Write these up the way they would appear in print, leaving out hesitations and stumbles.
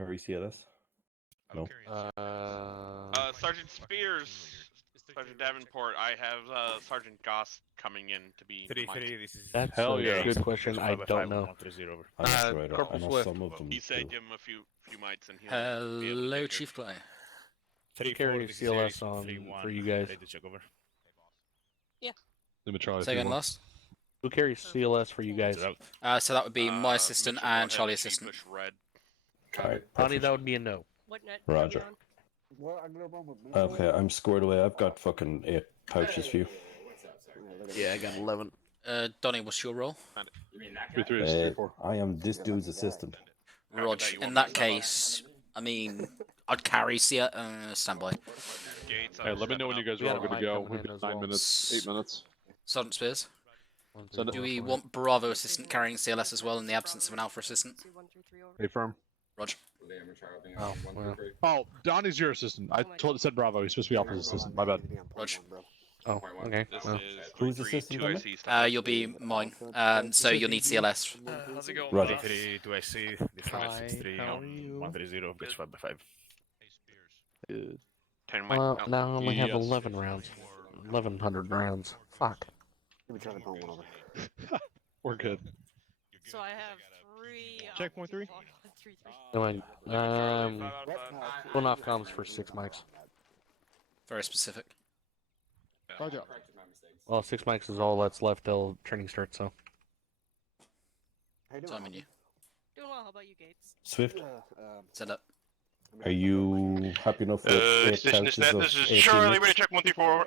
carry CLS? No. Sergeant Spears, Sergeant Davenport. I have Sergeant Goss coming in to be. 3-3. This is That's Hell a yeah. good question. I don't know. 130 over. I'm not sure either. Corporal I know Swift. some of them. He said do. give him a few mites and he'll. Hello, Chief Clay. 3-4. Carry This CLS is on 3-1. for you guys. Ready to check over. Lima Charlie. Say again, 3-1. last. Who carries CLS for you guys? It's out. So that would be my assistant Mitchell, go and ahead Charlie Chief assistant. Push red. Alright, Honey, perfect. that would be a no. What net? Roger. Okay, I'm squared away. I've got fucking 8 pouches for you. Yeah, I got 11. Donnie, what's your role? 3-3 is 3-4. I am this dude's assistant. Rog. In that case, I mean, I'd carry standby. Gates. Hey, let me know when you guys are We all had a good to mic go. coming We've in been as 9 well. minutes, 8 minutes. Sergeant Spears, Send it. do we want Bravo assistant carrying CLS as well in the absence of an Alpha assistant? Hey, firm. Rog. Oh, well. Oh, Donnie's your assistant. I said Bravo. He's supposed to be Alpha's assistant. My bad. Rog. Oh, okay. This Well, is Who's 3-3, assistant 2 on IC stuff. You'll be mine. So you'll need CLS. How's it going? Roger. 3-3 to IC. This one is 6-3 Hi, how on are you? 130. Gets 5x5. 10 mic. Well, no. now I only have Yes. 11 rounds. 1,100 rounds. Fuck. We're good. So I have 3. Checkpoint 3? 3. Anyway, going off comms for 6 mics. Very specific. Roger. Well, 6 mics is all that's left till training starts, so. Time in you. Doing well. How about you, Gates? Swift, Set up. are you happy enough with 8 Station pouches Net, of this is 18 Charlie. each? Ready to check 134.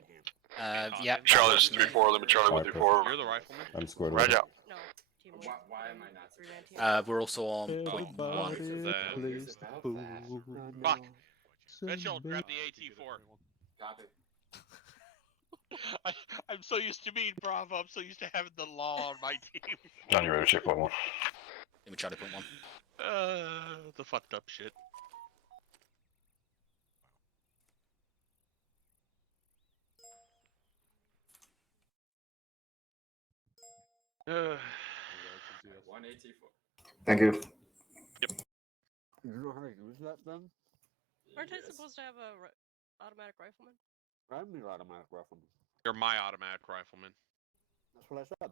Yeah. Charlie, this is 3-4. Lima Charlie, Alright, 134. You're the rifleman. I'm squared away. Roger. No. Team why am I not 3-man team? We're also on point 1. Fuck. Mitchell, grab the AT4. I'm so used to being Bravo. I'm so used to having the law on my team. Donnie, ready to check 1-1. Give me Charlie point 1. The fucked up shit. Thank you. Aren't I supposed to have a automatic rifleman? I'm your automatic rifleman. You're my automatic rifleman. That's what I said.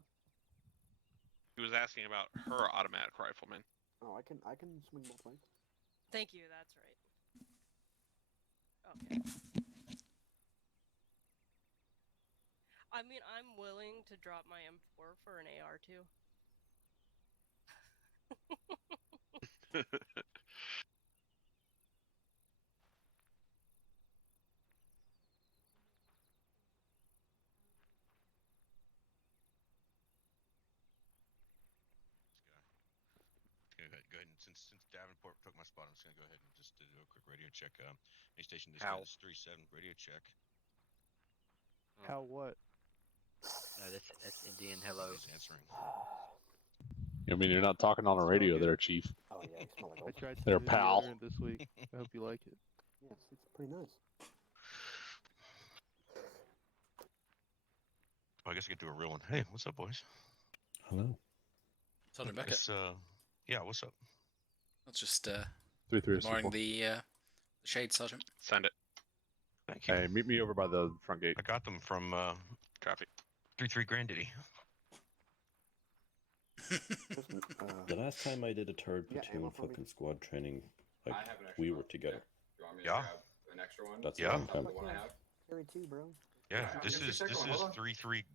He was asking about her automatic rifleman. Oh, I can swing both ways. Thank you. That's right. Okay. I mean, I'm willing to drop my M4 for an AR too. Go ahead and since Davenport took my spot, I'm just gonna go ahead and just do a quick radio check. Any station this is 3-7 radio check. How what? No, that's Indian. Hello. He's answering. I mean, you're not talking on a radio there, Chief. Oh yeah, you smell like I tried to They're do the pal. deodorant this week. I hope you like it. Yes, it's pretty nice. Oh, I guess I get to do a real one. Hey, what's up, boys? Hello. Sergeant Beckett. It's, yeah, what's up? That's just 3-3 is ignoring 3-4. the shade, Sergeant. Send it. Thank you. Hey, meet me over by the front gate. I got them from Traffic. 3-3 Grandiddy. The last time I did a third Yeah, platoon ammo for me. fucking squad training, like, we were together. Yeah. That's a Yeah. long time. Carry 2, bro. Yeah, this is 3-3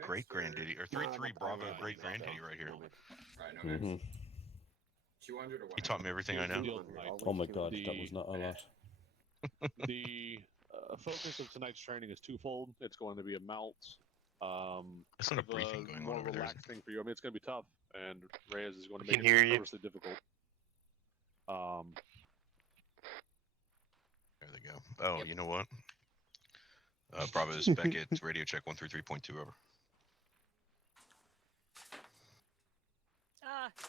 Great Grandiddy or 3-3 Bravo Great Grandiddy right here. Mm-hmm. He taught me everything I know. Oh my god, that was not a lot. The focus of tonight's training is twofold. It's going to be a mount. It's not a kind of briefing going more on over there. relaxed thing for you. I mean, it's going to be tough, and Reyes is going to We make can it hear you. purposely difficult. There they go. Oh, you know what? Bravo's Beckett, radio check 133.2 over.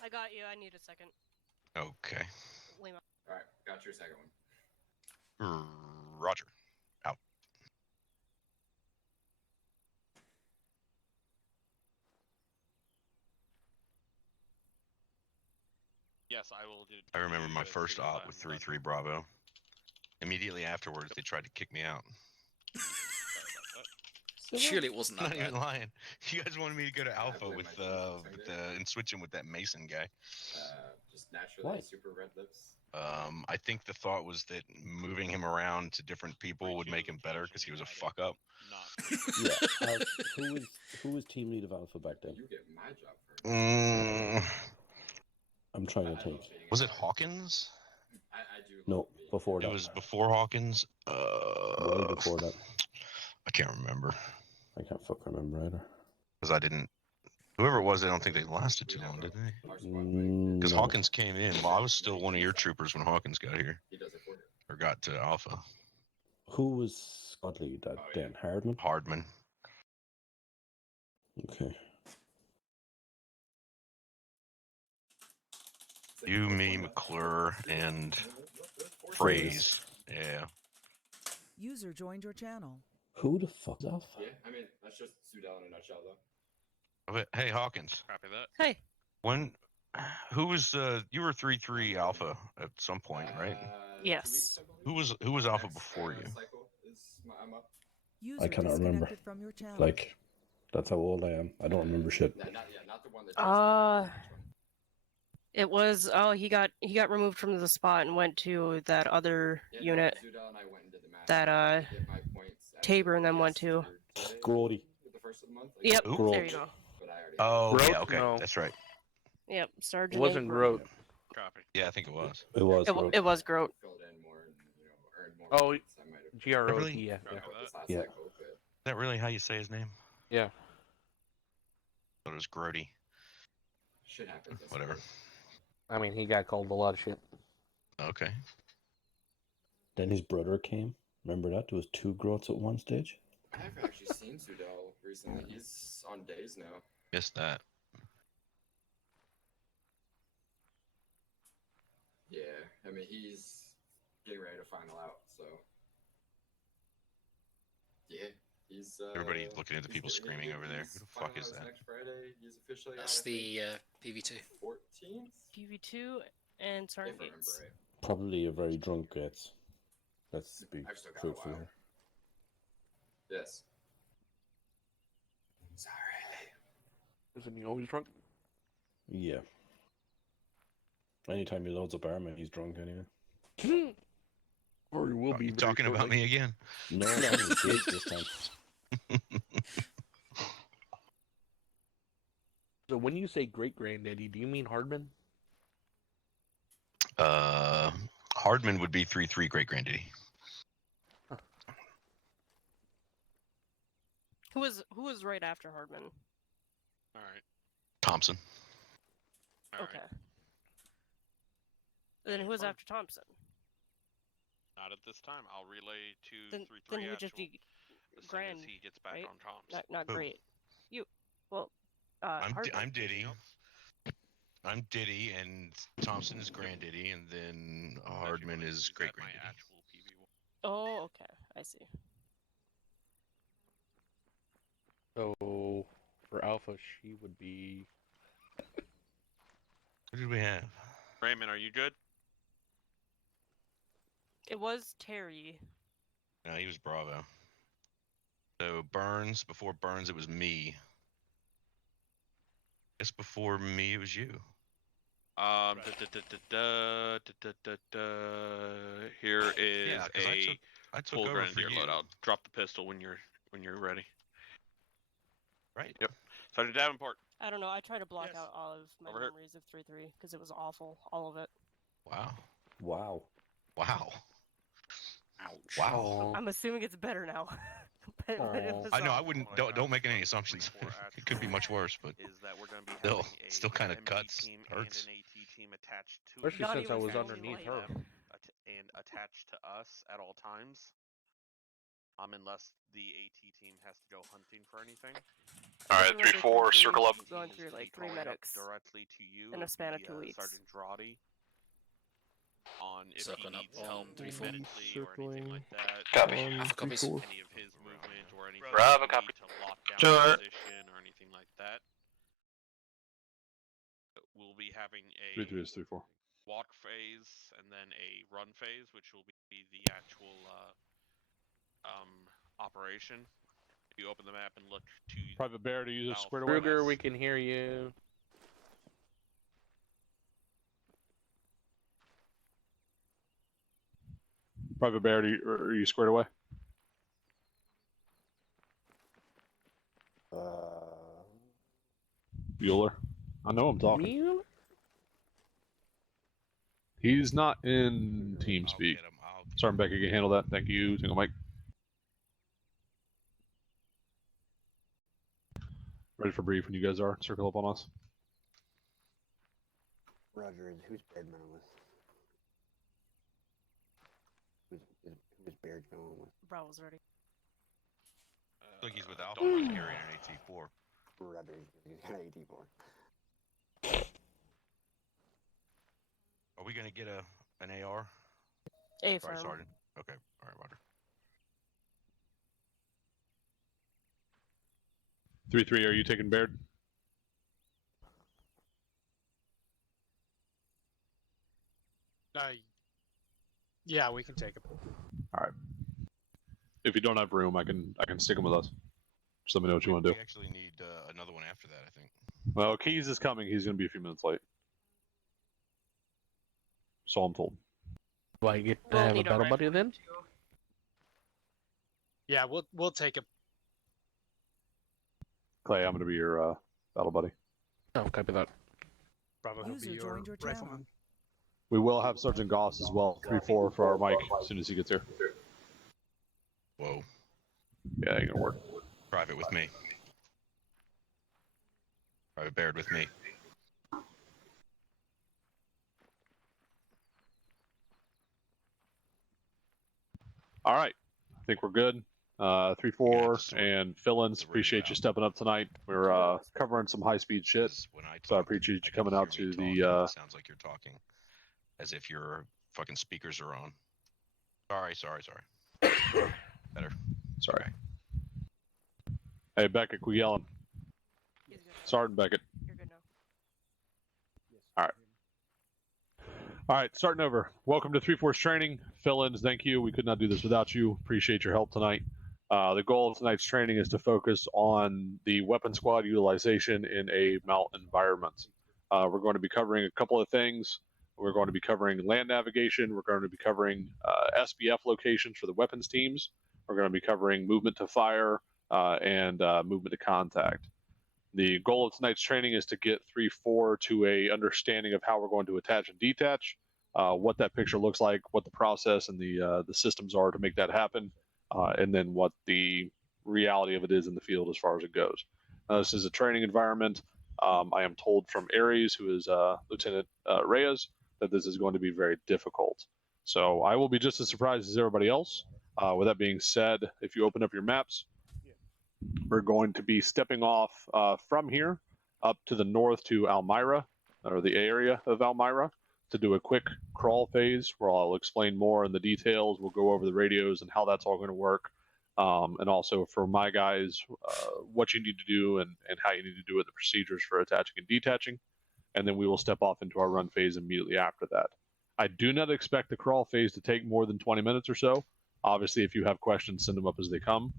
I got you. I need a second. Okay. Lima. Alright, got your second one. Roger. Out. Yes. yes, I will do. I remember my as first soon as op I'm with done. 3-3 Bravo. Immediately afterwards, they tried to kick me out. Surely it wasn't that Not even bad. lying. You guys wanted me to go to Yeah, I Alpha blame with my team. and switch him with that Mason guy. Just naturally Why? super red lips. I think the thought was that moving him around to different people would make him better because he was a fuck up. Yeah. Who was team lead of Alpha back then? You get my job first. I'm trying to I love think. being Was a it guy. Hawkins? I do. No, love being before It that. was before Hawkins. Way before that. I can't remember I can't fucking remember either. because I didn't. Whoever it was, I don't think they lasted too long, did they? Because No. Hawkins came in. Well, I was still one of your troopers when Hawkins got here He does it for you. or got to Alpha. Who was squad lead that then? Hardman? Hardman. Okay. You, me, McClure, and Phrase. Yeah. User joined your channel. Who the fuck is Alpha? Yeah, I mean that's just Sudal in a nutshell, though. Okay, hey Hawkins. Copy that. Hey. When? Who was? You were 3-3 Alpha at some point, right? Yes. Who was Alpha before you? I'm up. I cannot remember. From your channel. Like, that's how old I am. I don't remember shit. Not the one that. It was he got removed from the spot and went to that other unit Sudal and I went and did the match. that Get my points Tabor and then went to. Grody. The first of the month. Yep, Who? there you go. But I already. Oh Grote? yeah, okay, No. that's right. Yep, Sergeant. It wasn't Grote. Copy. Yeah, I think it was. It was. It was Grote. Filled in more and earned more. Oh, points. I might have. GROT, Really? yeah. Copy This that. last Yeah. cycle, but Is that really how you say his name? Yeah. I thought it was Grody. shit happens. I Whatever. suppose. I mean, he got called a lot of shit. Okay. Then his brother came. Remember that? There was 2 Groats at one stage. I haven't actually seen Sudal recently. He's on days now. Missed that. Yeah, I mean he's getting ready to final out, so yeah, he's. Everybody looking at the people he's- screaming over there. he's Who the fuck final is out that? Next Friday, he's officially That's out. I think, the PV2. 14th. PV2 and If Sergeant I remember Gates. right. Probably a very drunk Gates. Let's be I've still got a truthful while. here. Yes. Sorry. Isn't he always drunk? Yeah. Anytime he loads up armor, he's drunk anyway. Or he will Are be. you very talking about shortly. me again? No, I'm Gates this time. So when you say great granddaddy, do you mean Hardman? Hardman would be 3-3 great granddaddy. Who was right after Hardman? All right. Thompson. All right. Okay. Then who was Fine. after Thompson? Not at this time. I'll relay to Then 3-3 he would just actual be as soon grand, as he gets back right? on comms. not Who? great. You well I'm Hardman. Diddy. I'm Diddy, and Thompson is granddaddy, and then Hardman is great my granddaddy. actual PV1. Oh, okay. I see. So for Alpha, she would be. Who did we have? Raymond, are you good? It was Terry. No, he was Bravo. So Burns, before Burns, it was me. Just before me, it was you. Here is Yeah, 'cause I took full over for grenadier you. loadout. Drop the pistol when you're ready. Right. Yep. Sergeant Davenport. I don't know. I try to block Yes. out all of my Over here. memories of 3-3 because it was awful, all of it. Wow. Wow. Wow. Ouch. Wow. I'm assuming it's better now. but it Aw. was I know. I awful. wouldn't. Don't make any assumptions. It could be much worse, but Is that we're going to be Still- having a still kinda MD cuts, team hurts. and an AT team attached to Especially Not since I even was fully underneath light. her. and attached to us at all times. Unless the AT team has to go hunting for anything. All right, Something like 3-4, 3-3, circle up. Going Team through is like to be 3 calling up medics. directly to you in a span of via 2 weeks. Sergeant Drawdy. On if Circling he up needs on help 3-4. medically or anything like that. Copy. Alpha copies. Any of his movement or anything. Bravo, you copy. need to lock down Sure. position or anything like that. We'll be having a 3-3 is 3-4. walk phase and then a run phase, which will be the actual operation. If you open the map and look to Private Bear to use a squared away. Kruger, we can hear you. Private Bear, are you squared away? Bueller. I know I'm talking. Mew? He's not in TeamSpeak. Sergeant Becker can handle that. Thank you, Single Mike. Ready for brief when you guys are. Circle up on us. Roger, who's Bedman with? Who's Beard going with? Bravo's ready. Look, he's with Alpha carrying an AT-4. Roger, he's got an AT-4. Are we gonna get an AR? A Sorry, firm. Sergeant. Okay, all right, Roger. 3-3, are you taking Baird? Yeah, we can take him. All right. If you don't have room, I can stick him with us. Just let me know what you want to do. We actually need another one after that, I think. Well, Keys is coming. He's going to be a few minutes late. So I'm told. Do I get to We'll have a need a battle rifle buddy then? too. Yeah, we'll take him. Clay, I'm going to be your battle buddy. Oh, copy that. Bravo, he'll User be your joined your channel. rifleman. We will have Sergeant Goss as well. 3-4 for our mic as soon as he gets here. Whoa. Yeah, ain't gonna work. Private with me. Private Baird with me. All right. I think we're good. 3-4 and fill-ins. Appreciate you stepping up tonight. We're covering some high-speed shit, so I appreciate you coming out to the. Sounds like you're talking, as if your fucking speakers are on. Sorry. Better. Sorry. Hey, Beckett, quit yelling. He's good. Sergeant Beckett. You're good now. All right, starting over. Welcome to 3-4's training. Fill-ins, thank you. We could not do this without you. Appreciate your help tonight. The goal of tonight's training is to focus on the weapon squad utilization in a MALT environment. We're going to be covering a couple of things. We're going to be covering land navigation. We're going to be covering SBF locations for the weapons teams. We're going to be covering movement to fire and movement to contact. The goal of tonight's training is to get 3-4 to a understanding of how we're going to attach and detach, what that picture looks like, what the process and the systems are to make that happen, and then what the reality of it is in the field as far as it goes. This is a training environment. I am told from Aries, who is Lieutenant Reyes, that this is going to be very difficult. So I will be just as surprised as everybody else. With that being said, if you open up your maps, we're going to be stepping off from here up to the north to Almira, or the area of Almira, to do a quick crawl phase where I'll explain more in the details. We'll go over the radios and how that's all going to work. And also for my guys, what you need to do and how you need to do it, the procedures for attaching and detaching. And then we will step off into our run phase immediately after that. I do not expect the crawl phase to take more than 20 minutes or so. Obviously, if you have questions, send them up as they come.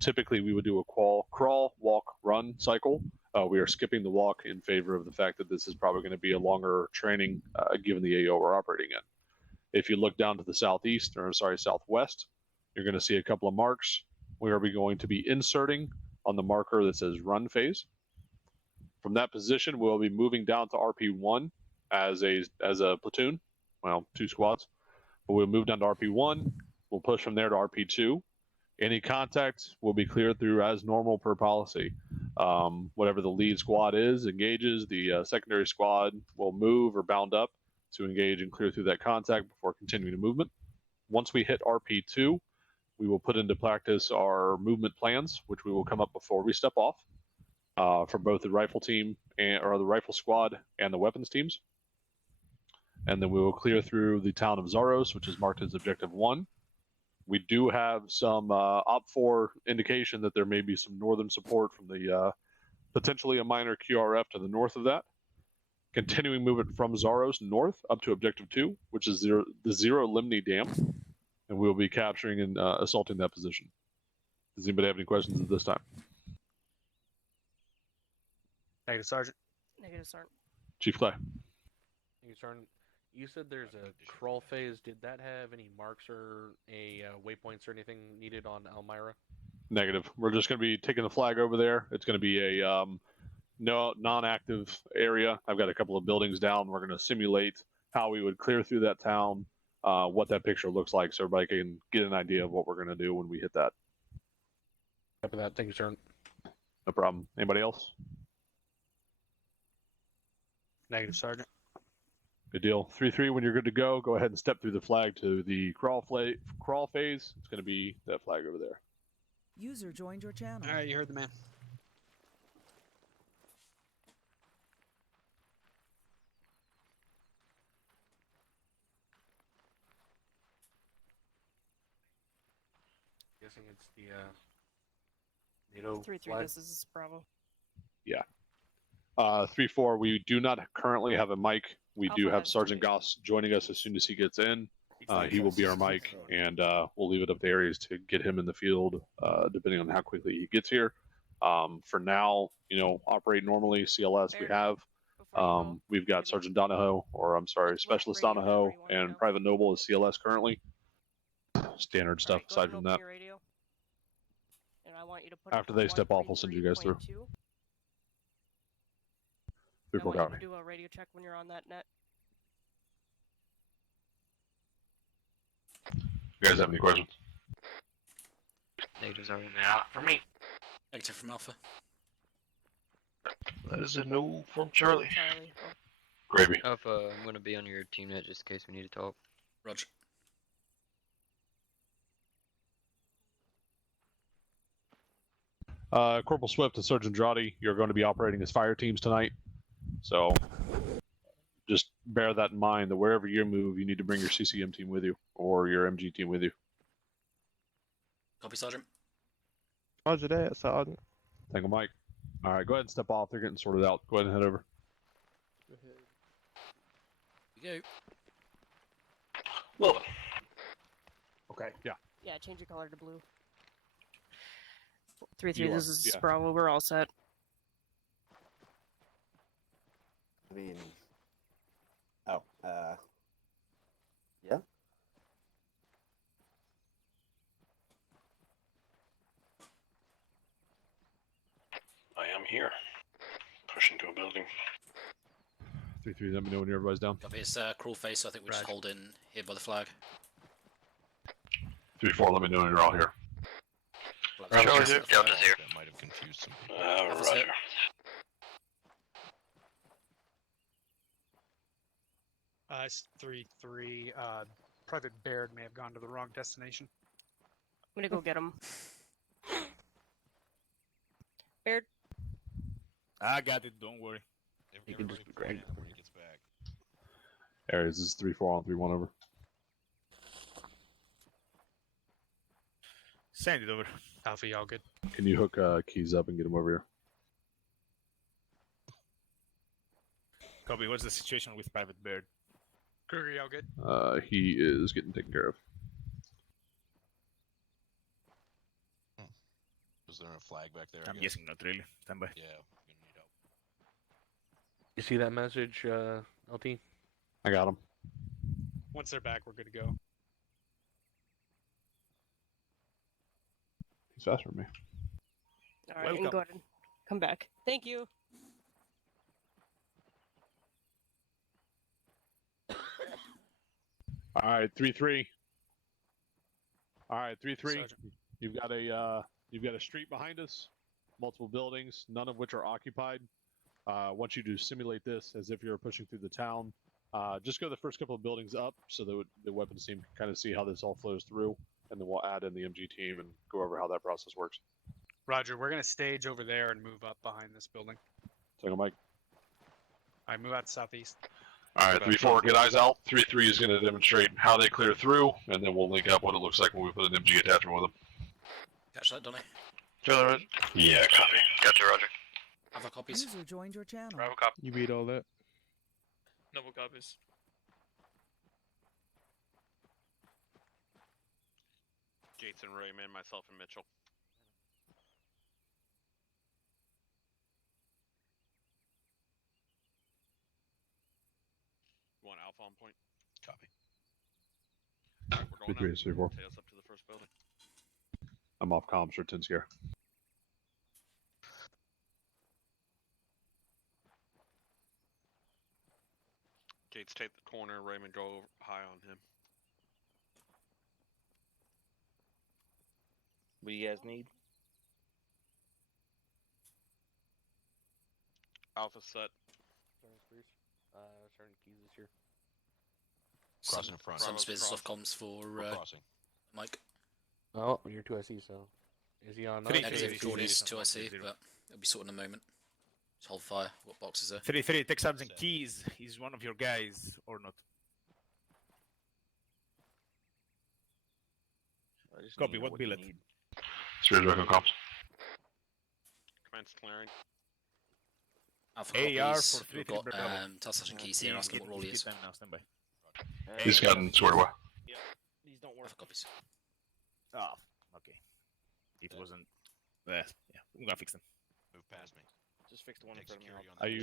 Typically, we would do a crawl, walk, run cycle. We are skipping the walk in favor of the fact that this is probably going to be a longer training given the AO we're operating in. If you look down to the southwest, you're going to see a couple of marks. We are going to be inserting on the marker that says run phase. From that position, we'll be moving down to RP1 as a platoon, well, 2 squads. But we'll move down to RP1. We'll push from there to RP2. Any contact will be cleared through as normal per policy. Whatever the lead squad is, engages. The secondary squad will move or bound up to engage and clear through that contact before continuing the movement. Once we hit RP2, we will put into practice our movement plans, which we will come up before we step off for both the rifle team or the rifle squad and the weapons teams. And then we will clear through the town of Zaros, which is marked as Objective 1. We do have some OPFOR indication that there may be some northern support from the potentially a minor QRF to the north of that. continuing movement from Zaros north up to Objective 2, which is the Zero Limni Dam, and we will be capturing and assaulting that position. Does anybody have any questions at this time? Negative, Sergeant. Negative, Sergeant. Chief Clay. Thank you, Sergeant. You said there's a crawl phase. Did that have any marks or waypoints or anything needed on Elmira? Negative. We're just going to be taking the flag over there. It's going to be a non-active area. I've got a couple of buildings down. We're going to simulate how we would clear through that town, what that picture looks like, so everybody can get an idea of what we're going to do when we hit that. Copy that. Thank you, Sergeant. No problem. Anybody else? Negative, Sergeant. Good deal. 3-3, when you're good to go, go ahead and step through the flag to the crawl phase. It's going to be that flag over there. User joined your channel. All right, you heard the man. Guessing it's the NATO 3-3. flag. This is Bravo. Yeah. 3-4, we do not currently have a mic. We do have Sergeant Goss joining us as soon as he gets in. He will be our mic, and we'll leave it up to Aries to get him in the field, depending on how quickly he gets here. For now, operate normally. CLS we have. We've got Sergeant Donahoe, or I'm sorry, Specialist Donahoe, and Private Noble is CLS currently. Standard stuff aside from that. After they step off, we'll send you guys through. 3-4 copy. Do a radio check when you're on that net. You guys have any questions? Negatives are in there out for me. Negative from Alpha. That is a no from Charlie. Gravy. Alpha, I'm gonna be on your team net just in case we need to talk. Roger. Corporal Swift and Sergeant Drotty, you're going to be operating as fire teams tonight. So just bear that in mind that wherever you move, you need to bring your CCM team with you or your MG team with you. Copy, Sergeant. Roger that, Sergeant. Thank you, Mike. All right, go ahead and step off. They're getting sorted out. Go ahead and head over. You go. Well. Okay. Yeah. Yeah, change your color to blue. 3-3. You This are, is yeah. Bravo. We're all set. I mean, yeah. I am here. Pushing to a building. 3-3, let me know when everybody's down. Copy. It's crawl face, so I think we're just holding here by the flag. 3-4, let me know when you're all here. Delta's here. That might have confused some people. Roger. It's 3-3. Private Baird may have gone to the wrong destination. I'm gonna go get him. Baird. I got it, don't worry. You can just drag it. When he gets back. Aries is 3-4 on 3-1 over. Send it over. Alpha, y'all good? Can you hook keys up and get him over here? Copy, what's the situation with Private Bird? Kruger, y'all good? He is getting taken care of. Was there a flag back there? I'm guessing not really. Stand by. Yeah, we're gonna need help. You see that message, LT? I got him. Once they're back, we're good to go. He's faster than me. All right, and go ahead and come back. Thank you. All right, 3-3. All right, 3-3. Sergeant. You've got a street behind us, multiple buildings, none of which are occupied. I want you to simulate this as if you're pushing through the town. Just go the first couple of buildings up so that the weapons team can kind of see how this all flows through, and then we'll add in the MG team and go over how that process works. Roger, we're gonna stage over there and move up behind this building. Take a mic. Alright, move out southeast. All right, 3-4, get eyes out. 3-3 is going to demonstrate how they clear through, and then we'll link up what it looks like when we put an MG attachment with them. Catch that, Donny. Roger. Yeah, copy. Gotcha, Roger. Have a copies. User joined your channel. Bravo copy. You read all that? Double copies. Gates and Rayman, myself and Mitchell. You want Alpha on point? Copy. We're going 3-3 up. is 3-4. Take us up to the first building. I'm off comms for 10 scare. Gates take the corner. Raymond go high on him. What do you guys need? Alpha set. Sergeant Spears. Sergeant Keys is here. Crossing in front. Some business off comms for We're crossing. Mike. Oh, you're 2IC, so. Is he on? Negative coordinates 2IC, but it'll be sorted in a moment. Just hold fire. What box is there? 3-3, take Sergeant Keys. He's one of your guys, or not? Copy, what billet? Spears back on comms. Commence clearing. Alpha AR copies. for We've 3-3 got Bravo. tell Sergeant Keys here, asking what role he is. Now, stand by. He's gotten squared away. Yep. These don't work. Alpha copies. Oh, okay. It wasn't. Yeah, I'm gonna fix them. Move past me. Just fix the one in Take front of me. security on I the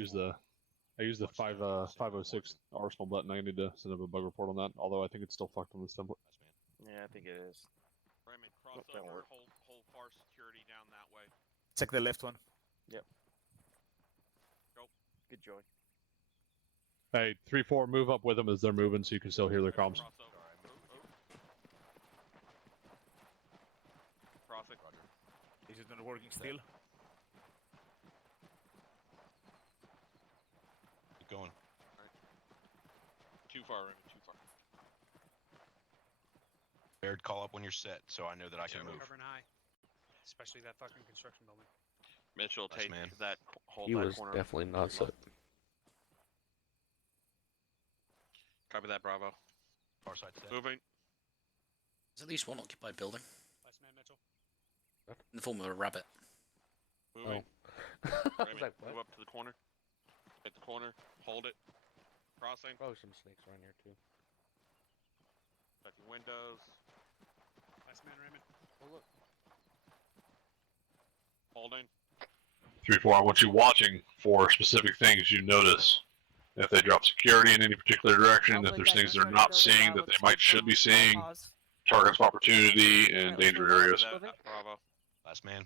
use wall. the 506 Arsenal button. I need to send up a bug report on that. Although I think it's still fucked on this template. Yes, man. Yeah, I think it is. Raymond, cross Nope, don't over. work. Hold far security down that way. Check the left one. Yep. Go. Good joy. Hey, 3-4, move up with them as they're moving, so you can still hear their comms. Cross over. Crossing. Is it not working still? Keep going. Too far, Raymond. Too far. Baird, call up when you're set, so I know that I can move. Covering high. Especially that fucking construction building. Mitchell, Nice, take man. that. Hold He that was corner. definitely not set. Copy that, Bravo. Far side set. Moving. There's at least one occupied building. Last man, Mitchell. In the form of a rabbit. Moving. I was Raymond, like, move what? up to the corner. Hit the corner. Hold it. Crossing. Probably some snakes around here too. Checking windows. Last man, Raymond. Oh look. Holding. 3-4, I want you watching for specific things you notice. If they drop security in any particular direction, if there's things they're not seeing that they should be seeing, targets of opportunity, and danger areas. Bravo. Last man.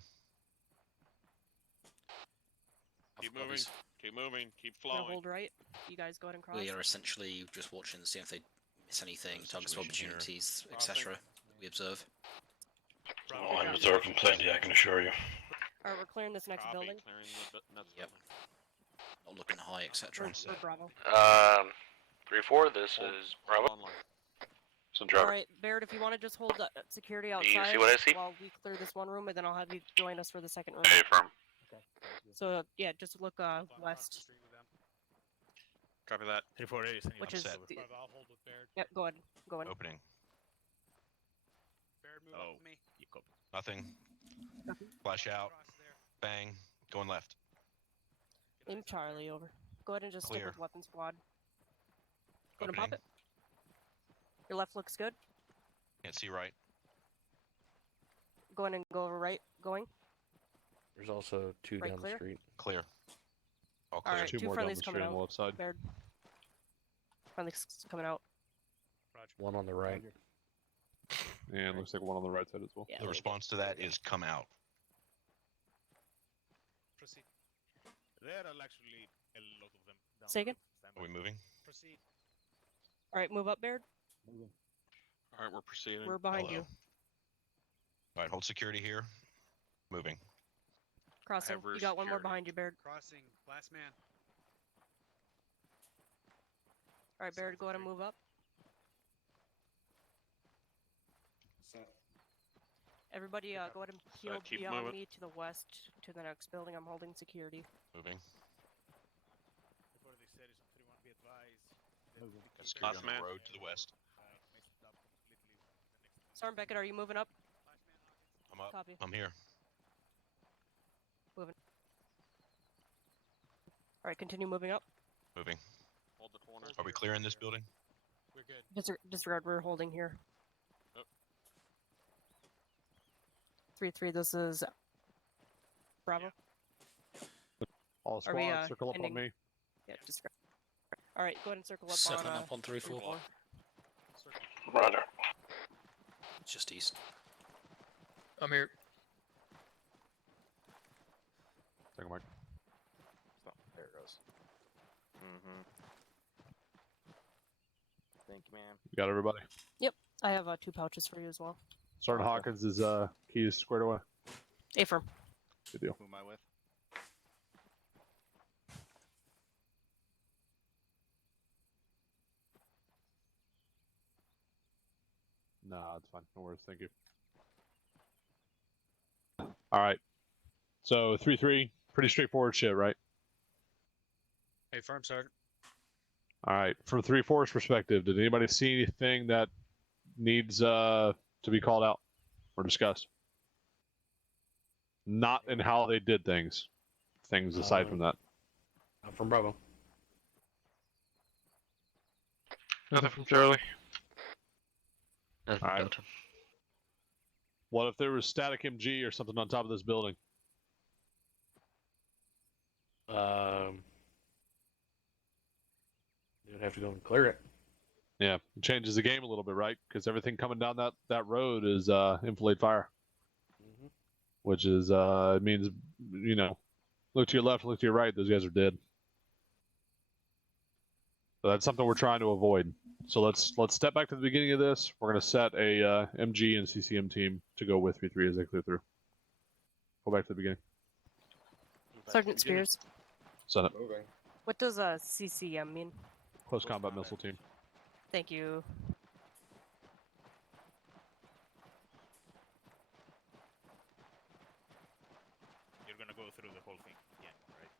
Keep Alpha moving. copies. Keep moving. Keep I'm gonna flowing. hold right. You guys go ahead and cross. We are essentially just watching to see if they miss anything, targets of Situation here. opportunities, etc. We observe. Oh, I'm observing plenty, I can assure you. Alright, we're clearing this next Copy, building. clearing the next Yep. building. Not looking high, etc. Or Bravo. 3-4, this Hold- is hold Bravo. online. Some traffic. Alright, Baird, if you want to just hold security you outside see what I see? while we clear this one room, and then I'll have you join us for the second room. Hey, firm. So, yeah, just look Hold on across the west. street with them. Copy that. 3-4 is. Which is... set. the- Bravo, I'll hold with Baird. Yep, go ahead. Go in. Opening. Baird, move Oh. up with me. You copy. Nothing. Flash out. Cross there. Bang. Going left. Aim Charlie over. Go ahead and just stick Clear. with weapon squad. Go ahead and Opening. pop it. Your left looks good. Can't see right. Go in and go over right. Going. There's also two Right down clear? the street. Clear. All clear. Alright, Two two more down friendlies the coming street on the out. left side. Baird. Friendlies coming out. Roger. One on the right. And looks like one on the right side as well. Yeah. The response to that is come out. Proceed. There are actually a lot of them. Down Say again? Stand Are by. we moving? Proceed. Alright, move up, Baird. Alright, we're proceeding. We're behind you. Hello. All right, hold security here. Moving. Crossing. rear You got one more security. behind you, Baird. Crossing. Last man. Alright, Baird, go ahead and move up. Everybody, go ahead and peel keep beyond moving. me to the west to the next building. I'm holding security. Moving. Before they said it's on 3-1, be advised. Got security Last on man. the road to the west. Messed up completely. The next Sergeant Beckett, are you moving up? I'm up. Copy. I'm here. Alright, continue moving up. Moving. Hold the corner. Are we clear in this building? We're good. Disregard, we're holding here. Oh. 3-3, this is Bravo. All Are we, squads, circle up on ending- me. Yeah, disregard. Alright, go ahead and circle up Circling on, up on 3-4. 3-4. Roger. Just east. I'm here. Second mic. Stop. There it goes. Mm-hmm. Thank you, man. You got everybody. Yep, I have 2 pouches for you as well. Sergeant Okay. Hawkins is keys squared away. Affirm. Good deal. Who am I with? Nah, it's fine. No worries. Thank you. All right. So 3-3, pretty straightforward shit, right? Affirm, Sergeant. All right. From 3-4's perspective, did anybody see anything that needs to be called out or discussed? Not in how they did things. Things aside from that. From Bravo. Nothing from Charlie. All right. What if there was static MG or something on top of this building? You'd have to go and clear it. Yeah, it changes the game a little bit, right? Because everything coming down that road is enfilade fire, which is it means, you know, look to your left, look to your right. Those guys are dead. So that's something we're trying to avoid. So let's step back to the beginning of this. We're gonna set a MG and CCM team to go with 3-3 as they clear through. Go back to the beginning. Sergeant Spears. Set it. Moving. What does CCM mean? Close combat missile team. Thank you. You're gonna go through the whole thing again, right?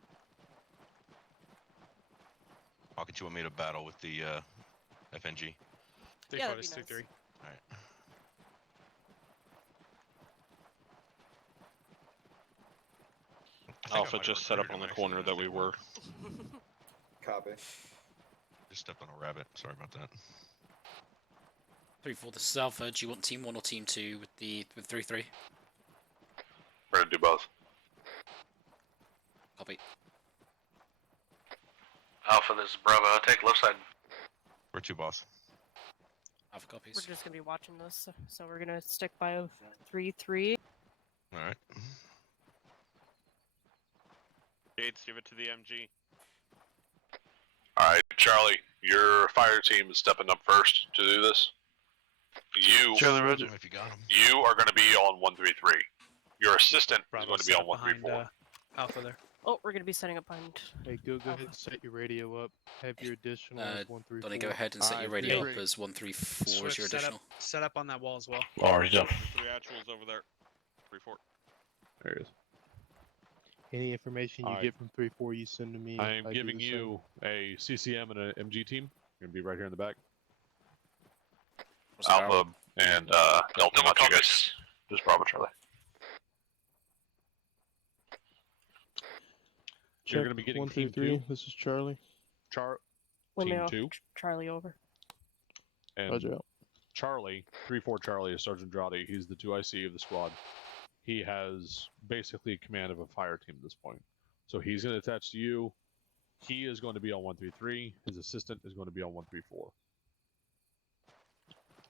Hawkins, you want me to battle with the FNG? Yeah, that'd be nice. 3-3. Alright. Alpha just set up on the corner that we were. Copy. Just stepped on a rabbit. Sorry about that. 3-4, this is Alpha. Do you want Team 1 or Team 2 with 3-3? We're gonna do both. Copy. Alpha, this is Bravo. Take left side. Where to, boss? Alpha copies. We're just gonna be watching this, so we're gonna stick by 3-3. Alright. Gates, give it to the MG. Alright, Charlie, your fire team is stepping up first to do this. Charlie, Roger. If you got him. You are going to be on 133. Your assistant is Bravo going to be set on up behind, 134. Alpha there. Oh, we're gonna be setting up behind. Hey, go ahead and set your radio up. Have your additional as 134. Donnie, go ahead and set your radio up as 134 as Swift, your additional. set up on that wall as well. Already done. 3 actuals over there. 3-4. There it is. Any information you Alright. get from 3-4, you send to me. I am do giving the same. you a CCM and an MG team. You're gonna be right here in the back. Alpha and Delta, want you guys. Just Bravo, Charlie. You're Check gonna be getting 1-3-3. team 2. This is Charlie. Let me Team know. 2. Charlie over. And Roger out. Charlie, 3-4 Charlie is Sergeant Drowdy. He's the 2IC of the squad. He has basically command of a fire team at this point. So he's going to attach to you. He is going to be on 133. His assistant is going to be on 134.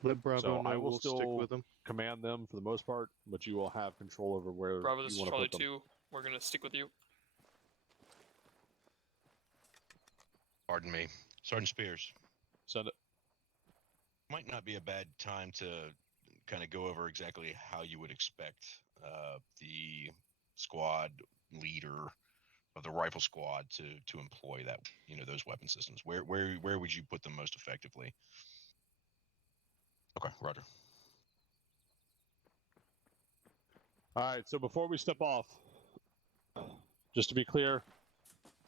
Let Bravo So know I will we'll still stick with them. command them for the most part, but you will have control over where Bravo, you this is want to Charlie put them. 2. We're gonna stick with you. Pardon me. Sergeant Spears. Send it. Might not be a bad time to kind of go over exactly how you would expect the squad leader of the rifle squad to employ that, those weapon systems. Where would you put them most effectively? Okay, Roger. All right, so before we step off, just to be clear,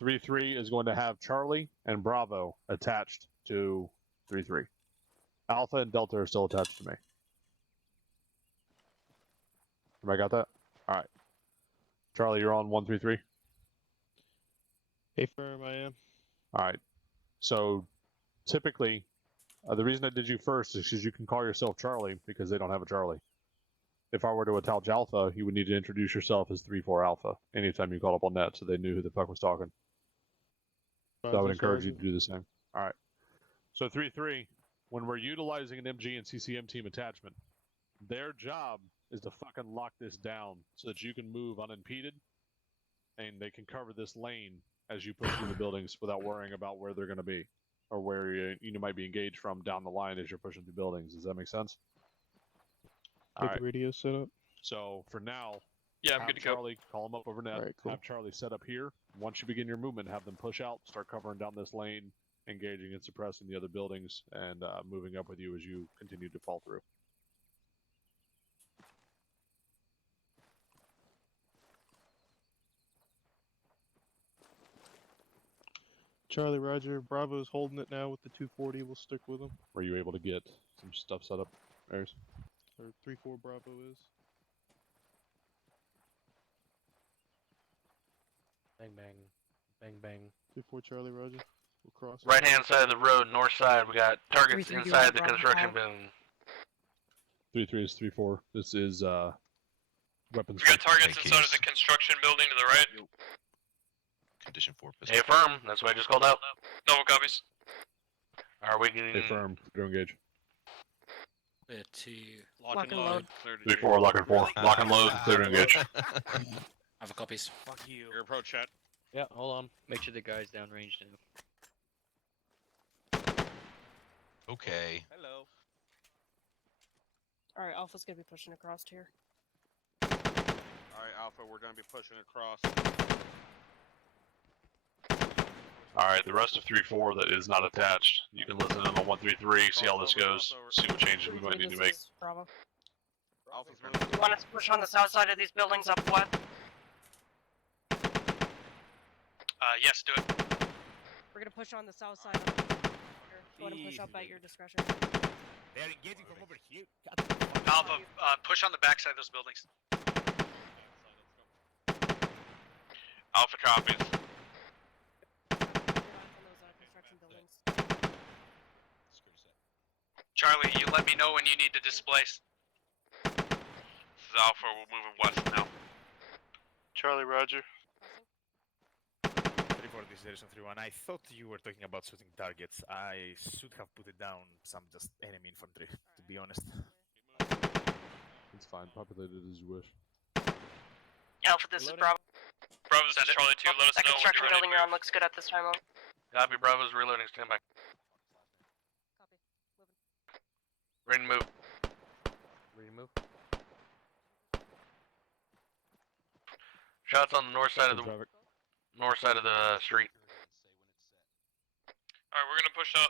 3-3 is going to have Charlie and Bravo attached to 3-3. Alpha and Delta are still attached to me. Everybody got that? All right. Charlie, you're on 133. Hey, firm, I am. All right. So, typically, the reason I did you first is because you can call yourself Charlie because they don't have a Charlie. If I were to attach Alpha, you would need to introduce yourself as 3-4 Alpha anytime you called up on net so they knew who the fuck was talking. So I would encourage you to do the same. All right. So 3-3, when we're utilizing an MG and CCM team attachment, their job is to fucking lock this down so that you can move unimpeded and they can cover this lane as you push through the buildings without worrying about where they're going to be or where you might be engaged from down the line as you're pushing through buildings. Does that make sense? All right. Radio set up. So for now, Yeah, I'm have good to go. Charlie call them up over net. Alright, cool. Have Charlie set up here. Once you begin your movement, have them push out, start covering down this lane, engaging and suppressing the other buildings, and moving up with you as you continue to fall through. Charlie Roger, Bravo's holding it now with the 240. We'll stick with him. Were you able to get some stuff set up, Ayers? Or 3-4 Bravo is. Bang bang, bang bang. 3-4 Charlie Roger. We'll cross. Right hand side of the road, north side. We got targets 3-3 inside the Bravo. construction building. 3-3 is 3-4. This is weapons. We got targets Hey, inside of Keys. the construction building to the right. Condition 4 pistol. Hey, affirm. That's what I just called out. Double copies. Are we getting... Stay firm. Clear engage. Clear to Lock and load. 3-4, lock and 4. Lock and load. Clear to engage. other copies. Fuck you. Your approach chat. Yeah, hold on. Make sure the guy's downrange now. Okay. Hello. All right, Alpha's gonna be pushing across here. Alright, Alpha, we're gonna be pushing across. Alright, the rest of 3-4 that is not attached, you can listen in on 1-3-3, see how this goes, see what changes we might need to make. This is Bravo. Alpha's moving. You want us to push on the south side of these buildings up what? Yes, do it. We're gonna push on the south side. Up here. You want to push up at your discretion. They are engaging from over here. Alpha, push on the backside of those buildings. Alpha copies. Get off on those construction buildings. Charlie, you let me know when you need to displace. This is Alpha, we're moving west now. Charlie Roger. Crossing. 3-4, this is Edison 3-1. I thought you were talking about shooting targets. I should have put it down some just enemy infantry, to be honest. It's fine, populated as you wish. Alpha, this is Bravo. Bravo, this is Charlie 2, let us That know when construction you're ready building to you're on move. looks good at this time. Out. Copy, Bravo's reloading, stand by. Copy. Moving. Ready to move. Ready to move? Shots on the north side of the Traffic. street. Alright, we're gonna push up.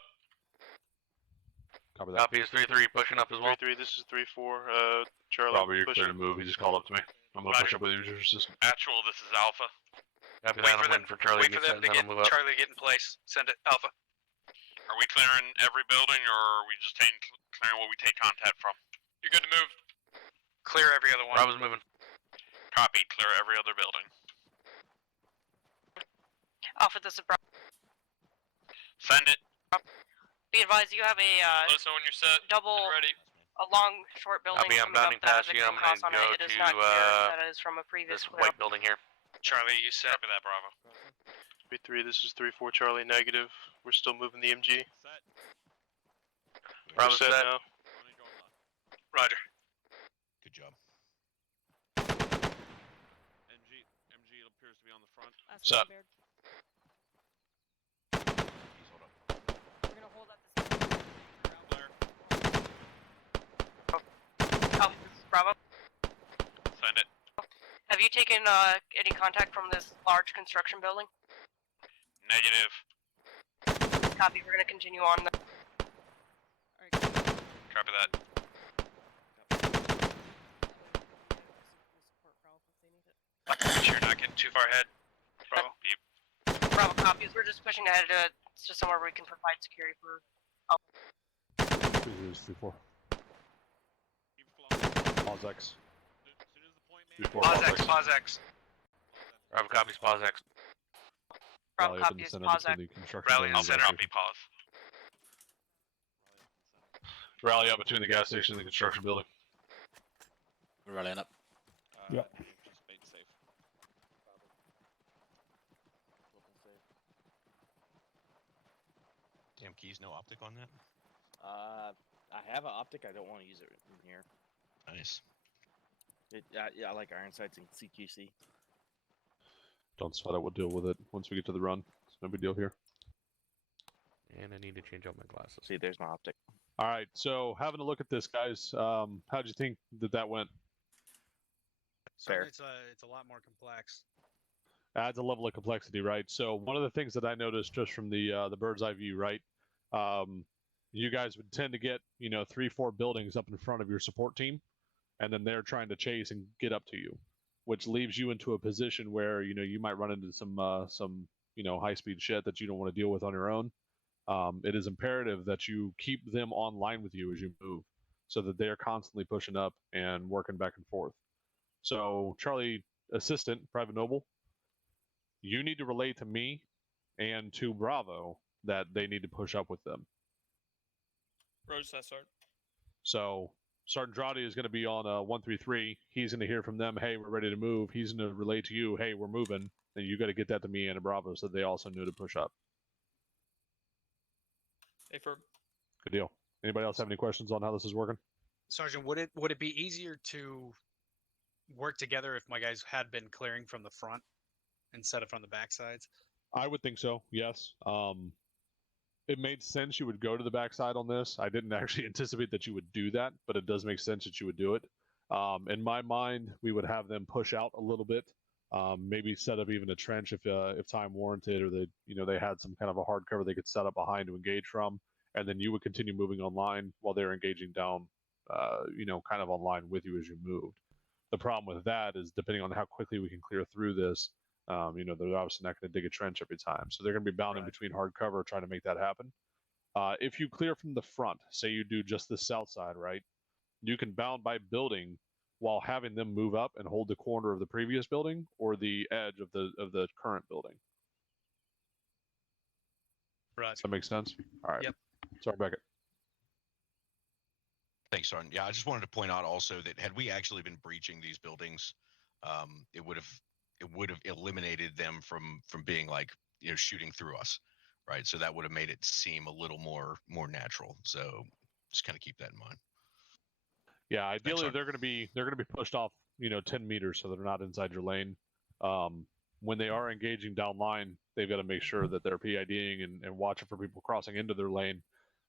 Copy that. Copy is 3-3, pushing up as well. 3-3, this is 3-4. Charlie, Probably you're push clear it. to move, he just called up to me. I'm gonna push up with you, your assistant. Actual, this is Alpha. Copy Wait that, for I'm them- waiting for Charlie Wait to for get them set, to and then get I'll move up. Charlie to get in place. Send it, Alpha. Are we clearing every building, or are we just clearing what we take contact from? You're good to move. Clear every other one. Bravo's moving. Copy, clear every other building. Alpha, this is Bravo. Send it. Be advised, you have a Let us know when you're set. double, Ready. a long, short building Copy, I'm coming bounding up that has past a you. green I'm cross gonna on go it. It is to, not clear. That is from a previous This clear. white building here. Charlie, you set. Copy that, Bravo. 3-3, this is 3-4. Charlie, negative. We're still moving the MG. Set. We're Bravo's set set. now. Only going left. Roger. Good job. MG appears to be on the front. That's Sup? Baird. Keys, hold up. We're gonna hold at this. Clear. Alpha, this is Bravo. Send it. Have you taken any contact from this large construction building? Negative. Copy. We're gonna continue on. Alright. Copy that. Make sure you're not getting too far ahead. Bravo. Beep. Bravo copies. We're just pushing ahead to somewhere where we can provide security for. 3-4. Keep flowing. Pause X. As soon as the point man. 3-4, Pause X, pause X. Bravo copies, pause X. Rally up in copy the is center pause between the construction Rally in building the and the center. gas Copy. Pause. station. Rally up between the gas station and the construction building. We're rallying up. Yep. Damn keys, no optic on that. I have an optic. I don't want to use it in here. Nice. Yeah, I like iron sights and CQC. Don't sweat it. We'll deal with it once we get to the run. It's no big deal here. And I need to change out my glasses. See, there's my optic. All right. So having a look at this, guys. How'd you think that went? Fair. It's a lot more complex. Adds a level of complexity, right? So one of the things that I noticed just from the bird's eye view, right? You guys would tend to get 3-4 buildings up in front of your support team, and then they're trying to chase and get up to you, which leaves you into a position where you might run into some high-speed shit that you don't want to deal with on your own. It is imperative that you keep them online with you as you move, so that they're constantly pushing up and working back and forth. So Charlie, assistant, Private Noble, you need to relay to me and to Bravo that they need to push up with them. Roger that, Sergeant. So Sergeant Dradi is going to be on 133. He's going to hear from them, hey, we're ready to move. He's going to relay to you, hey, we're moving. And you got to get that to me and to Bravo so they also know to push up. Hey, Ferb. Good deal. Anybody else have any questions on how this is working? Sergeant, would it be easier to work together if my guys had been clearing from the front instead of from the back sides? I would think so, yes. It made sense you would go to the backside on this. I didn't actually anticipate that you would do that, but it does make sense that you would do it. In my mind, we would have them push out a little bit, maybe set up even a trench if time warranted, or they had some kind of a hard cover they could set up behind to engage from, and then you would continue moving online while they're engaging down, kind of online with you as you moved. The problem with that is depending on how quickly we can clear through this, they're obviously not going to dig a trench every time. So they're going to be bound in between hard cover trying to make that happen. If you clear from the front, say you do just the south side, right, you can bound by building while having them move up and hold the corner of the previous building or the edge of the current building. Right. Does that make sense? All right. Yep. Sorry, Beckett. Thanks, Sergeant. Yeah, I just wanted to point out also that had we actually been breaching these buildings, it would have eliminated them from being shooting through us, right? So that would have made it seem a little more natural. So just kind of keep that in mind. Yeah, ideally they're going to be pushed off 10 meters so they're not inside your lane. When they are engaging down line, they've got to make sure that they're PIDing and watching for people crossing into their lane.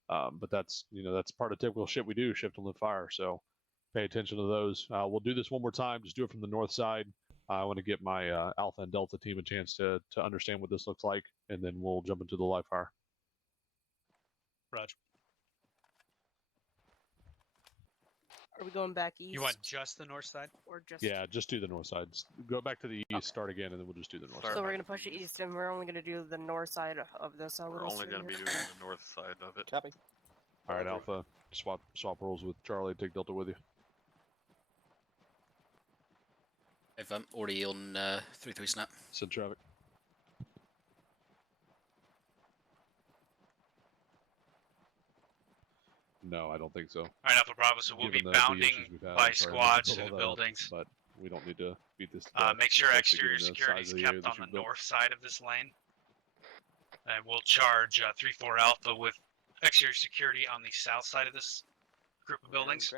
But that's part of typical shit we do, shift and lift fire. So pay attention to those. We'll do this one more time. Just do it from the north side. I want to get my Alpha and Delta team a chance to understand what this looks like, and then we'll jump into the live fire. Roger. Are we going back east? You want just the north side? Or just... Yeah, just do the north side. Go back to the east, start again, and then we'll just do the north side. So we're going to push it east, and we're only going to do the north side of this. We're only going to be doing the north side of it. Copy. All right, Alpha, swap roles with Charlie. Take Delta with you. If I'm already on 3-3 snap. Send traffic. No, I don't think so. Alright, Alpha Bravo, so we'll be bounding by squads to the buildings. But we don't need to beat this. Make sure exterior security is kept on the north side of this lane. And we'll charge 3-4 Alpha with exterior security on the south side of this group of buildings.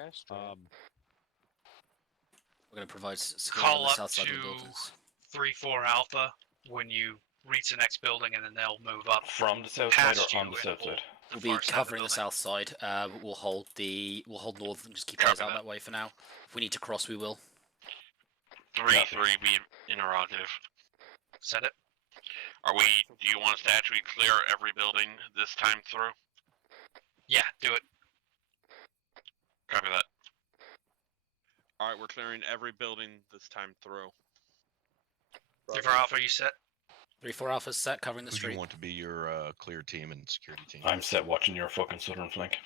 We're going to provide security Call on the up south side of the to buildings. 3-4 Alpha when you reach the next building, and then they'll move up From the south side past or on you the and south hold side? the We'll be far side of covering the building. south side. We'll hold north and just keep guys out that way for now. If we need to cross, we will. 3-3, be interrogative. Send it. Do you want us to actually clear every building this time through? Yeah, do it. Copy that. Alright, we're clearing every building this time through. 3-4 Alpha, you set? 3-4 Alpha's set, covering the Who do street. you want to be your clear team and security team? I'm set watching your fucking southern flank.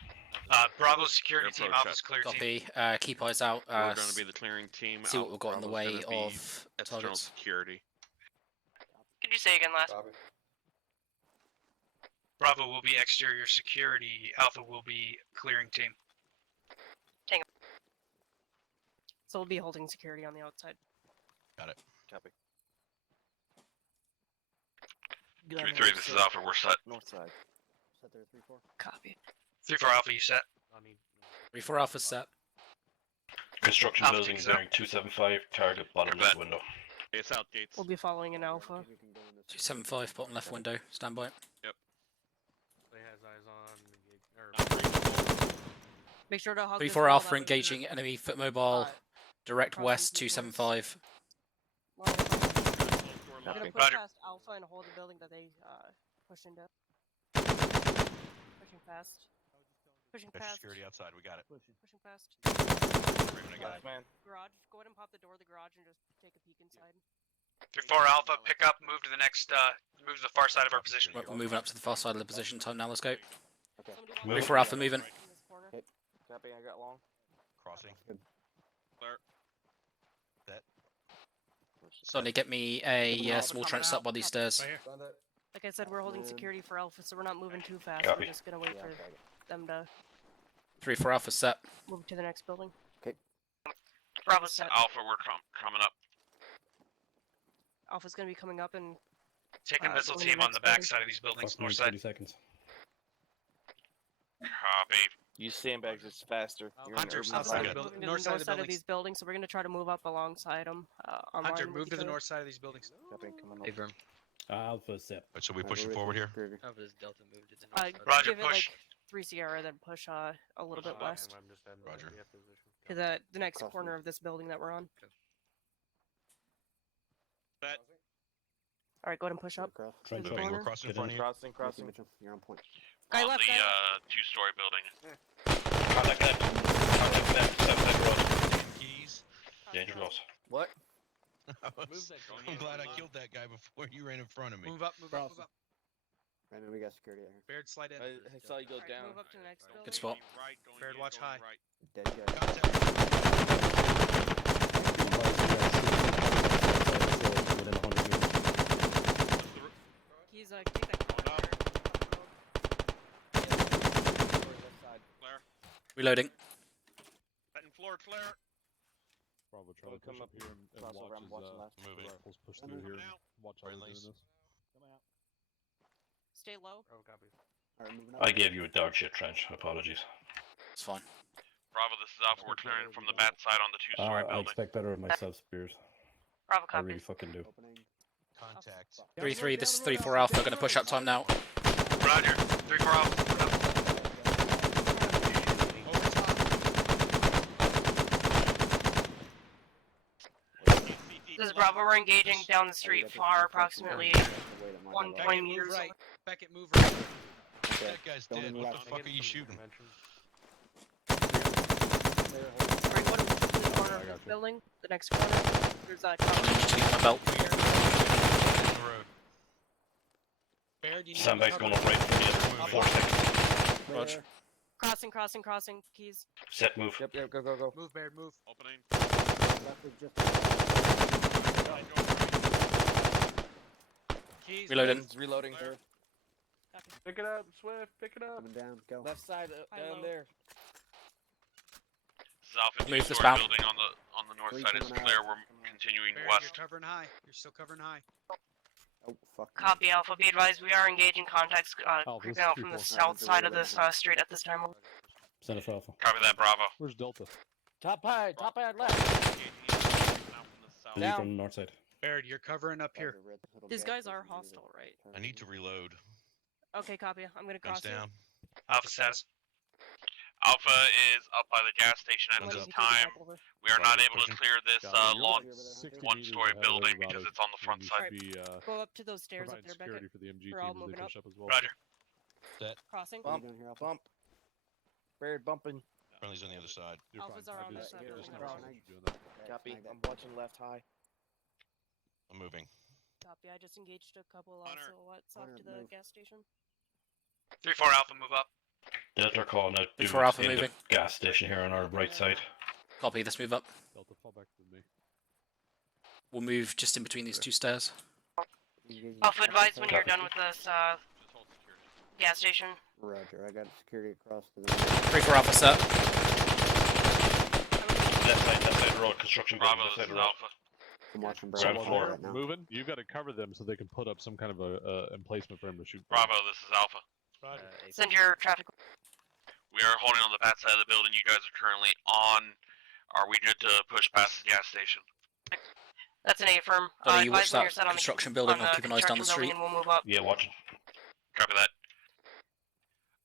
Bravo security team, Alpha's clear team. Copy. Keep eyes out. We're going to be the clearing team. See what we've got in the Bravo's way gonna be of external targets. security. Could you say again last? Bravo will be exterior security. Alpha will be clearing team. So we'll be holding security on the outside. Got it. Copy. 3-3, this is Alpha, we're set. North side. Set there, 3-4. Copy. 3-4 Alpha, you set? 3-4 Alpha set. Construction Alpha building takes out. bearing 275, target bottom left window. It's out gates. We'll be following an Alpha. 275 bottom left window. Stand by. Yep. They has eyes on. Make sure to hug 3-4 Alpha engaging enemy foot mobile. Direct west 275. We're gonna push past Alpha and hold the building that they pushed into. Pushing past. Pushing Extra past. security outside. We got it. Pushing past. Raven, I got it. Garage. Go ahead and pop the door of the garage and just take a peek inside. 3-4 Alpha, pick up, move to the next, move to the far side of our position. Right, we're moving up to the far side of the position. Time now. Let's go. Okay. 3-4 Alpha moving. Okay. Copy, I got long. Crossing. Clear. Set. Sonny, get me a small trench up by these stairs. Like I said, we're holding security for Alpha, so we're not moving too fast. Copy. We're just gonna wait for them to 3-4 Alpha set. move to the next building. Okay. Bravo set. Alpha, we're coming up. Alpha's gonna be coming up and Take a missile going to team on the next back building. side of these buildings, Fuck, north 30 side. seconds. Copy. Use sandbags, it's faster. You're in Hunter, urban south side. side of the Moving to north side of the buildings. these buildings, so we're gonna try to move up alongside them. Hunter, move to the north side of these buildings. Copy, come on. Affirm. Alpha set. Right, so we pushing forward here. Alpha is Delta moved to the north side. Roger, give push. it like 3 Sierra, then push a little bit west Roger. to the next corner of this building that we're on. Set. All right, go ahead and push up. Trench the Moving. corner. We're crossing in front of you. Crossing. You're on point. Guy On left. the Guy left. two-story building. Contact left. Contact left. South side road. Keys. Danger close. What? I'm glad I killed that guy before you ran in front of me. Move up, move up, move up. Right now we got security out here. Baird, slide in. I saw you go Alright, down. move up to the next building. Good spot. Right, going Baird, in, watch going high. Right. Dead guy. Within 100 meters. He's take that corner. Clear. Reloading. Setting floor clear. Bravo, Charlie, Come push up up here and cross watch over, I'm as watching left. the Moving. rifles push I'm through here. moving And out. watch how we're doing Friendlies. this. Stay low. Bravo copy. Alright, moving up. I gave you a dog shit trench. Apologies. It's fine. Bravo, this is Alpha, we're clearing from the bat side on the two-story I building. expect better of myself, Spears. Bravo I copy. really fucking do. Opening. Contact. 3-3. This is 3-4 Alpha. Gonna push up time now. Roger. 3-4 Alpha. This is Bravo. We're engaging down the street far, approximately 120 meters. Right. Beckett, move right. That guy's dead. What the fuck are you shooting? Alright, go to the corner of this building. The next corner. There's a Just leave my belt. On the road. Baird, you need Sandbags to going cover. up right from the 4 seconds. Roger. crossing. Keys. Set move. Yep, go. Move, Baird, move. Opening. Left is just Keys. Reloading. It's reloading. Clear. Pick it up, Swift. Pick it up. Coming down, go. Left side, High down low. there. This is Alpha, Move this two-story bound. building on the north Three side is coming out. clear. We're continuing Baird, west. you're covering high. You're still covering high. Oh, fuck. Copy Alpha. Be advised, we are engaging contacts Alpha, creeping this out is from the 3-4. south side of this street at this time. Send us Alpha. Copy that, Bravo. Where's Delta? Top high left. Leave from the north side. Baird, you're covering up here. These guys are hostile, right? I need to reload. Okay, copy. I'm gonna Guns cross you. down. Alpha status. Alpha is up by the gas station at Let this me take it time. back over. We are not Roger, able to pushing. clear this Got it. long You're like 60 one-story meters ahead of building everybody, because it's on the front and you side. should be, Go up to those stairs up providing there, security Beckett. for the MG We're team all as they moving push up as well. Roger. Set. Crossing. Bump, bump. Baird bumping. Friendly's on the other side. You're Alphas fine. are I on just, this side, I we're just gonna noticed cross. that you're doing that. Copy. snag that. I'm watching left high. I'm moving. Copy. I just engaged a couple Hunter. silhouettes off Hunter, to the move. gas station. 3-4 Alpha, move up. Delta calling out dudes 3-4 Alpha in moving. the gas station here on our right side. Copy. Let's move up. Delta, fall back with me. We'll move just in between these two stairs. Alpha, advise when you're done with this. gas station. Roger, I got security across to the... 3-4 Alpha, sir. Left side road, construction building, Bravo, left this side is road. Alpha. I'm watching So Bravo while floor they're right now. moving, you got to cover them so they can put up some kind of a emplacement for him to shoot. from. Bravo, this is Alpha. Send your traffic. We are holding on the back side of the building. You guys are currently on. Are we good to push past the gas station? That's an affirm. Donnie, you watch Advise when that you're set on construction the, building. on I'll the keep an eye down the construction building street. and we'll move up. Yeah, watching. Copy that.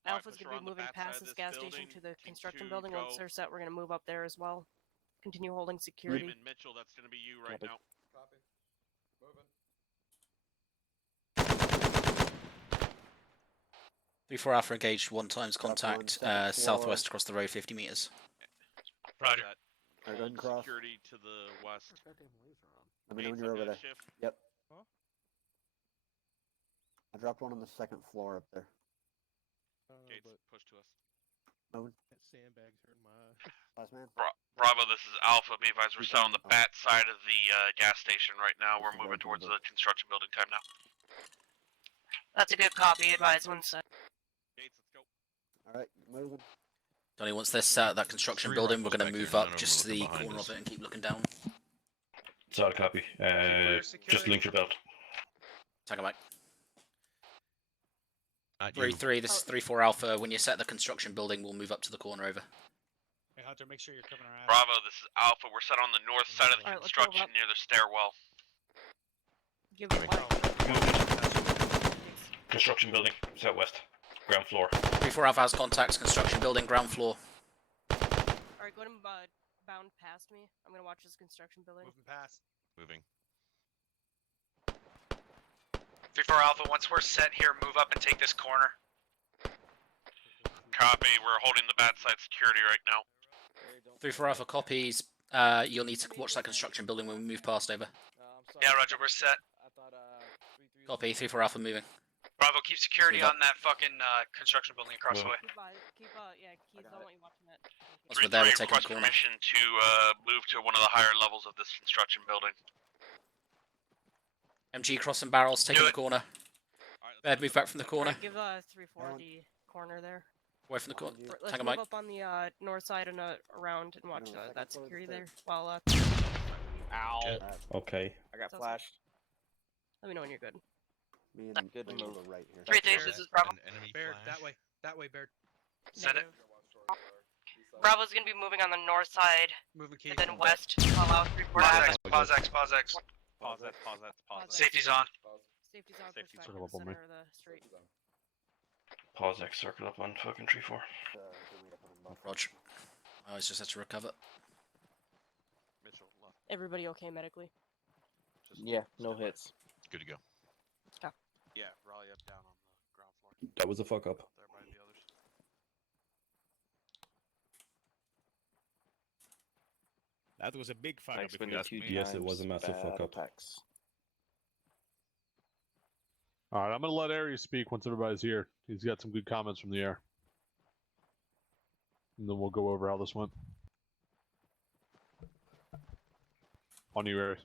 Alpha's going to be moving past this gas station to the construction building. Once they're set, we're going to move up there as well. Continue holding security. Raymond Mitchell, that's going to be you right Copy. now. Copy. Moving. 3-4 Alpha engaged 1 times contact second floor. southwest across the road 50 meters. Roger. Alright, go ahead and cross. Security to the west. Let me know when you're over there. Shift. Yep. I dropped one on the second floor up there. Gates push to us. Moving. That sandbag's hurting my eye. Last man. Bravo, this is Alpha. Be advised, we're set on the bat side of the gas station right now. We're moving towards the construction building time now. That's a good copy. Advise when set. Gates, let's go. Alright, moving. Donnie, once they're set at that construction 3 building, we're rifles going to back move there, up none of just to them the looking corner behind of it and keep looking down. Solid copy. Just link your belt. Tag him back. Not you. 3-3, this is 3-4 Alpha. When you set the construction building, we'll move up to the corner over. Hey Hunter, make sure you're coming around. Bravo, this is Alpha. We're set on the north side of the Alright, let's move construction up. near the stairwell. Give it light. Construction building, southwest. Ground floor. 3-4 Alpha has contacts, construction building, ground floor. Alright, go ahead and bound past me. I'm going to watch this construction building. Moving past. Moving. 3-4 Alpha, once we're set here, move up and take this corner. Copy. We're holding the bat side security right now. 3-4 Alpha copies. You'll need to watch that construction building when we move past over. Yeah, Roger, we're set. Copy, 3-4 Alpha moving. Bravo, keep security Move up. on that fucking construction building across the way. Keep, yeah, Keith, don't want you watching that. Once we're there, we'll take the request corner. permission to move to one of the higher levels of this construction building. MG crossing barrels, taking Do the it. corner. Bed, move back from the corner. Alright, give 3-4 the corner there. Away from the corner. Let's Tag him move back. up on the north side and around and watch that security there. While Ow. Okay. I got Sounds flashed. let me know when you're good. Me and Good to Bravo move. are right here. 3-3, this is Bravo. An enemy Baird, flash. that way, Baird. Set it. Bravo's gonna be moving on the north side Moving Keith. and then west. Allow 3-4 Pause to X, pause X, pause X. Pause that, pause that, pause that. Safety's on. Safety's on. Safety's Push back circle to up the on me. center of the street. Pause X, circle up on fucking 3-4. Roger. I always just had to recover. Mitchell, left. Everybody okay medically? Just Yeah, no stand by. hits. Good to go. Yeah, rally up down on the ground floor. That was a fuck up. There by the others. That was a big fuck up Thanks if for you the ask 2 me. Yes, it was a massive bad fuck up. attacks. All right, I'm going to let Aries speak once everybody's here. He's got some good comments from the air. And then we'll go over how this went. On you, Aries.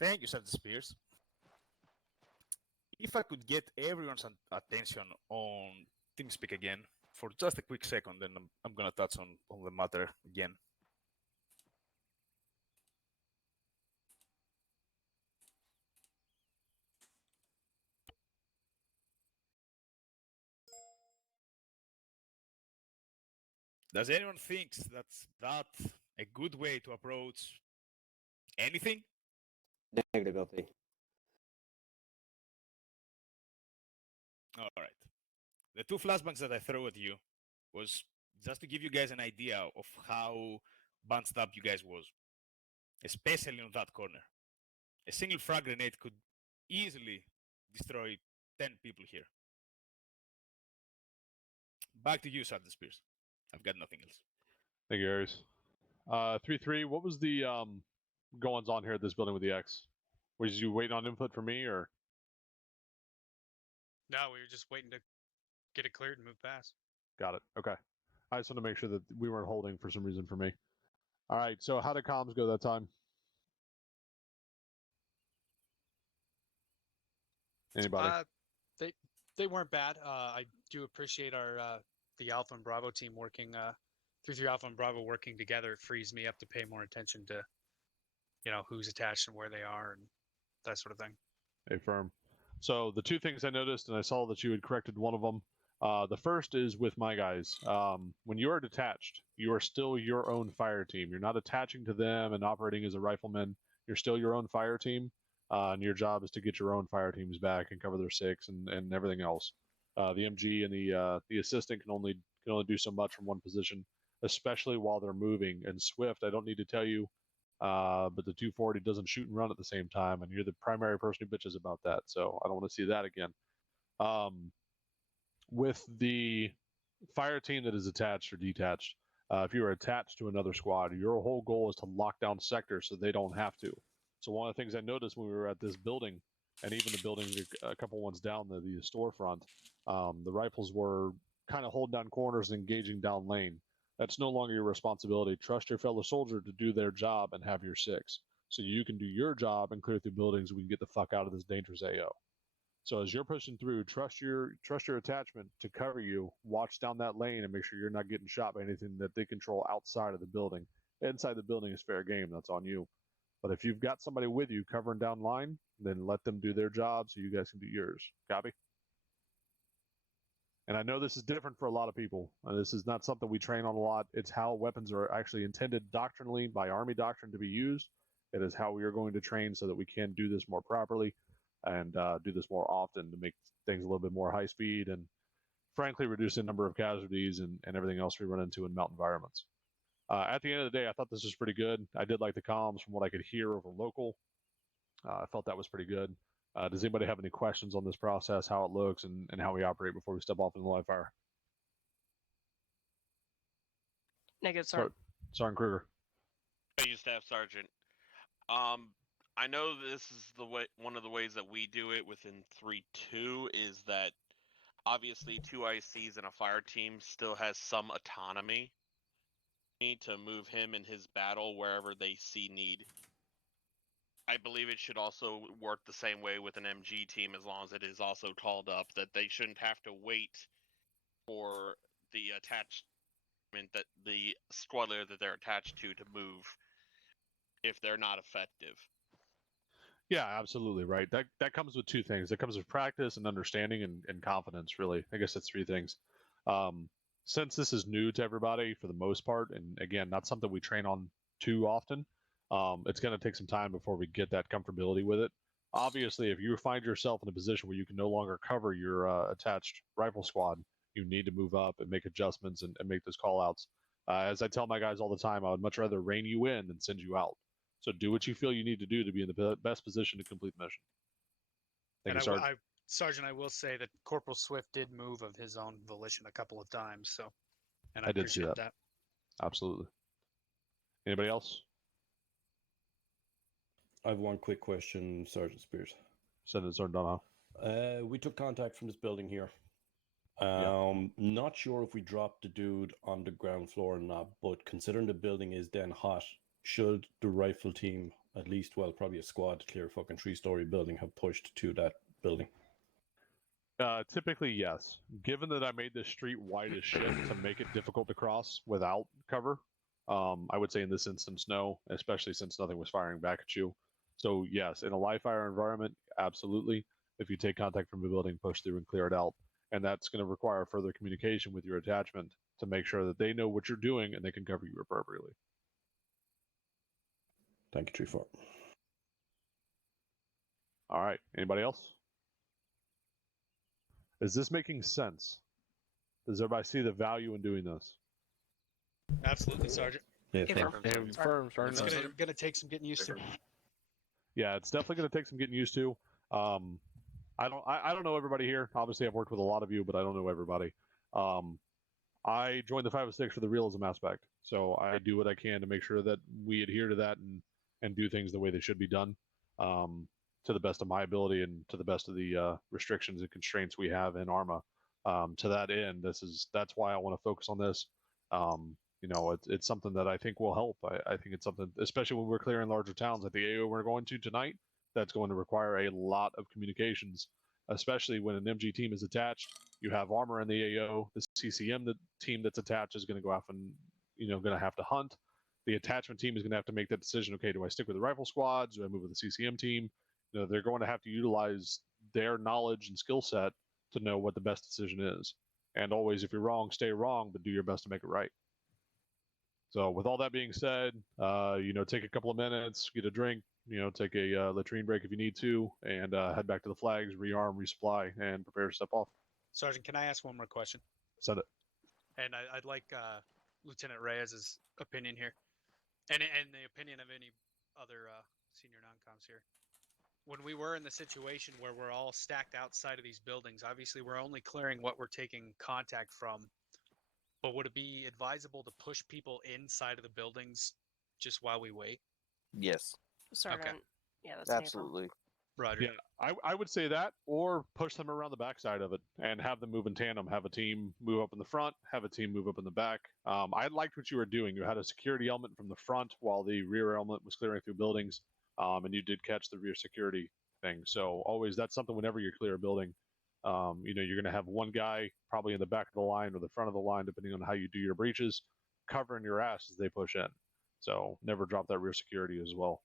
Thank you, Sergeant Spears. If I could get everyone's attention on TeamSpeak again for just a quick second, then I'm gonna touch on the matter again. Does anyone think that a good way to approach anything? Negative LT. All right. The 2 flashbangs that I throw at you was just to give you guys an idea of how bunched up you guys was, especially on that corner. A single frag grenade could easily destroy 10 people here. Back to you, Sergeant Spears. I've got nothing else. Thank you, Aries. 3-3, what was the goings on here at this building with the X? Was you waiting on input from me, or? No, we were just waiting to get it cleared and move past. Got it. Okay. I just want to make sure that we weren't holding for some reason for me. All right. So how did comms go that time? Anybody? they weren't bad. I do appreciate our the Alpha and Bravo team working 3-3 Alpha and Bravo working together. It frees me up to pay more attention to, who's attached and where they are and that sort of thing. Firm. So the two things I noticed, and I saw that you had corrected one of them. The first is with my guys. When you are detached, you are still your own fire team. You're not attaching to them and operating as a rifleman. You're still your own fire team, and your job is to get your own fire teams back and cover their six and everything else. The MG and the assistant can only do so much from one position, especially while they're moving. And Swift, I don't need to tell you, but the 240 doesn't shoot and run at the same time, and you're the primary person who bitches about that. So I don't want to see that again. With the fire team that is attached or detached, if you are attached to another squad, your whole goal is to lock down sectors so they don't have to. So one of the things I noticed when we were at this building, and even the building a couple ones down the storefront, the rifles were kind of holding down corners and engaging down lane. That's no longer your responsibility. Trust your fellow soldier to do their job and have your six. So you can do your job and clear through buildings. We can get the fuck out of this dangerous AO. So as you're pushing through, trust your attachment to cover you. Watch down that lane and make sure you're not getting shot by anything that they control outside of the building. Inside the building is fair game. That's on you. But if you've got somebody with you covering down line, then let them do their job so you guys can do yours. Copy? And I know this is different for a lot of people. This is not something we train on a lot. It's how weapons are actually intended doctrinally by Army doctrine to be used. It is how we are going to train so that we can do this more properly and do this more often to make things a little bit more high speed and, frankly, reduce the number of casualties and everything else we run into in mountain environments. At the end of the day, I thought this was pretty good. I did like the comms from what I could hear over local. I felt that was pretty good. Does anybody have any questions on this process, how it looks, and how we operate before we step off into the live fire? Negative, Sergeant. Sergeant Kruger. Hey, Staff Sergeant. I know this is one of the ways that we do it within 3-2 is that obviously 2 ICs and a fire team still has some autonomy to move him in his battle wherever they see need. I believe it should also work the same way with an MG team as long as it is also called up, that they shouldn't have to wait for the attachment that the squad leader that they're attached to move if they're not effective. Yeah, absolutely right. That comes with two things. It comes with practice and understanding and confidence, really. I guess that's three things. Since this is new to everybody for the most part, and again, not something we train on too often, it's going to take some time before we get that comfortability with it. Obviously, if you find yourself in a position where you can no longer cover your attached rifle squad, you need to move up and make adjustments and make those call outs. As I tell my guys all the time, I would much rather rein you in than send you out. So do what you feel you need to do to be in the best position to complete the mission. Thank you, Sergeant. Sergeant, I will say that Corporal Swift did move of his own volition a couple of times, so, and I did see appreciate that. Absolutely. Anybody else? I have one quick question, Sergeant Spears. Send it, Sergeant Donahoe. We took contact from this building here. Not sure if we dropped the dude on the ground floor or not, but considering the building is then hot, should the rifle team, at least, well, probably a squad to clear a fucking 3-story building, have pushed to that building? Typically, yes. Given that I made this street wide as shit to make it difficult to cross without cover, I would say in this instance, no, especially since nothing was firing back at you. So, yes, in a live fire environment, absolutely. If you take contact from a building, push through and clear it out. And that's going to require further communication with your attachment to make sure that they know what you're doing and they can cover you appropriately. Thank you, 3-4. All right. Anybody else? Is this making sense? Does everybody see the value in doing this? Absolutely, Sergeant. Yeah, Firm, Sergeant. It's gonna take some getting used to. Yeah, it's definitely going to take some getting used to. I don't know everybody here. Obviously, I've worked with a lot of you, but I don't know everybody. I joined the 506 for the realism aspect, so I do what I can to make sure that we adhere to that and do things the way they should be done, to the best of my ability and to the best of the restrictions and constraints we have in ARMA. To that end, that's why I want to focus on this. It's something that I think will help. I think it's something, especially when we're clearing larger towns like the AO we're going to tonight, that's going to require a lot of communications especially when an MG team is attached. You have armor in the AO. The CCM team that's attached is going to go off and going to have to hunt. The attachment team is going to have to make that decision. Okay, do I stick with the rifle squads? Do I move with the CCM team? They're going to have to utilize their knowledge and skill set to know what the best decision is. And always, if you're wrong, stay wrong, but do your best to make it right. So with all that being said, take a couple of minutes, get a drink, take a latrine break if you need to, and head back to the flags, rearm, resupply, and prepare to step off. Sergeant, can I ask one more question? Send it. And I'd like Lieutenant Reyes's opinion here, and the opinion of any other senior non-coms here. When we were in the situation where we're all stacked outside of these buildings, obviously we're only clearing what we're taking contact from. But would it be advisable to push people inside of the buildings just while we wait? Yes. Sergeant. Okay. Yeah, that's Absolutely. Roger. Yeah, I would say that, or push them around the backside of it and have them move in tandem. Have a team move up in the front, have a team move up in the back. I liked what you were doing. You had a security element from the front while the rear element was clearing through buildings, and you did catch the rear security thing. So always, that's something whenever you clear a building, you're going to have one guy probably in the back of the line or the front of the line, depending on how you do your breaches, covering your ass as they push in. So never drop that rear security as well.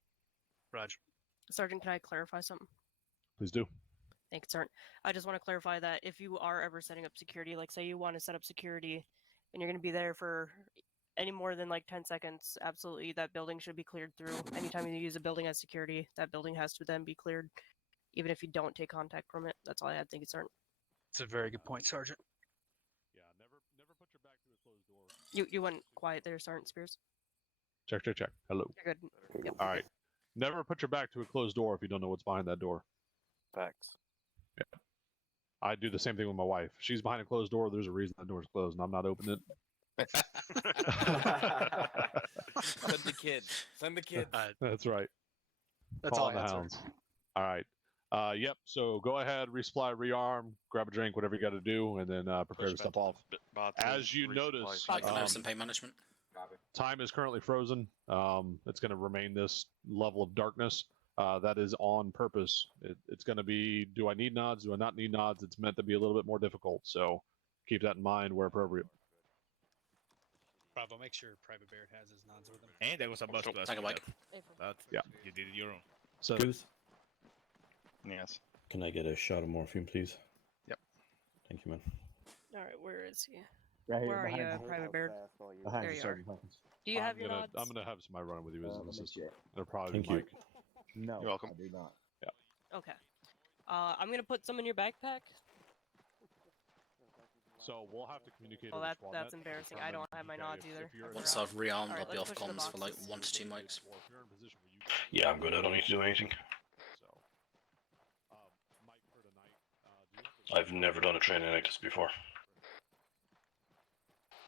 Roger. Sergeant, can I clarify something? Please do. Thanks, Sergeant. I just want to clarify that if you are ever setting up security, like say you want to set up security and you're going to be there for any more than like 10 seconds, absolutely that building should be cleared through. Anytime you use a building as security, that building has to then be cleared, even if you don't take contact from it. That's all I had. Thank you, Sergeant. It's a very good point, Sergeant. Yeah, never put your back to a closed door. You went quiet there, Sergeant Spears. Check. Hello. You're good. Yep. All right. Never put your back to a closed door if you don't know what's behind that door. Facts. Yeah. I do the same thing with my wife. She's behind a closed door. There's a reason that door's closed, and I'm not opening it. Send the kids. Send the kids. That's right. That's Call all in I the had, sir. hounds. All right. Yep. So go ahead, resupply, rearm, grab a drink, whatever you got to do, and then prepare to step off. As you notice, Can I have some pain management? time is currently frozen. It's going to remain this level of darkness. That is on purpose. It's going to be, do I need nods? Do I not need nods? It's meant to be a little bit more difficult. So keep that in mind where appropriate. Bravo, make sure Private Baird has his nods with him. And I was about to ask Take a you mic. that, but Yeah. you did it your own. So Goose, Yes. can I get a shot of morphine, please? Yep. Thank you, man. All right, where is he? Right here, Where are you, behind the Private Baird? Behind There you, you Sergeant Hawkins. Do you have your nods? I'm gonna have somebody running with you as an let me assistant. check. They'll probably Thank be you. Mike. No, You're welcome. I do not. Okay. I'm gonna put some in your backpack. So we'll have to communicate. Well, over that's SWATnet, embarrassing. I determine, don't have my okay, nods if either. you're in Once a- I've rearmed, Alright, I'll be let's off push the comms for like boxes. 1 to 2 mics. Or if you're in a position where you Yeah, I'm good. I don't need to do anything. So, Mike, for tonight, do you have I've never done a training like this before.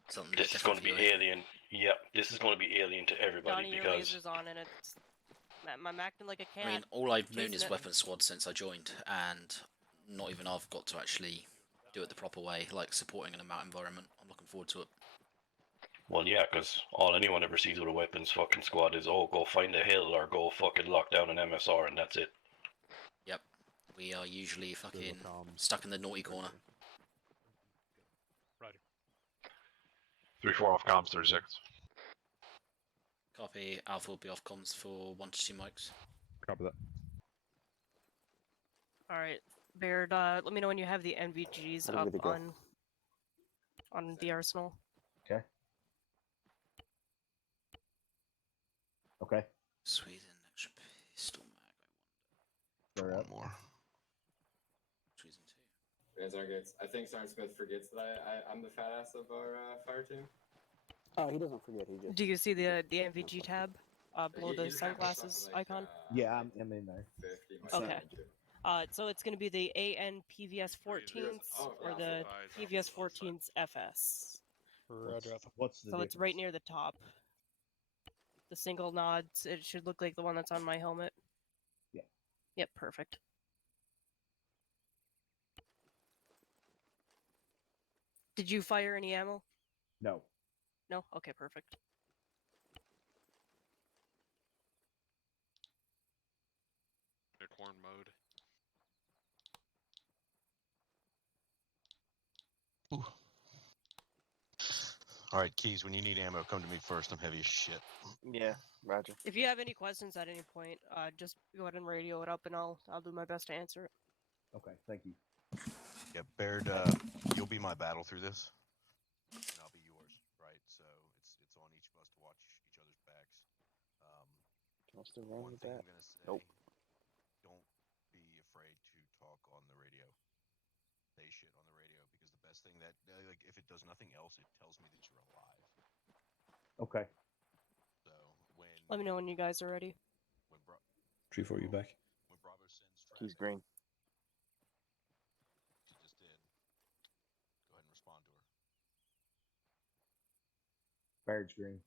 Something This is different going to for be you, eh? alien. Yep, this is going to be alien to everybody Donnie, your because laser's on and it's... I'm acting like a cat. I mean, all I've known chasing is it. weapon squad since I joined, and not even I've got to actually do it the proper way, like supporting in a mount environment. I'm looking forward to it. well, yeah, because all anyone ever sees with a weapons fucking squad is, oh, go find a hill or go fucking lock down an MSR, and that's it. Yep. We are usually fucking comms. stuck in the naughty corner. Roger. 3-4 off comms, 30 seconds. Copy. Alpha will be off comms for 1 to 2 mics. Copy that. All right, Baird. Let me know when you have the NVGs I'm up good to go. on the arsenal. Okay. Okay. Sweet, an extra pistol mag. Fire One up. more. Treason 2. As our gets, I think Sergeant Smith forgets that I'm the fat ass of our fire team. Oh, he doesn't forget. He just. Do you see the NVG tab below He the just had this sunglasses stuff like, icon? Yeah, I'm in there. 50 It's not- Okay. So it's going to be the ANPVS 14s or the PVS 14s FS. Roger, Alpha. What's the So it's right difference? near the top. The single nods. It should look like the one that's on my helmet. Yeah. Yep, perfect. Did you fire any ammo? No. No? Okay, perfect. Corn mode. All right, Keys. When you need ammo, come to me first. I'm heavy as shit. Yeah, Roger. If you have any questions at any point, just go ahead and radio it up, and I'll do my best to answer it. Okay, thank you. Yeah, Baird, you'll be my battle through this, and I'll be yours, right? So it's on each of us to watch each other's backs. What's the wrong One with thing that? I'm gonna say: Nope. don't be afraid to talk on the radio. Say shit on the radio because the best thing that, like, if it does nothing else, it tells me that you're alive. Okay. So when Let me know when you guys are ready. 3-4, you back? when Bravo sends He's traffic, green. she just did. Go ahead and respond to her. Baird's green.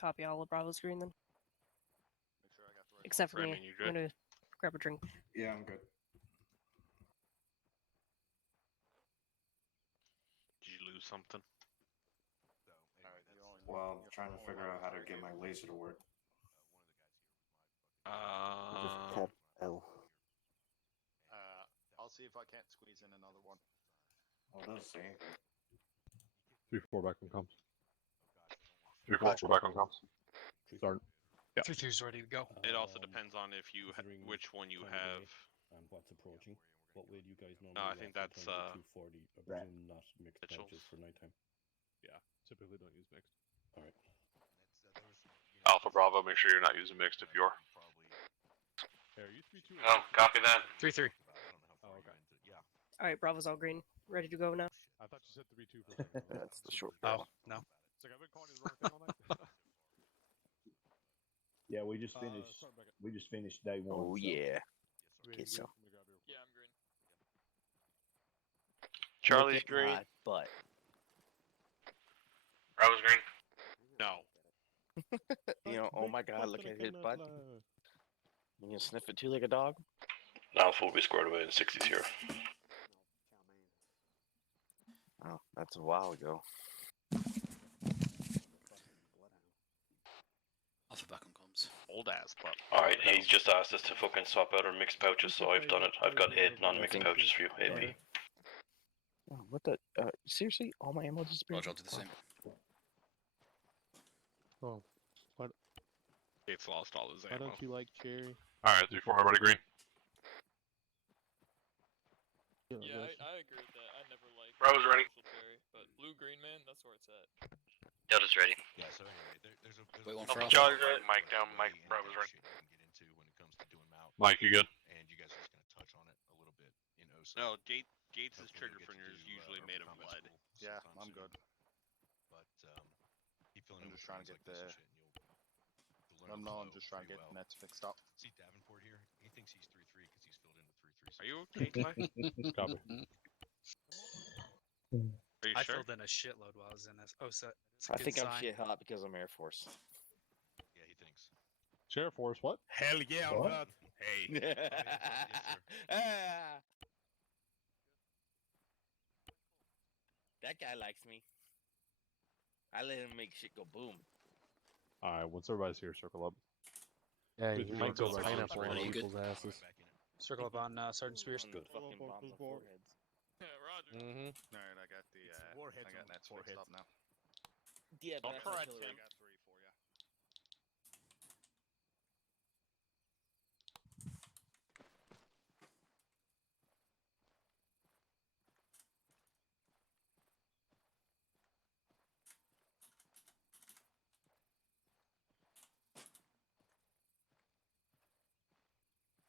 Copy all of Bravo's green then. Except for me. Raymond, you I'm good? gonna grab a drink. Yeah, I'm good. Did you lose something? Well, I'm trying to figure out how to get my laser to work. Just tap L. I'll see if I can't squeeze in another one. Well, let's see. 3-4 back on comms. 3-4 back on comms. Start. Yeah. 3-2's ready to go. It also depends on if you which one you have. And what's approaching. What way do you guys No, I think that's 240. I Rat. presume not mixed Mitchell's. pouches for nighttime. Yeah, typically don't use mixed. All right. Alpha Bravo, make sure you're not using mixed if you are. Hey, are you 3-2? Oh, copy that. 3-3. Oh, okay. All right, Bravo's all green. Ready to go now. I thought you said 3-2 for a second. That's the short Oh, barrel. no. It's like I've been calling you the wrong thing all night. Yeah, we just finished. start back at- We just finished day one. Oh so. yeah. Ready, Get some. let me grab your- Yeah, I'm green. Charlie's Look at green. my butt. Bravo's green. No. You know, oh my god, look at his butt. You can sniff it too like a dog? Alpha will be squared away in 60s here. Oh, that's a while ago. Alpha back on comms. Old ass pup. Alright, he's just asked us to fucking swap out our mixed pouches, so I've done it. I've got 8 non-mixed pouches for you, 8B. Oh, what the? Seriously? All my ammo disappeared? Roger, I'll do the same. Oh, why, It's lost all his why ammo. don't you like cherry? Alright, 3-4, everybody green. Yeah, Yeah, that's- I agree with that. I never liked Bravo's ready. cherry, but blue green man, that's where it's at. Delta's ready. Yeah. So anyway, there's a Wait, one a for lot Alpha. Charlie's of ready. Mike down. way Mike and Bravo's that ready. shit you can get into when it comes to doing them out. Mike, you good? And you guys are just gonna touch on it a little bit in OSA. No, Gates' Hopefully trigger we'll get to finger is do, usually made of combat lead. school Yeah, sometime I'm soon. good. But keep filling I'm in just with trying to things get like this and the. shit, and you'll learn I'm the no, I'm flow just trying to pretty get well. nets fixed up. See Davenport here? He thinks he's 3-3 because he's filled in with 3-3. Are you okay, Clay? Copy. Are you I sure? filled in a shitload while I was in this. Oh, so it's a I good think I'm sign. shit hot because I'm Air Force. Yeah, he thinks. Sheriff Force, what? Hell yeah, I'm What? hot. Hey. Ah. That guy likes me. I let him make shit go boom. Alright, once everybody's here, circle up. Yeah, Good you to might go. go Circle pineapple up. on Are you good? people's asses. Circle up on Sergeant Spears. Good. Fucking bombs on foreheads. Yeah, Roger. Mm-hmm. Alright, I got the. warheads I got on nets foreheads. fixed up now. Yeah, but Don't that's try it, artillery. Tim. I got 3 for you.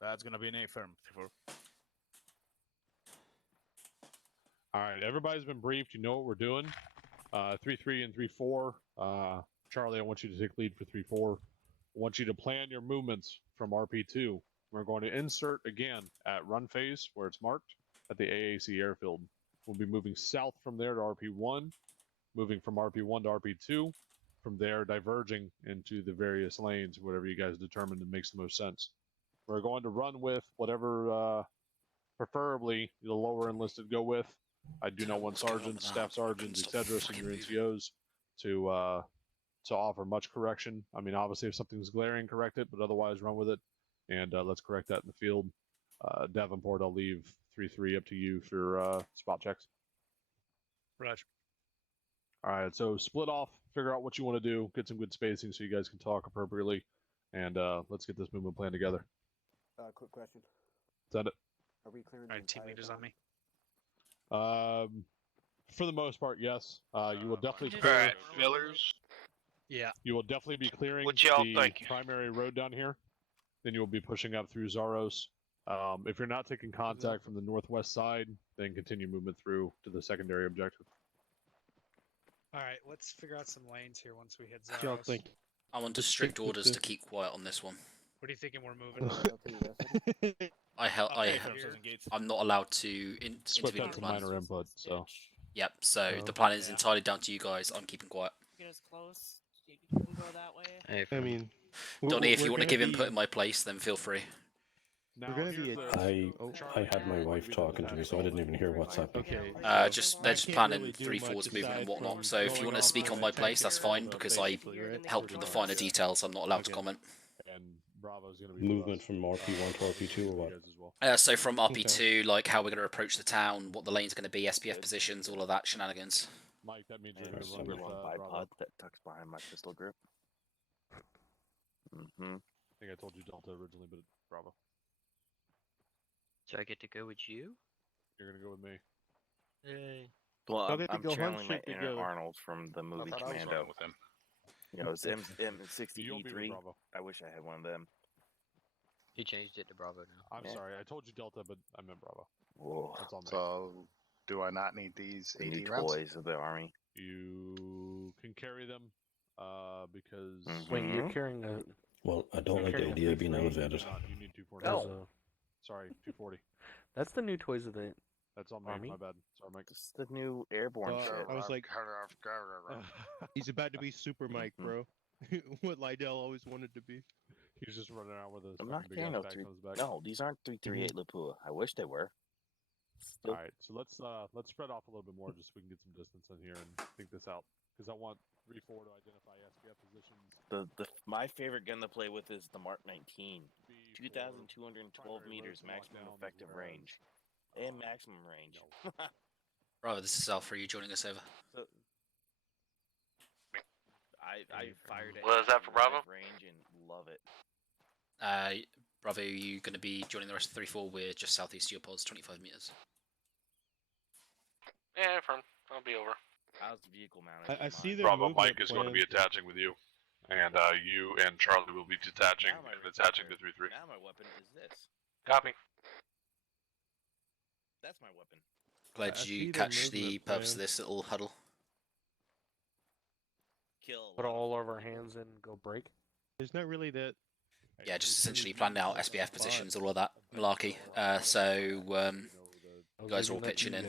That's gonna be an affirm. 3-4. Alright, everybody's been briefed. You know what we're doing. 3-3 and 3-4. Charlie, I want you to take lead for 3-4. I want you to plan your movements from RP2. We're going to insert again at run phase where it's marked at the AAC airfield. We'll be moving south from there to RP1, moving from RP1 to RP2, from there diverging into the various lanes, whatever you guys determine that makes the most sense. We're going to run with whatever, preferably the lower enlisted go with. I do not want sergeants, staff sergeants, etc., senior NCOs to offer much correction. I mean, obviously, if something's glaring, correct it, but otherwise, run with it, and let's correct that in the field. Davenport, I'll leave 3-3 up to you for spot checks. Roger. All right, so split off, figure out what you want to do, get some good spacing so you guys can talk appropriately, and let's get this movement plan together. Quick question. Is that it? Are we clearing All right, team leaders on me. For the most part, yes. You will definitely All clear. right, fillers. Yeah. You will definitely be clearing What y'all the think? primary road down here. Then you will be pushing up through Zaros. If you're not taking contact from the northwest side, then continue movement through to the secondary objective. All right, let's figure out some lanes here once we hit What y'all Zaros. think? I'm under Let's strict stick with orders to the- keep quiet on this one. What are you thinking we're moving? I'm not allowed to Split intervene on that's the a plan. minor input, so. Yep. So Oh, the plan is entirely down to you guys. I'm keeping quiet. Get us close. You can go that way. I mean, Donnie, if we're you want to gonna give input be- in my place, then feel free. We're gonna be. I had my wife talking to me, so I didn't even hear what's happening. Okay. They're just can't planning really do 3/4 much movement and aside whatnot. from So if you going want to off speak of on a my place, that's 10-year fine road, because I basically, right? helped with the finer details. I'm not allowed to comment. And Bravo's going to be Movement from RP1 to RP2 or what? So from RP2, like how we're going to approach the town, what the lane's going to be, SPF positions, all of that shenanigans. Mike, that means you're I going have a to run super with long Bravo. bipod that tucks behind my pistol grip. Mm-hmm. I think I told you Delta originally, but Bravo. So I get to go with you? You're going to go with me. Yay. Well, Y'all I'm, get to I'm go hunt channeling my shit inner together. Arnold from the movie thought I was Commando. running with him. You know, it's M60 You'll be with E3. Bravo. I wish I had one of them. He changed it to Bravo now. I'm Yeah. sorry, I told you Delta, but I meant Bravo. Whoa. That's all me. So, do I not need these The new AD rounds? toys of the army. You can carry them, because... Wait, you're Mhm. carrying a. Well, I don't you're like the carrying a idea of being 3-3. elevated. You need 240. There's No. Sorry, 240. That's the new toys of the That's on me, Army? my bad. Sorry, Mike. It's the new airborne shit. I was like, he's about to be Super Mike, bro. What Lydell always wanted to be. He's just running around with his I'm fucking not big carrying ass no back 3. on his back. No, these aren't 338 Lapua. I wish they were. Still, All right, so let's spread off a little bit more just so we can get some distance in here and think this out. Because I want 3-4 to identify SPF positions. my favorite gun to play with is the Mark 19. 2,212 meters maximum effective range. And maximum range. Bravo, this is Alpha. Are you joining us over? So, I fired it. What is that for Bravo? Range and love it. Bravo, are you going to be joining the rest of 3-4? We're just southeast of your pods, 25 meters. Yeah, fine. I'll be over. How's the vehicle mounted? I see their Bravo, movement Mike is going to be plans. attaching with you. And you and Charlie will be detaching and attaching to 3-3. Now my weapon is this. Copy. That's my weapon. Glad I see you their catch the movement purpose of plan. this little huddle. Kill. Put all of our hands in and go break. There's not really that. Yeah, just essentially planned out SPF positions, all of that malarkey. So you guys are all pitching in.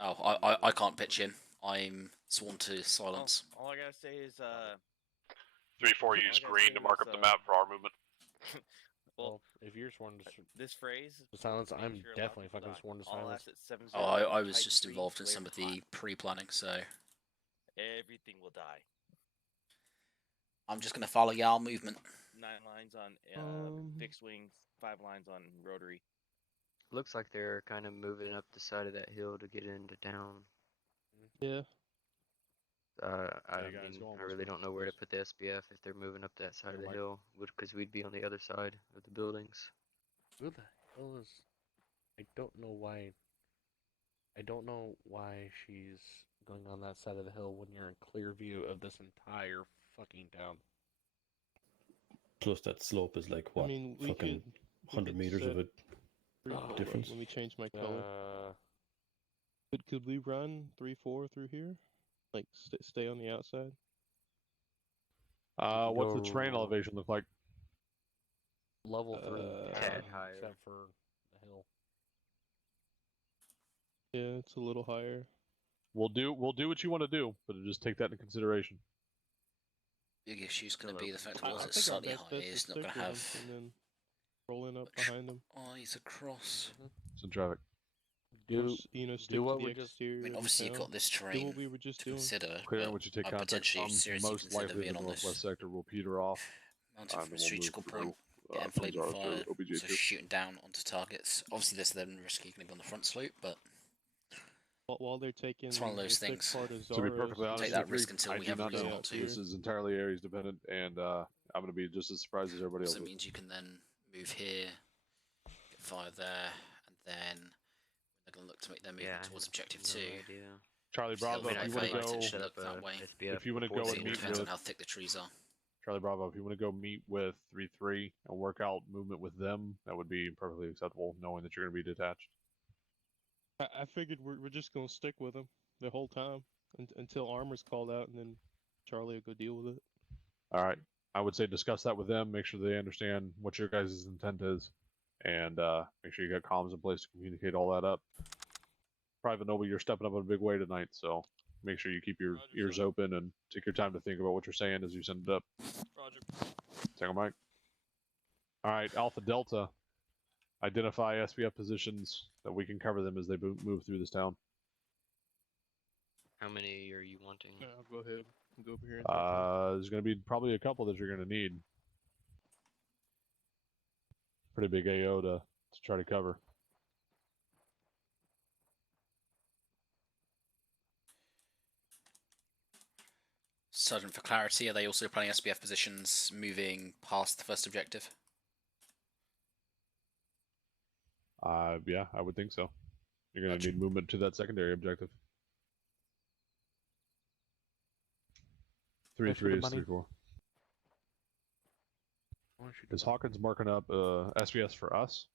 Oh, I can't pitch in. I'm sworn to silence. All I gotta say is 3-4 use green to mark up the map for our movement. Well, if you're sworn to this phrase. silence, make I'm sure a lot definitely of people fucking die. sworn to All silence. assets 7-0, Oh, I was type just 3, involved in flavor some of hot. the pre-planning, so Everything will die. I'm just going to follow y'all movement. 9 lines on fixed wing, 5 lines on rotary. Looks like they're kind of moving up the side of that hill to get into town. Yeah. I Hey, guys, mean, go on I this really way, don't know where to put the SBF if they're moving up that side of the Mike. hill, because we'd be on the other side of the buildings. Who the hell is? I don't know why. I don't know why she's going on that side of the hill when you're in clear view of this entire fucking town. Plus that slope is like what? I mean, we fucking could 100 meters set of it. three- difference. Let me change my color. Could we run 3-4 through here? Like stay on the outside. What's the terrain elevation look like? Level 3, tad higher. except for the hill. Yeah, it's a little higher. We'll do what you want to do, but just take that into consideration. Big issue's going to be the fact that I it's think our slightly best high. bet is It's to not going stick to with have them and then roll in up behind them. eyes across. It's in traffic. Do stick do to what the we just. exterior. I mean, of obviously you've town. got this Do terrain what we were just to doing. consider. Clear but what you take I contact potentially from. seriously Most consider likely the being on northwest this. sector will peter off. Mounted from a then we'll strategical move point, through, get from enflated Zara to fire, OBJ2. so shooting down onto targets. Obviously, this then risky going to be on the front slope, but while they're taking It's one of those the thick things. part of To be Zaros, perfectly honest, Take that with you, risk until I we do have a not reason know. not to. This is entirely areas dependent, and I'm going to be just as surprised as everybody else So it is. means you can then move here, get fire there, and then they're going to look to make their movement towards objective 2. Charlie Bravo, if you want to go, that way. if you want to go So and it meet depends with on how thick the trees are. Charlie Bravo, if you want to go meet with 3-3 and work out movement with them, that would be perfectly acceptable, knowing that you're going to be detached. I figured we're just gonna stick with them the whole time until armor's called out, and then Charlie will go deal with it. All right. I would say discuss that with them, make sure they understand what your guys' intent is, and make sure you got comms in place to communicate all that up. Private Noble, you're stepping up in a big way tonight, so make sure you keep your ears open and take your time to think about what you're saying as you send it up. Roger. Take a mic. All right, Alpha Delta, identify SBF positions that we can cover them as they move through this town. How many are you wanting? Yeah, I'll go ahead and go over here. And There's going to be probably a couple that you're going to need. Pretty big AO to try to cover. Sergeant, for clarity, are they also planning SBF positions moving past the first objective? Yeah, I would think so. You're going to need movement to that secondary objective. 3-3 is 3-4. Is Hawkins marking up SBS for us?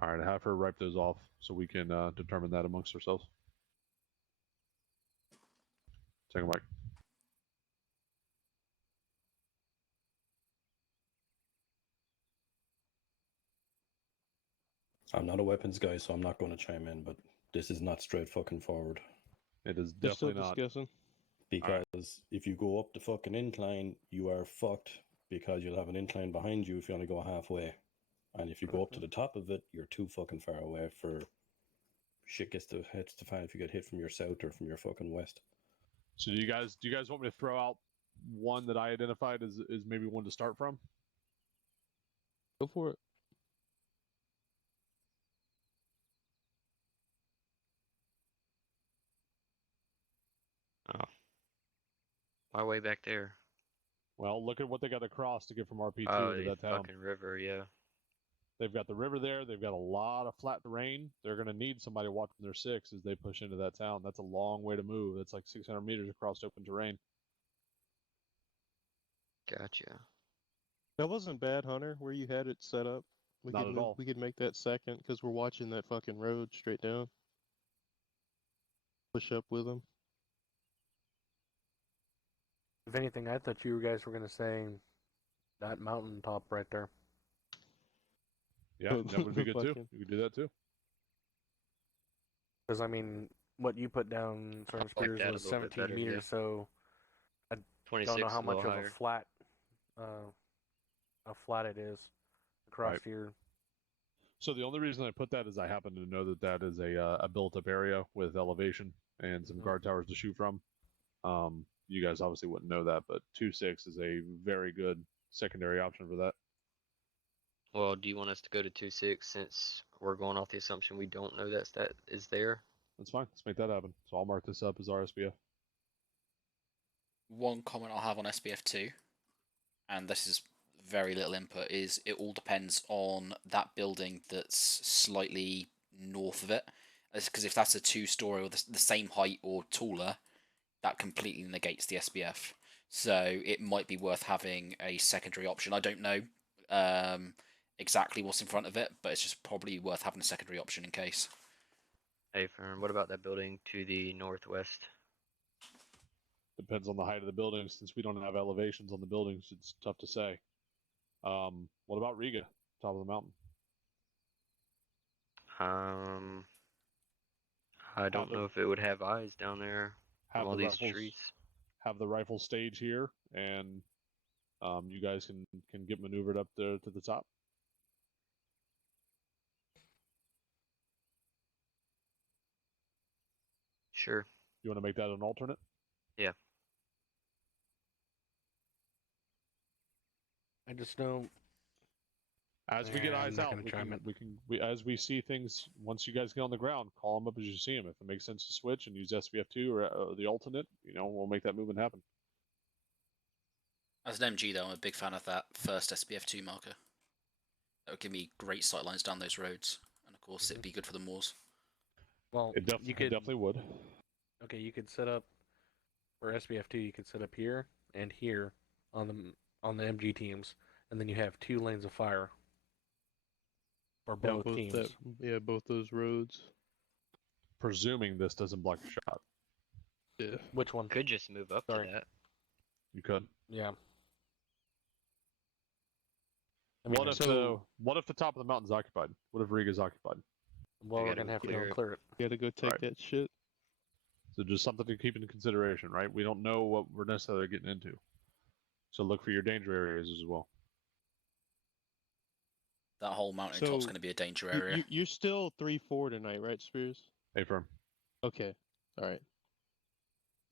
All right, have her wipe those off so we can determine that amongst ourselves. Take a mic. I'm not a weapons guy, so I'm not going to chime in, but this is not straight fucking forward. It is we're still definitely not. discussing. Because if you go up the fucking incline, you are fucked because you'll have an incline behind you if you only go halfway. And if you go up to the top of it, you're too fucking far away for shit hits the fan if you get hit from your south or from your fucking west. So do you guys want me to throw out one that I identified as maybe one to start from? Go for it. Oh. My way back there. Well, look at what they got to cross to get from RP2 Oh, to the that town. fucking river, yeah. They've got the river there. They've got a lot of flat terrain. They're going to need somebody watching their 6 as they push into that town. That's a long way to move. That's like 600 meters across open terrain. Gotcha. That wasn't bad, Hunter, where you had it set up. Not at all. We could make that second because we're watching that fucking road straight down. Push up with them. If anything, I thought you guys were going to say that mountaintop right there. Yeah, that would be good too. You could do that too. Because, I mean, what you put down, Sergeant like Spears, that a was little bit 17 better, meters, yeah. so I don't 26 know how a much little of higher. a flat it is across Right. here. So the only reason I put that is I happen to know that that is a built-up area with elevation and some guard towers to shoot from. You guys obviously wouldn't know that, but 2-6 is a very good secondary option for that. Well, do you want us to go to 2-6 since we're going off the assumption we don't know that is there? That's fine. Let's make that happen. So I'll mark this up as RSBF. One comment I'll have on SBF2, and this is very little input, is it all depends on that building that's slightly north of it. Because if that's a 2-story or the same height or taller, that completely negates the SBF. So it might be worth having a secondary option. I don't know exactly what's in front of it, but it's just probably worth having a secondary option in case. Hey, Fern, what about that building to the northwest? Depends on the height of the building. Since we don't have elevations on the buildings, it's tough to say. What about Riga, top of the mountain? I don't know if it would have eyes down there from all these trees. Have the rifle stage here, and you guys can get maneuvered up there to the top. Sure. You want to make that an alternate? Yeah. I just know As we get I'm eyes not out, gonna chime in. as we see things, once you guys get on the ground, call them up as you see them. If it makes sense to switch and use SBF2 or the alternate, we'll make that movement happen. As an MG, though, I'm a big fan of that first SBF2 marker. That would give me great sight lines down those roads, and of course, it'd be good for the moors. Well, It definitely would. Okay, you could set up for SBF2. You could set up here and here on the MG teams, and then you have 2 lanes of fire for both teams. Both those roads. Presuming this doesn't block a shot. Yeah. Which one? Could just move up Sorry. to that. You could. Yeah. What if the top of the mountain's occupied? What if Riga's occupied? Well, we're gonna have to go and clear it. You gotta go take Right. that shit. So just something to keep into consideration, right? We don't know what we're necessarily getting into. So look for your danger areas as well. That whole mountain top's going to be a danger area. You're still 3-4 tonight, right, Spears? Affirm. Okay. All right.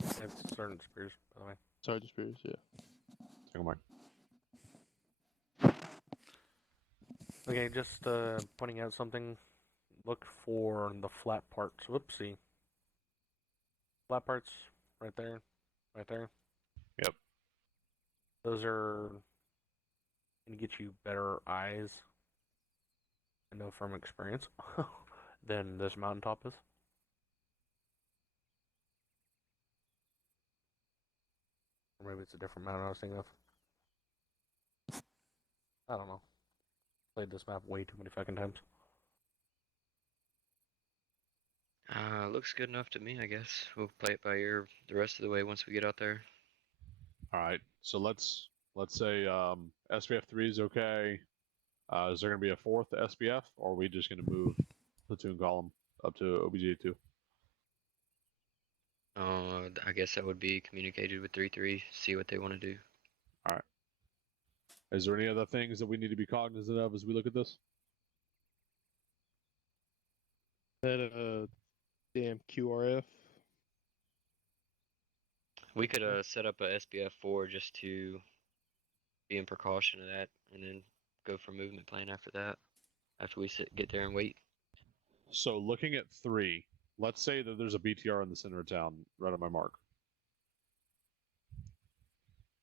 It's Sergeant Spears, by the way. Sergeant Spears, yeah. Second mark. Okay, just pointing out something. Look for the flat parts. Whoopsie. Flat parts, right there. Right there. Yep. Those are going to get you better eyes, I know from experience, than this mountaintop is. Or maybe it's a different mountain I was thinking of. I don't know. Played this map way too many fucking times. Looks good enough to me, I guess. We'll play it by ear the rest of the way once we get out there. All right. So let's say SBF3 is okay. Is there going to be a 4th SBF, or are we just going to move platoon column up to OBJ2? I guess that would be communicated with 3-3, see what they want to do. All right. Is there any other things that we need to be cognizant of as we look at this? That damn QRF. We could set up a SBF4 just to be in precaution of that, and then go for movement plan after that, after we get there and wait. So looking at 3, let's say that there's a BTR in the center of town, right on my mark.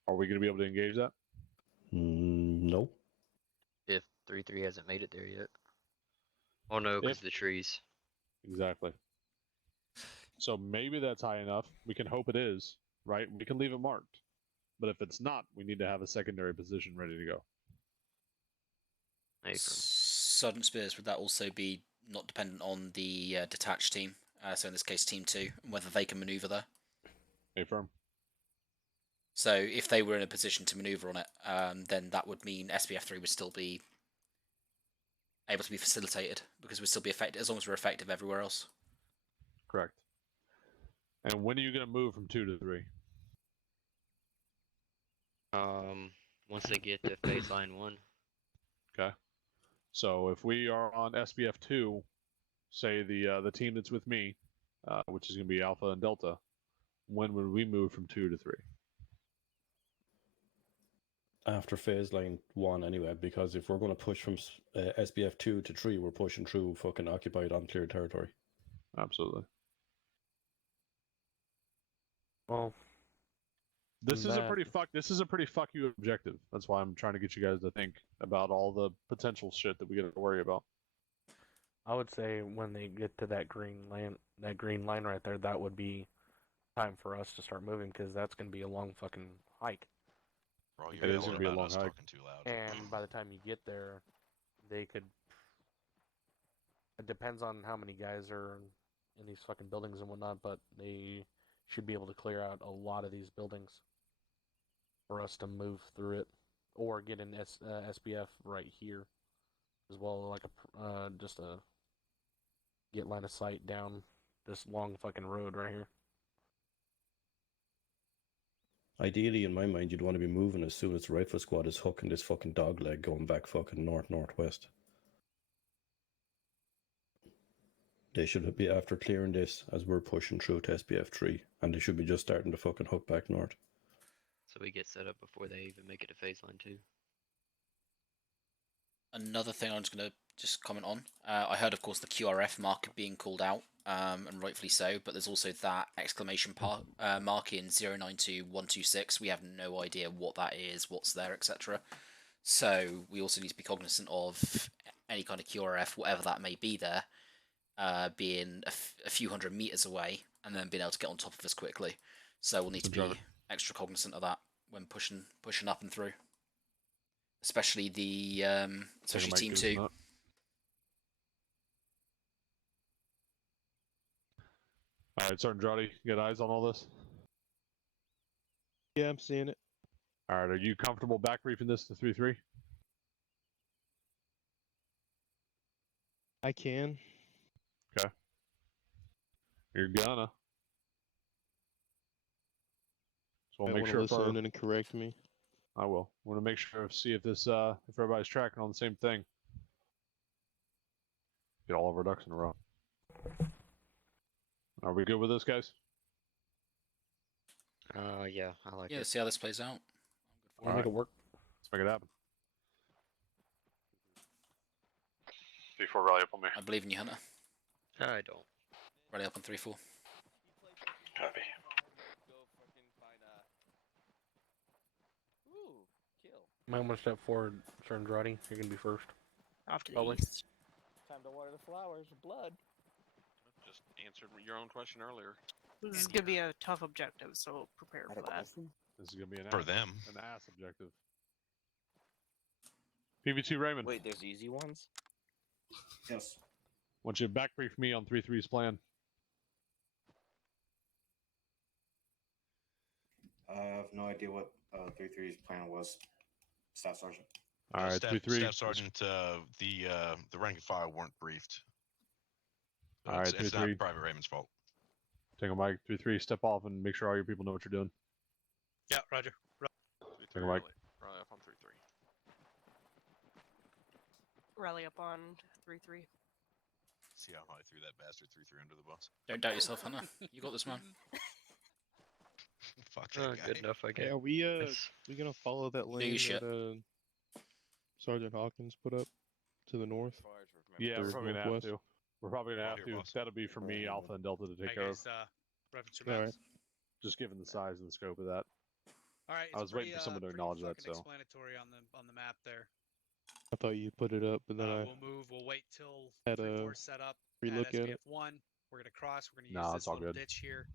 Are we going to be able to engage that? No. If 3-3 hasn't made it there yet. Oh no, because the trees. Exactly. So maybe that's high enough. We can hope it is, right? We can leave it marked. But if it's not, we need to have a secondary position ready to go. Sergeant Spears, would that also be not dependent on the detached team? So in this case, Team 2, and whether they can maneuver there? Affirm. So if they were in a position to maneuver on it, then that would mean SBF3 would still be able to be facilitated, because we'd still be effective as long as we're effective everywhere else. Correct. And when are you going to move from 2 to 3? Once they get to phase line 1. Okay. So if we are on SBF 2, say the team that's with me, which is going to be Alpha and Delta, when would we move from 2 to 3? After phase line 1 anyway, because if we're going to push from SBF 2 to 3, we're pushing through fucking occupied uncleared territory. Absolutely. Well, this is a pretty fuck you objective. That's why I'm trying to get you guys to think about all the potential shit that we got to worry about. I would say when they get to that green line right there, that would be time for us to start moving, because that's going to be a long fucking hike. Bro, It is going to be a long hike. Too loud. And by the time you get there, they could. It depends on how many guys are in these fucking buildings and whatnot, but they should be able to clear out a lot of these buildings for us to move through it, or get an SBF right here as well, like just a get line of sight down this long fucking road right here. Ideally, in my mind, you'd want to be moving as soon as the rifle squad is hooking this fucking dog leg going back fucking north-northwest. They should be after clearing this as we're pushing through to SBF 3, and they should be just starting to fucking hook back north. So we get set up before they even make it to phase line 2. another thing I'm just going to comment on. I heard, of course, the QRF mark being called out, and rightfully so, but there's also that exclamation mark in 092126. We have no idea what that is, what's there, etc. So we also need to be cognizant of any kind of QRF, whatever that may be there, being a few hundred meters away and then being able to get on top of us quickly. So we'll need to be extra cognizant of that when pushing up and through. Especially the Team 2. All right, Sergeant Drowdy, you got eyes on all this? Yeah, I'm seeing it. All right, are you comfortable back briefing this to 3-3? I can. Okay. You're gonna. So we'll make sure listen and correct me. I will. Want to make sure see if this if everybody's tracking on the same thing. Get all of our ducks in a row. Are we good with this, guys? Yeah, I like Yeah, it. let's see how this plays out. We'll make it work. Let's make it happen. 3-4, rally up on me. I believe in you, Hunter. I don't. Rally up on 3-4. Copy. Ooh, kill. Might want to step forward, Sergeant Roddy. You're gonna be first. Off to the Probably. east. Time to water the flowers with blood. Just answered your own question earlier. This is gonna be a tough objective, so prepare for that. This is gonna be an For ass, them. an ass objective. PV2 Raymond. Wait, there's easy ones? Yes. Want you to back brief me on 3-3's plan. I have no idea what 3-3's plan was, Staff Sergeant. All right, Staff, 3-3. Staff Sergeant, the rank and file weren't briefed. All right, it's not 3-3. Private Raymond's fault. Take a mic. 3-3. Step off and make sure all your people know what you're doing. Yeah, Roger. Take a mic. Rally up on 3-3. Rally up on 3-3. See how I threw that bastard 3-3 under the bus. Don't doubt yourself, Hunter. You got this, man. Fuck that guy. Good enough, I Hey, guess. are we gonna follow that your lane shit. that Sergeant Hawkins put up to the north? Yeah, we're Or probably gonna have northwest? to. We're probably gonna have Here, to. boss. That'll be for me, Alpha, and Delta to take Hey care guys, of. reference your All maps. Just given the size and the scope of that. All right. I was waiting for someone to acknowledge that. Fucking So explanatory on the map there. I thought you put it up, but then I We'll move. We'll wait till had 3-4 a set up relook at at SBF it. 1. We're gonna cross. We're gonna Nah, use it's this all little good. ditch here.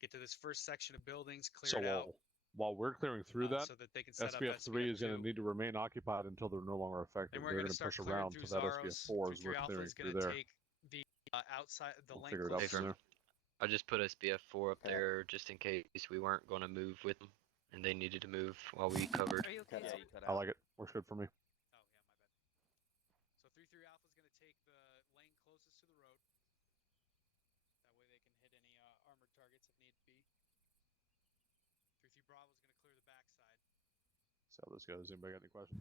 Get to this first section of buildings, clear So it out, while we're clearing through that, so that they can set up SBF 3 is going to SBF2. need to remain occupied until they're no longer effective. Then we're They're gonna going to start push clearing around through to that Zaros. SBF 4 as 3-3 we're Alpha clearing is through gonna there. take the outside the We'll lane figure it out closest from to there. I just put SBF 4 up there just in case we weren't going to move with them, and they needed to move while we covered. Are you okay? Yeah, you cut I out. like it. Works good for me. So 3-3 Alpha is going to take the lane closest to the road. That way they can hit any armored targets if need be. 3-3 Bravo is going to clear the backside. See how this goes. Anybody got any questions?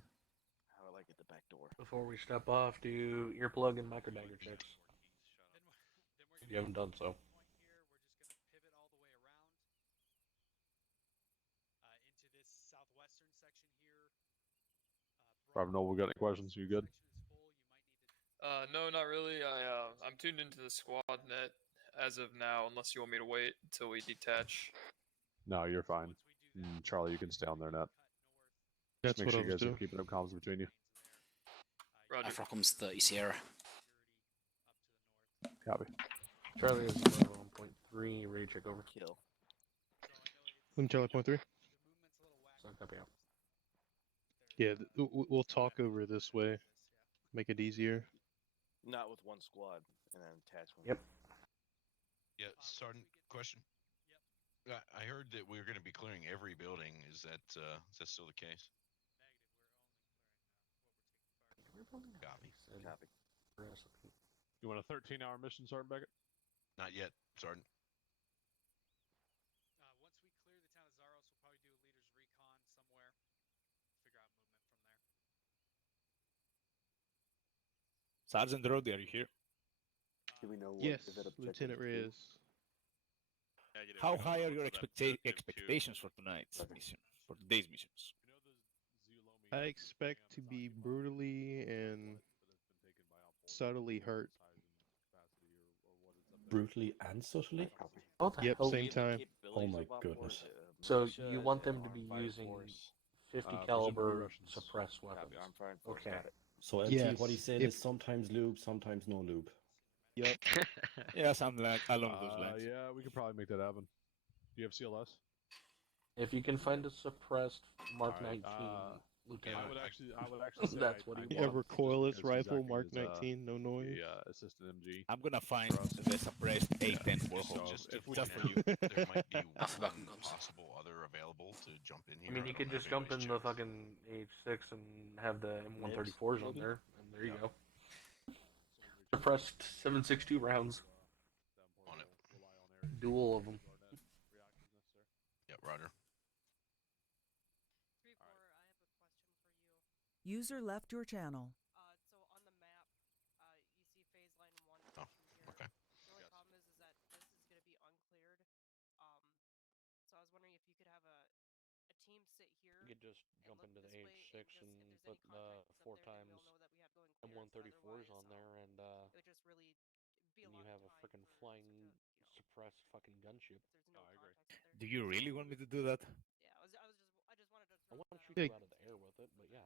How I like it, the back door. Before we step off, do earplug and micro dagger checks. If you haven't done so. Here, we're just going to pivot all the way around into this southwestern section here. Bravo Noble, got any questions? You good? No, not really. I'm tuned into the squad net as of now, unless you want me to wait until we detach. No, you're fine. Charlie, you can stay on there, net. That's Just make what sure I you was guys are doing. keeping up comms between you. Roger. Afrocom's 30 Sierra. Copy. Charlie is 1.3. Ready to check over. Kill. Charlie point 3. So copy out. Yeah, we'll talk over this way. Make it easier. Not with one squad and an attachment. Yep. Yeah, Sergeant, question. I heard that we were going to be clearing every building. Is that still the case? Copy. Copy. You want a 13-hour mission, Sergeant Beckett? Not yet, Sergeant. Once we clear the town of Zaros, we'll probably do a leader's recon somewhere. Figure out movement from there. Sergeant Roddy, are you here? Do we know what Yes, is that objective Lieutenant do? Reyes. How high are your expectations for tonight's mission, for today's missions? I expect to be brutally and subtly hurt. Brutally and subtly? What the Yep, hell? same time. Oh my goodness. So you want them to be using 50 presumably caliber Russians. suppressed weapons? Okay. So MT, Yes. what he's saying If is sometimes lube, sometimes no lube. Yep. Yeah, something like along those lines. Yeah, we could probably make that happen. Do you have CLS? If you can find a suppressed Mark Alright, 19, Lieutenant, I would actually say that's what he a wants. recoilless because he's rifle acting Mark as, 19, no noise. the assistant MG. I'm gonna find the suppressed A10 Warhol Just to if we point just for you. out, there might be Alpha one Bucking comes. possible other available to jump in here. I mean, you don't could know just if jump in anybody's the checked. fucking H6 and have the M134s on there, and there you go. Suppressed 7.62 rounds. On it. Dual of them. Yep, Roger. User left your channel. So on the map, you see phase line 1 Oh, from here. okay. The only problem is that this is going to be uncleared. So I was wondering if you could have a team sit here. You could just jump look into the this way H6 and and just, put if there's the any 4 contacts up there, then times we'll know that we have going clearance. M134s on there, Otherwise, and it would just really be a you lot have of a time freaking for flying us to, suppressed fucking gunship. There's no contacts up there. Do you really want me to do that? Yeah, I just wanted to. I want to shoot you out of the air with it, but yeah.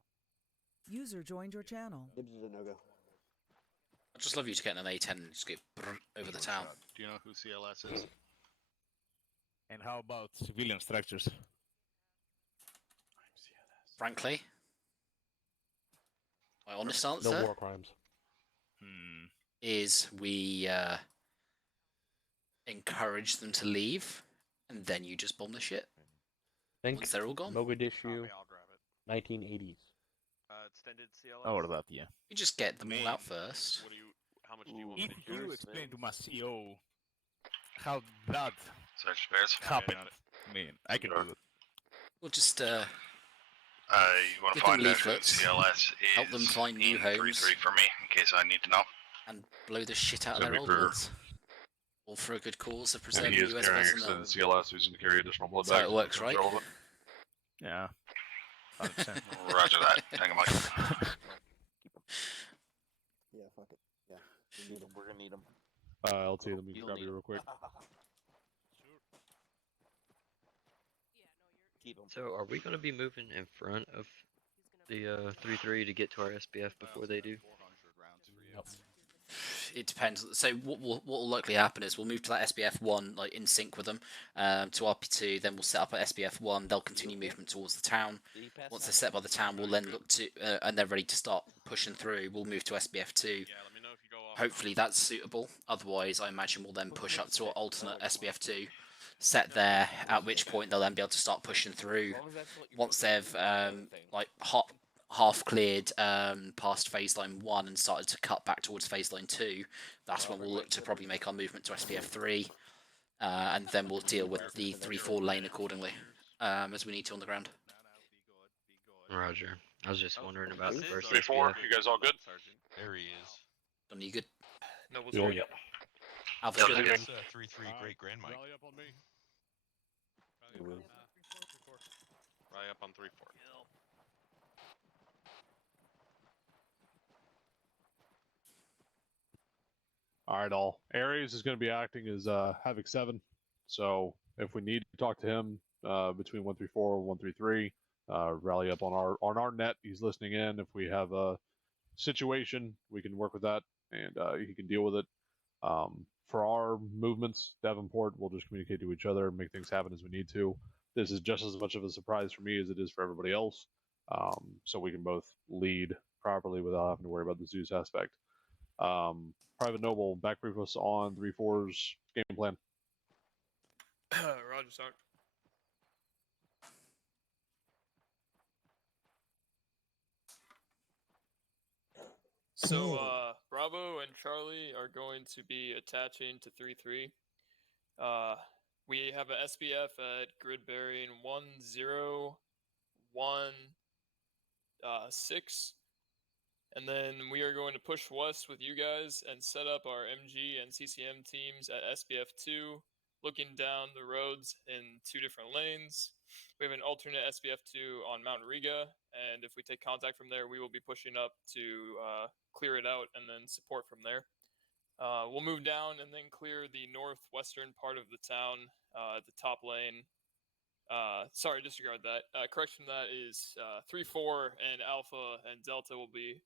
User joined your channel. Gibbs is a no-go. I'd just love you to get an A10 and just go over the town. Do you know who CLS is? And how about civilian structures? Frankly, my honest No answer war crimes. is we encourage them to leave, and then you just bomb the shit. Think Once they're all gone. Mogadishu, 1980s. Extended CLS. Or that, yeah. You just get them all out first. What do you? How much do you want me If to do? you explain to my CEO how that Search space. happened, I mean, I can do it. We'll just You want to give them find out who leaflets, CLS is help them find new in homes, 3-3 for me, in case I need to know. and blow the shit out of Send their me old for- ones. All for a good cause of And preserving he is US carrying personnel. extended CLS, who's going to carry additional blood That's how bags. it works, right? Yeah. 100%. Roger that. Hang on, Mike. Yeah, fuck it. Yeah, we need them. We're gonna need them. LT, let me grab you real quick. Keep them. So, are we going to be moving in front of the 3-3 to get to our SBF before they do? It depends. So what will likely happen is we'll move to that SBF 1 like in sync with them to RP2. Then we'll set up at SBF 1. They'll continue movement towards the town. Once they're set by the town, we'll then look to and they're ready to start pushing through. We'll move to SBF 2. Hopefully that's suitable. Otherwise, I imagine we'll then push up to our alternate SBF 2. Set there. At which point they'll then be able to start pushing through. Once they've like half cleared past phase line 1 and started to cut back towards phase line 2, that's when we'll look to probably make our movement to SPF 3, and then we'll deal with the 3-4 lane accordingly as we need to on the ground. Roger. I was just wondering about the first 3-4, SBF. you guys all good? There he is. Don, you good? No, Oh, yeah. Alpha's good. That's 3-3 great grand Mike. Rally up on me. Right up on 3-4. All right, all. Ares is going to be acting as Havoc 7. So if we need to talk to him between 134 and 133, rally up on our net. He's listening in. If we have a situation, we can work with that, and he can deal with it. For our movements, Davenport, we'll just communicate to each other and make things happen as we need to. This is just as much of a surprise for me as it is for everybody else. So we can both lead properly without having to worry about the Zeus aspect. Private Noble, back brief us on 3-4's game plan. Roger, Sark. So, Bravo and Charlie are going to be attaching to 3-3. We have a SBF at grid bearing 1016. And then we are going to push west with you guys and set up our MG and CCM teams at SBF 2 looking down the roads in 2 different lanes. We have an alternate SBF2 on Mount Riga, and if we take contact from there, we will be pushing up to clear it out and then support from there. We'll move down and then clear the northwestern part of the town at the top lane. Sorry, disregard that. Correction, that is 3-4 and Alpha and Delta will be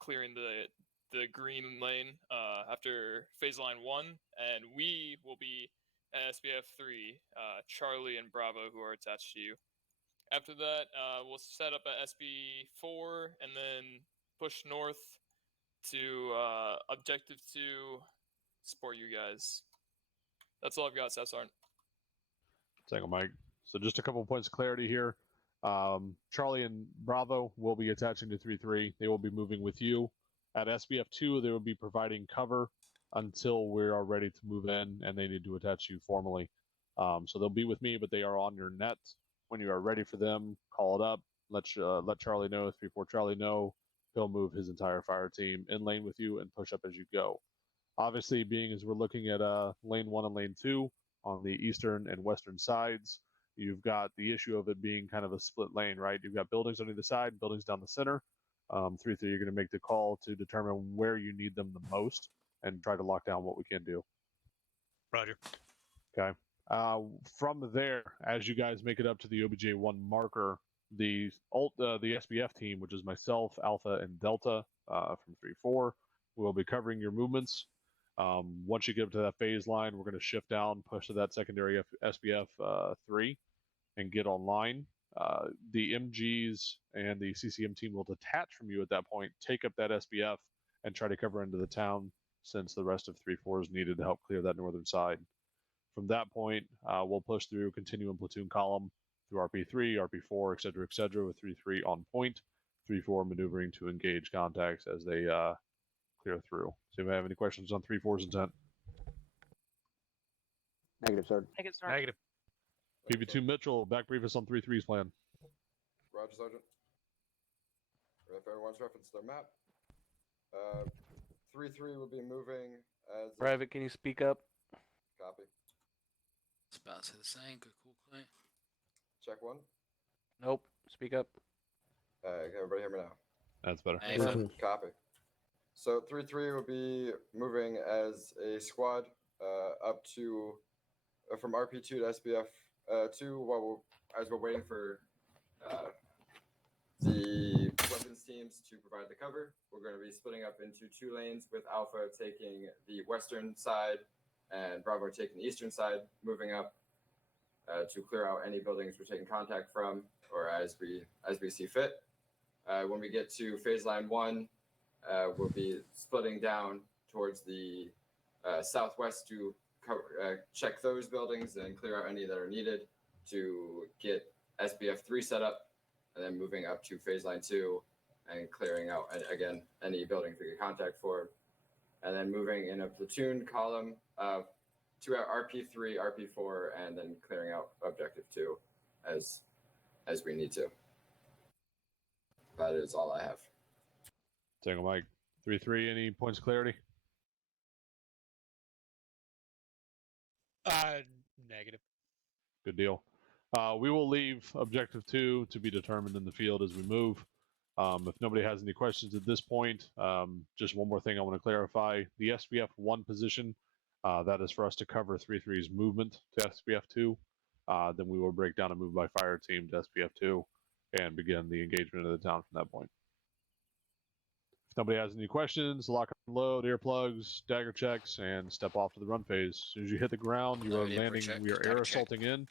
clearing the green lane after phase line 1, and we will be at SBF 3, Charlie and Bravo, who are attached to you. After that, we'll set up at SB 4 and then push north to objective 2, support you guys. That's all I've got, Staff Sergeant. Second, Mike. So just a couple points of clarity here. Charlie and Bravo will be attaching to 3-3. They will be moving with you. At SBF 2, they will be providing cover until we are ready to move in, and they need to attach you formally. So they'll be with me, but they are on your net. When you are ready for them, call it up. Let Charlie know, 3-4 Charlie know. He'll move his entire fire team in lane with you and push up as you go. Obviously, being as we're looking at lane 1 and lane 2 on the eastern and western sides, you've got the issue of it being kind of a split lane, right? You've got buildings on either side, buildings down the center. 3-3, you're going to make the call to determine where you need them the most and try to lock down what we can do. Roger. Okay. From there, as you guys make it up to the OBJ1 marker, the SBF team, which is myself, Alpha, and Delta from 3-4, will be covering your movements. Once you get up to that phase line, we're going to shift down, push to that secondary SBF 3, and get online. The MGs and the CCM team will detach from you at that point, take up that SBF, and try to cover into the town, since the rest of 3-4 is needed to help clear that northern side. From that point, we'll push through, continue in platoon column through RP3, RP4, etc., with 3-3 on point, 3-4 maneuvering to engage contacts as they clear through. So if you have any questions on 3-4's intent? Negative, sir. Negative, sir. Negative. PB2 Mitchell, back brief us on 3-3's plan. Roger, Sergeant. If everyone's referenced their map, 3-3 will be moving as... Private, can you speak up? Copy. It's about to say the same. Good call, Clay. Check 1. Nope. Speak up. Can everybody hear me now? That's better. Copy. So 3-3 will be moving as a squad up to from RP2 to SBF 2 as we're waiting for the weapons teams to provide the cover. We're going to be splitting up into 2 lanes, with Alpha taking the western side and Bravo taking the eastern side, moving up to clear out any buildings we're taking contact from, or as we see fit. When we get to phase line 1, we'll be splitting down towards the southwest to check those buildings and clear out any that are needed to get SBF 3 set up, and then moving up to phase line 2 and clearing out, again, any buildings we get contact for. And then moving in a platoon column to our RP3, RP4, and then clearing out objective 2 as we need to. That is all I have. Tango Mike. 3-3, any points of clarity? Negative. Good deal. We will leave objective 2 to be determined in the field as we move. If nobody has any questions at this point, just one more thing I want to clarify. The SBF 1 position, that is for us to cover 3-3's movement to SBF 2. Then we will break down a move by fire team to SBF 2 and begin the engagement of the town from that point. If nobody has any questions, lock and load, earplugs, dagger checks, and step off to the run phase. As soon as you hit the ground, you are landing. We are air assaulting in.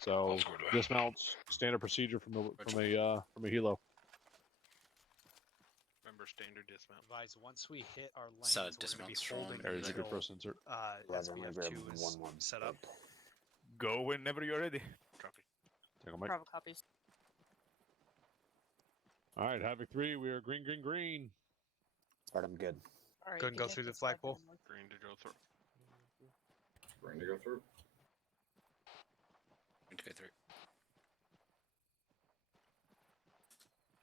So dismounts, standard procedure from a helo. Remember standard dismount. Advise once we hit our lanes, So we're going to be dismounts from holding Area until secret person insert. SBF 2 is set up. Go whenever you're ready. Copy. Tango Mike. Bravo copies. All right, Havoc 3, we are green, green, green. Start, I'm good. All right, Go and go through the flagpole. Green to go through. Green to go through. Green to go through.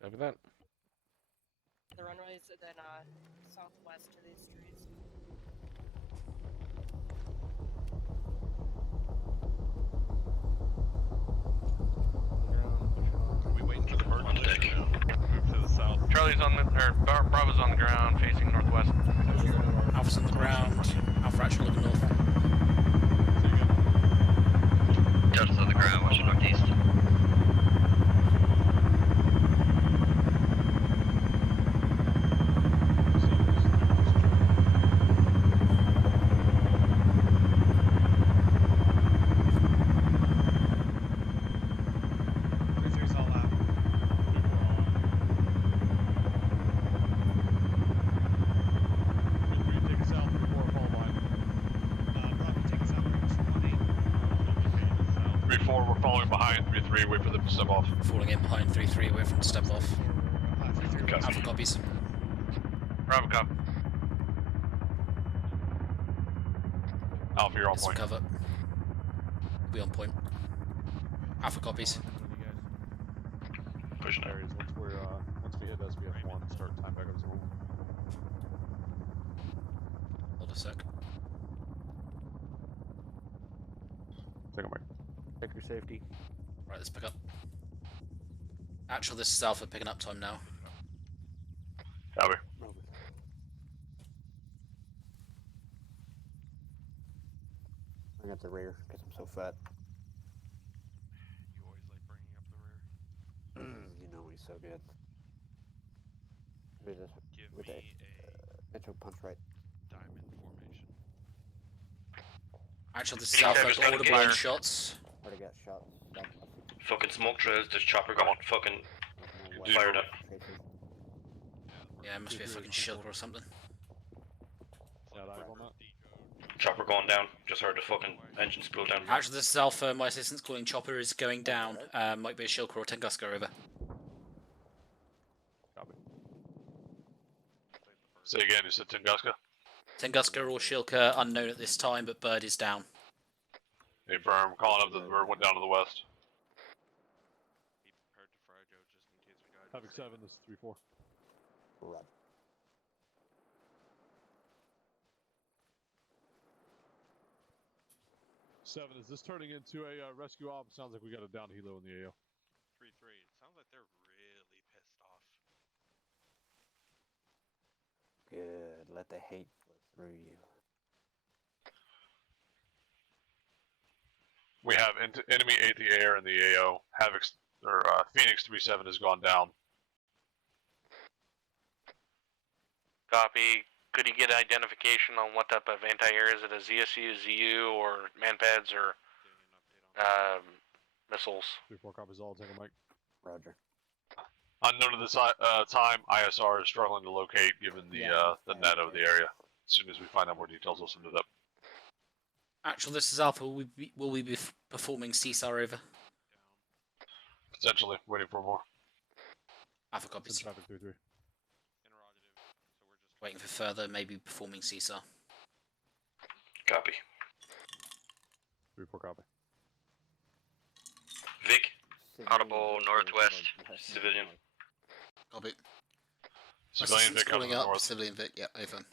Copy that. The runways, and then southwest to these streets. Charlie's on the, or Bravo's on the ground, facing northwest. Alpha's on the ground. Alpha actually looking north. Delta's on the ground, watching northeast. We're following behind 3-3, wait for them to step off. Falling in behind 3-3, away from step off. Copy. Alpha copies. Bravo cop. Alpha, you're on Get some point. cover. Be on point. Alpha copies. Pushing areas once we hit SBF1, start time back up as normal. Hold a sec. Take a mic. Check your safety. Right, let's pick up. Actual, this is Alpha picking up time now. Copy. I got the rear because I'm so fat. You always like bringing up the rear. You know he's so good. Who is this? Give With me a Mitchell punch right. diamond formation. Actual, this is Alpha. Got all the blind shots. Already got shot. Fucking smoke trails, there's chopper going fucking fired up. Yeah, it must be a fucking shilker or something. Chopper going down, just heard the fucking engine spool down. Actually, this is Alpha. My assistant's calling chopper is going down. Might be a shilker or Tunguska over. Say again, you said Tunguska? Tunguska or Shilker, unknown at this time, but Bird is down. Hey, Berm, calling up that the bird went down to the west. Havoc 7, this is 3-4. Right. Seven, is this turning into a rescue op? Sounds like we got a down helo in the AO. 3-3. It sounds like they're really pissed off. Good. Let the hate flow through you. We have enemy AT-AR in the AO. Havoc, or Phoenix 3-7 has gone down. Copy. Could you get identification on what type of anti-air? Is it a ZSU, ZU, or manpads, or missiles? 3-4 copies all, take a mic. Roger. Unknown to this time, ISR is struggling to locate given the net of the area. As soon as we find out more details, we'll send it up. Actual, this is Alpha. Will we be performing CSAR over? Potentially, waiting for more. Alpha copies. Traffic 3-3. Waiting for further, maybe performing CSAR. Copy. 3-4 copy. Vic, audible northwest, civilian. Copy. Civilian Vic calling up up. north. Civilian Vic, yeah, over.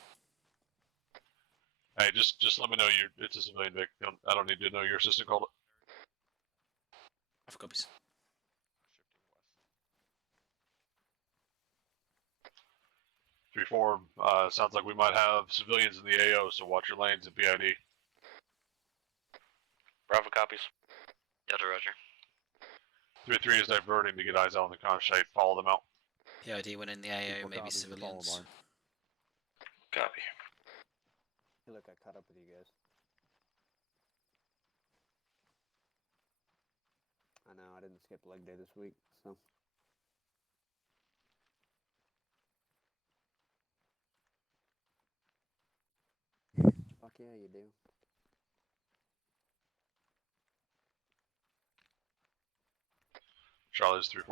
Hey, just let me know it's a civilian Vic. I don't need to know your assistant called it. Alpha copies. 3-4, sounds like we might have civilians in the AO, so watch your lanes at BID. Bravo copies. Delta, roger. 3-3 is diverting to get eyes out on the con site. Follow them out. PID went in the AO, maybe civilians. Copy. Hey, look, I caught up with you guys. I know, I didn't skip leg day this week, so. Fuck yeah, you do. Charlie's 3-4.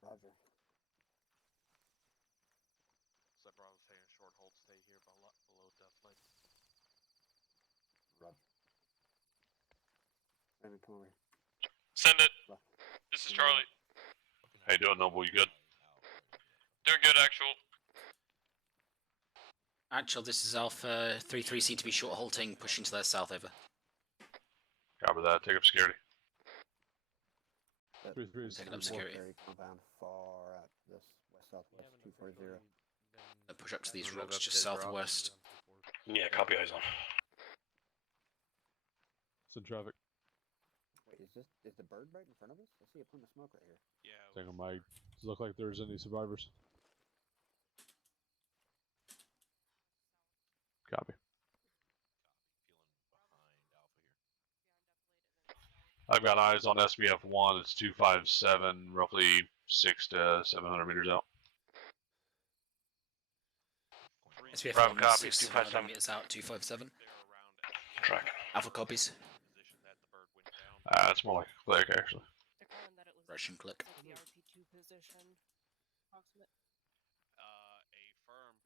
Roger. So Bravo's taking a short hold, stay here below Death Lake. Roger. Raymond, come over here. Send it. This is Charlie. How you doing, Noble? You good? Doing good, actual. Actual, this is Alpha. 3-3 seem to be short halting, pushing to their south over. Copy that. Take up security. 3-3 is taking up security. Compound far out this southwest 240. Push up to these Move rocks up just to drop. southwest. Yeah, copy, eyes on. It's in traffic. Wait, is the bird right in front of us? I see a plume of smoke right here. Yeah. Tango Mike. Does it look like there's any survivors? Copy. I've got eyes on SBF 1. It's 257, roughly 6 to 700 meters out. SPF Bravo 1 copy, 600 257. meters out, 257. Track. Alpha copies. It's more like a click, actually. They're calling that it was Russian click. like the RP2 position. Approximate. Affirmed.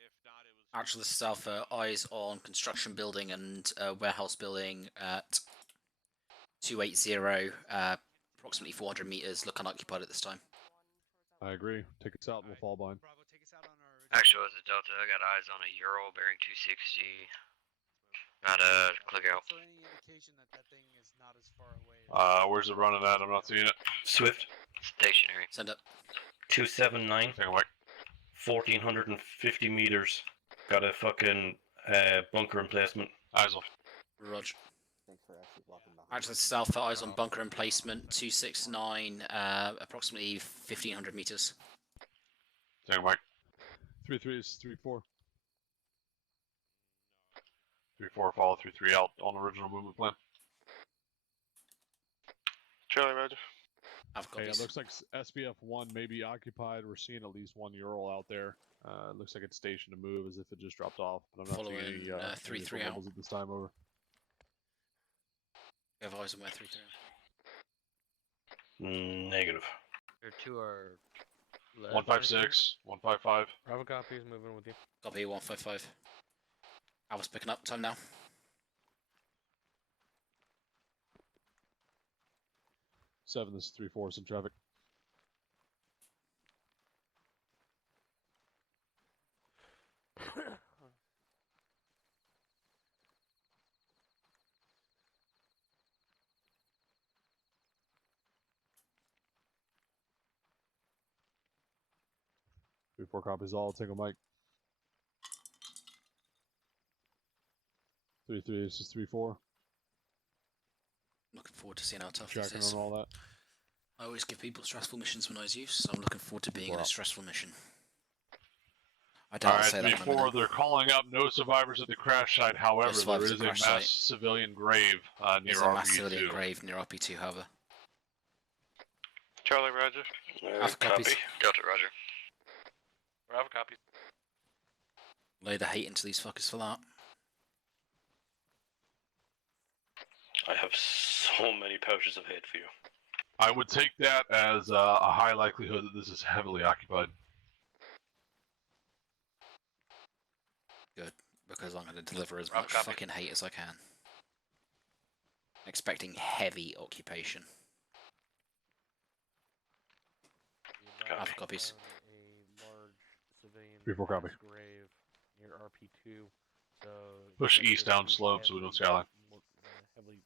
If not, it was. Actually, this is Alpha. Eyes on construction building and warehouse building at 280. Approximately 400 meters. Look unoccupied at this time. I agree. Take us out and we'll fall behind. Actually, it was a Delta. I got eyes on a Ural bearing 260. Not a click out. For any indication that that thing is not as far away. Where's it running at? I'm not seeing it. Swift. Stationary. Send up. 279. Tango Mike. 1450 meters. Got a fucking bunker emplacement. Eyes on. Roger. Thanks for actually walking behind. Actually, this is Alpha. Eyes on bunker emplacement. 269. Approximately 1500 meters. Tango Mike. 3-3 is 3-4. 3-4, follow 3-3 out on original movement plan. Charlie, Roger. Alpha Hey, copies. it looks like SBF 1 may be occupied. We're seeing at least one Ural out there. It looks like it's stationed to move as if it just dropped off. But I'm not seeing any, Following, any 3-3 vehicle out. levels at this time. Over. We have eyes on where 3-3. Negative. Your two are left. 156, 155. Bravo copy is moving with you. Copy 155. Alpha's picking up. Time now. 7, this is 3-4, it's in traffic. Three, 4 copies all. Take a mic. 3-3, this is 3-4. Looking forward to seeing how tough Tracking this is. on all that. I always give people stressful missions when I use, so I'm looking forward to being in a stressful mission. I doubt I'll say that when I'm in before it. they're calling up no survivors at the crash site. However, there survivors is at a the mass crash site. civilian grave near There's a mass RP2. civilian grave near RP2, however. Charlie, Roger. Alpha copies. Delta, Roger. Bravo copy. Lay the hate into these fuckers for that. I have so many pouches of hate for you. I would take that as a high likelihood that this is heavily occupied. Good, because I'm going to deliver as Bravo much copy. fucking hate as I can. Expecting heavy occupation. Alpha copies. A large civilian 3-4 copy. grave near RP2. So Push expect east there to down be slope so we don't heavy- skyline. heavily,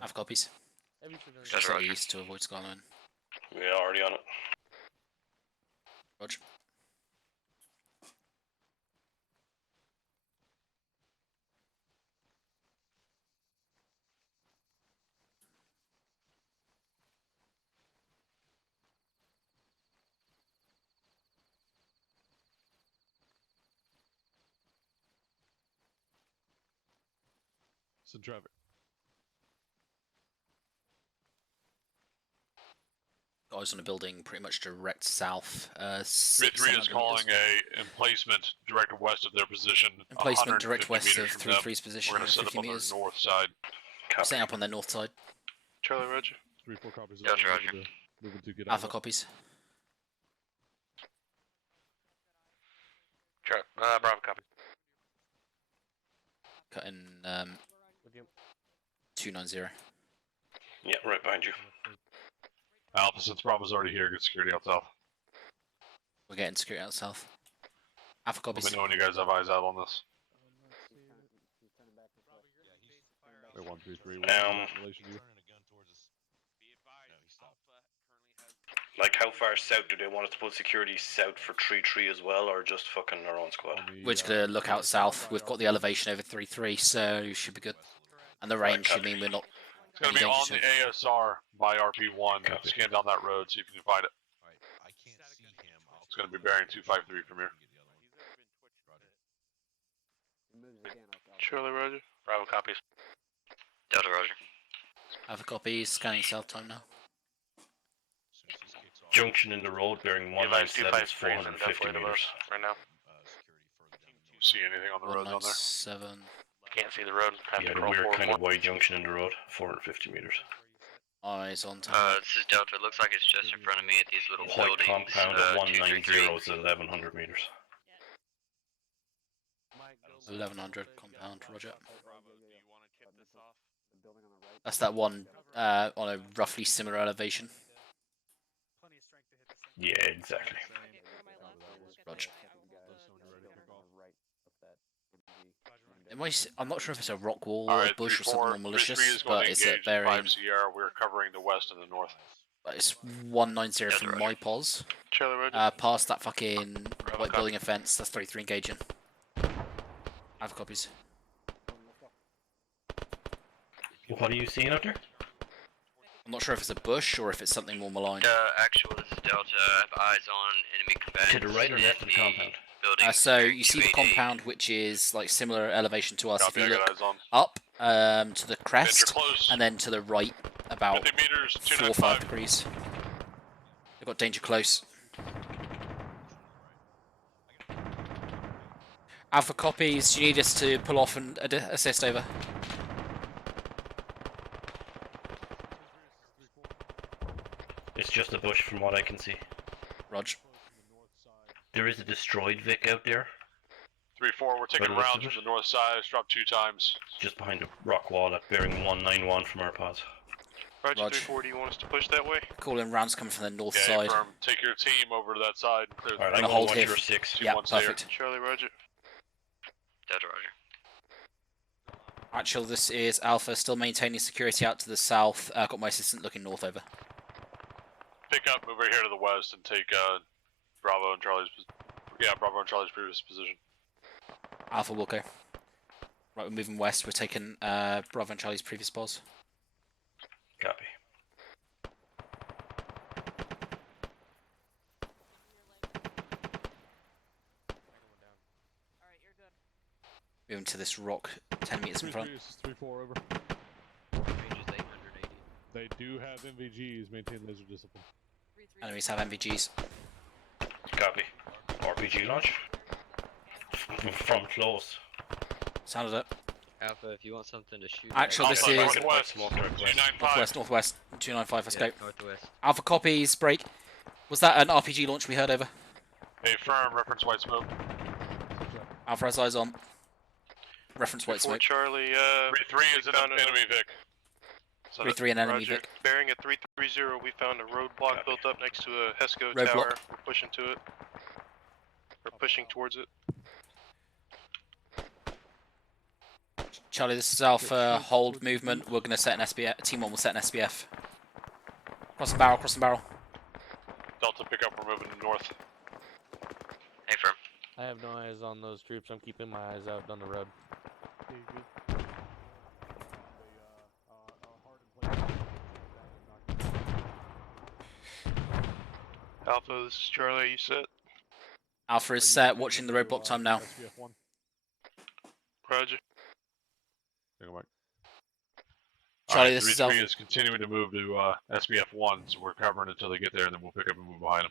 Alpha copies. heavy civilian Just grave. east to avoid skyline. We are already on it. Roger. It's in traffic. Guys on a building pretty much direct south. 3-3 is 600 calling meters. a emplacement direct west of their position. Emplacement direct 150 west meters of from them. 3-3's position, We're going to set 50 up on meters. their north side. Setting up on their north side. Charlie, Roger. 3-4 copies. Delta, all. Roger. Moving to get Alpha out. copies. Bravo copy. Cutting With you. 290. Yeah, right behind you. Alpha, since Bravo's already here, get security out south. We're getting security out south. Alpha Let copies. me know when you guys have eyes out on this. Wait, 1-3-3. Um, Relation to you. Like, how far south do they want us to put security south for 3-3 as well, or just fucking our own squad? We're just gonna look out south. We've got the elevation over 3-3, so should be good. And the range should mean we're not. It's going to be any on danger the zone. ASR by RP1. Scan down that road, see if you can find it. It's going to be bearing 253 from here. Charlie, Roger. Bravo copies. Delta, Roger. I have a copy. Scanning south time now. Junction in the road bearing 197 is 450 meters. Right now. See anything on the roads on there? 197. Can't see the road. Have Yeah, to the roll weird forward kind more. of wide junction in the road, 450 meters. Eyes on time. This is Delta. It looks like it's just in front of me at these little White buildings. compound of 233. 190 is 1100 meters. 1100 compound, Roger. That's that one on a roughly similar elevation. Yeah, exactly. Roger. I'm not sure if it's a rock wall or a bush or something more malicious, but it's at bearing. 5 Sierra. We're covering the west and the north. It's 190 from my pos. Charlie, Roger. Past that fucking white building and fence. That's 3-3 engaging. I have copies. What are you seeing up there? I'm not sure if it's a bush or if it's something more malign. Actual, this is Delta. I have eyes on enemy combatants. To the right or left of the compound? Building. So you see the compound, which is like similar elevation to us. Copy, if you I got look eyes up to the crest, close. and then to the right about 50 meters, 4 or 5 degrees. They've got danger close. Alpha copies. Do you need us to pull off and assist over? It's just a bush from what I can see. Rog. There is a destroyed Vic out there. 3-4, we're taking By the looks rounds of from the north side. It's dropped 2 times. Just behind the rock wall at bearing 191 from our pos. Roger, Rog. 3-4, do you want us to push that way? Calling rounds coming from the north Okay, side. firm. Take your team over to that side. Clear Alright, I'm I'm gonna gonna hold watch here. your 6. Yeah, 2-1 stay here. perfect. Charlie, Roger. Delta, Roger. Actual, this is Alpha, still maintaining security out to the south. Got my assistant looking north over. Pick up, move right here to the west, and take Bravo and Charlie's. Bravo and Charlie's previous position. Alpha will go. Right, we're moving west. We're taking Bravo and Charlie's previous pos. Copy. Moving to this rock 10 meters in front. 3-4 over. Range is 880. They do have MVGs. Maintain laser discipline. Enemies have MVGs. Copy. RPG launch. From close. Sounded it. Alpha, if you want something to shoot. Actual, this is Northwest, 295. northwest. 295. Escape. Northwest. Alpha copies. Break. Was that an RPG launch we heard over? Hey, firm. Reference white smoke. Alpha has eyes on. Reference white 4 smoke. Charlie, 3-3 is an found enemy Vic. 3-3 and enemy Roger. Vic. Bearing at 330, we found a roadblock built up next to a HESCO Roadblock. tower. We're pushing to it. We're pushing towards it. Charlie, this is Alpha. Hold movement. We're gonna set an SBF. Team 1 will set an SBF. Cross and barrel. Cross and barrel. Delta, pick up. We're moving north. Hey, firm. I have no eyes on those troops. I'm keeping my eyes out down the road. Alpha, this is Charlie. Are you set? Alpha is set. Watching the roadblock time now. SBF1. Roger. Take a mic. Charlie, Alright, this is 3-3 Alpha. is continuing to move to SBF1, so we're covering until they get there, and then we'll pick up and move behind them.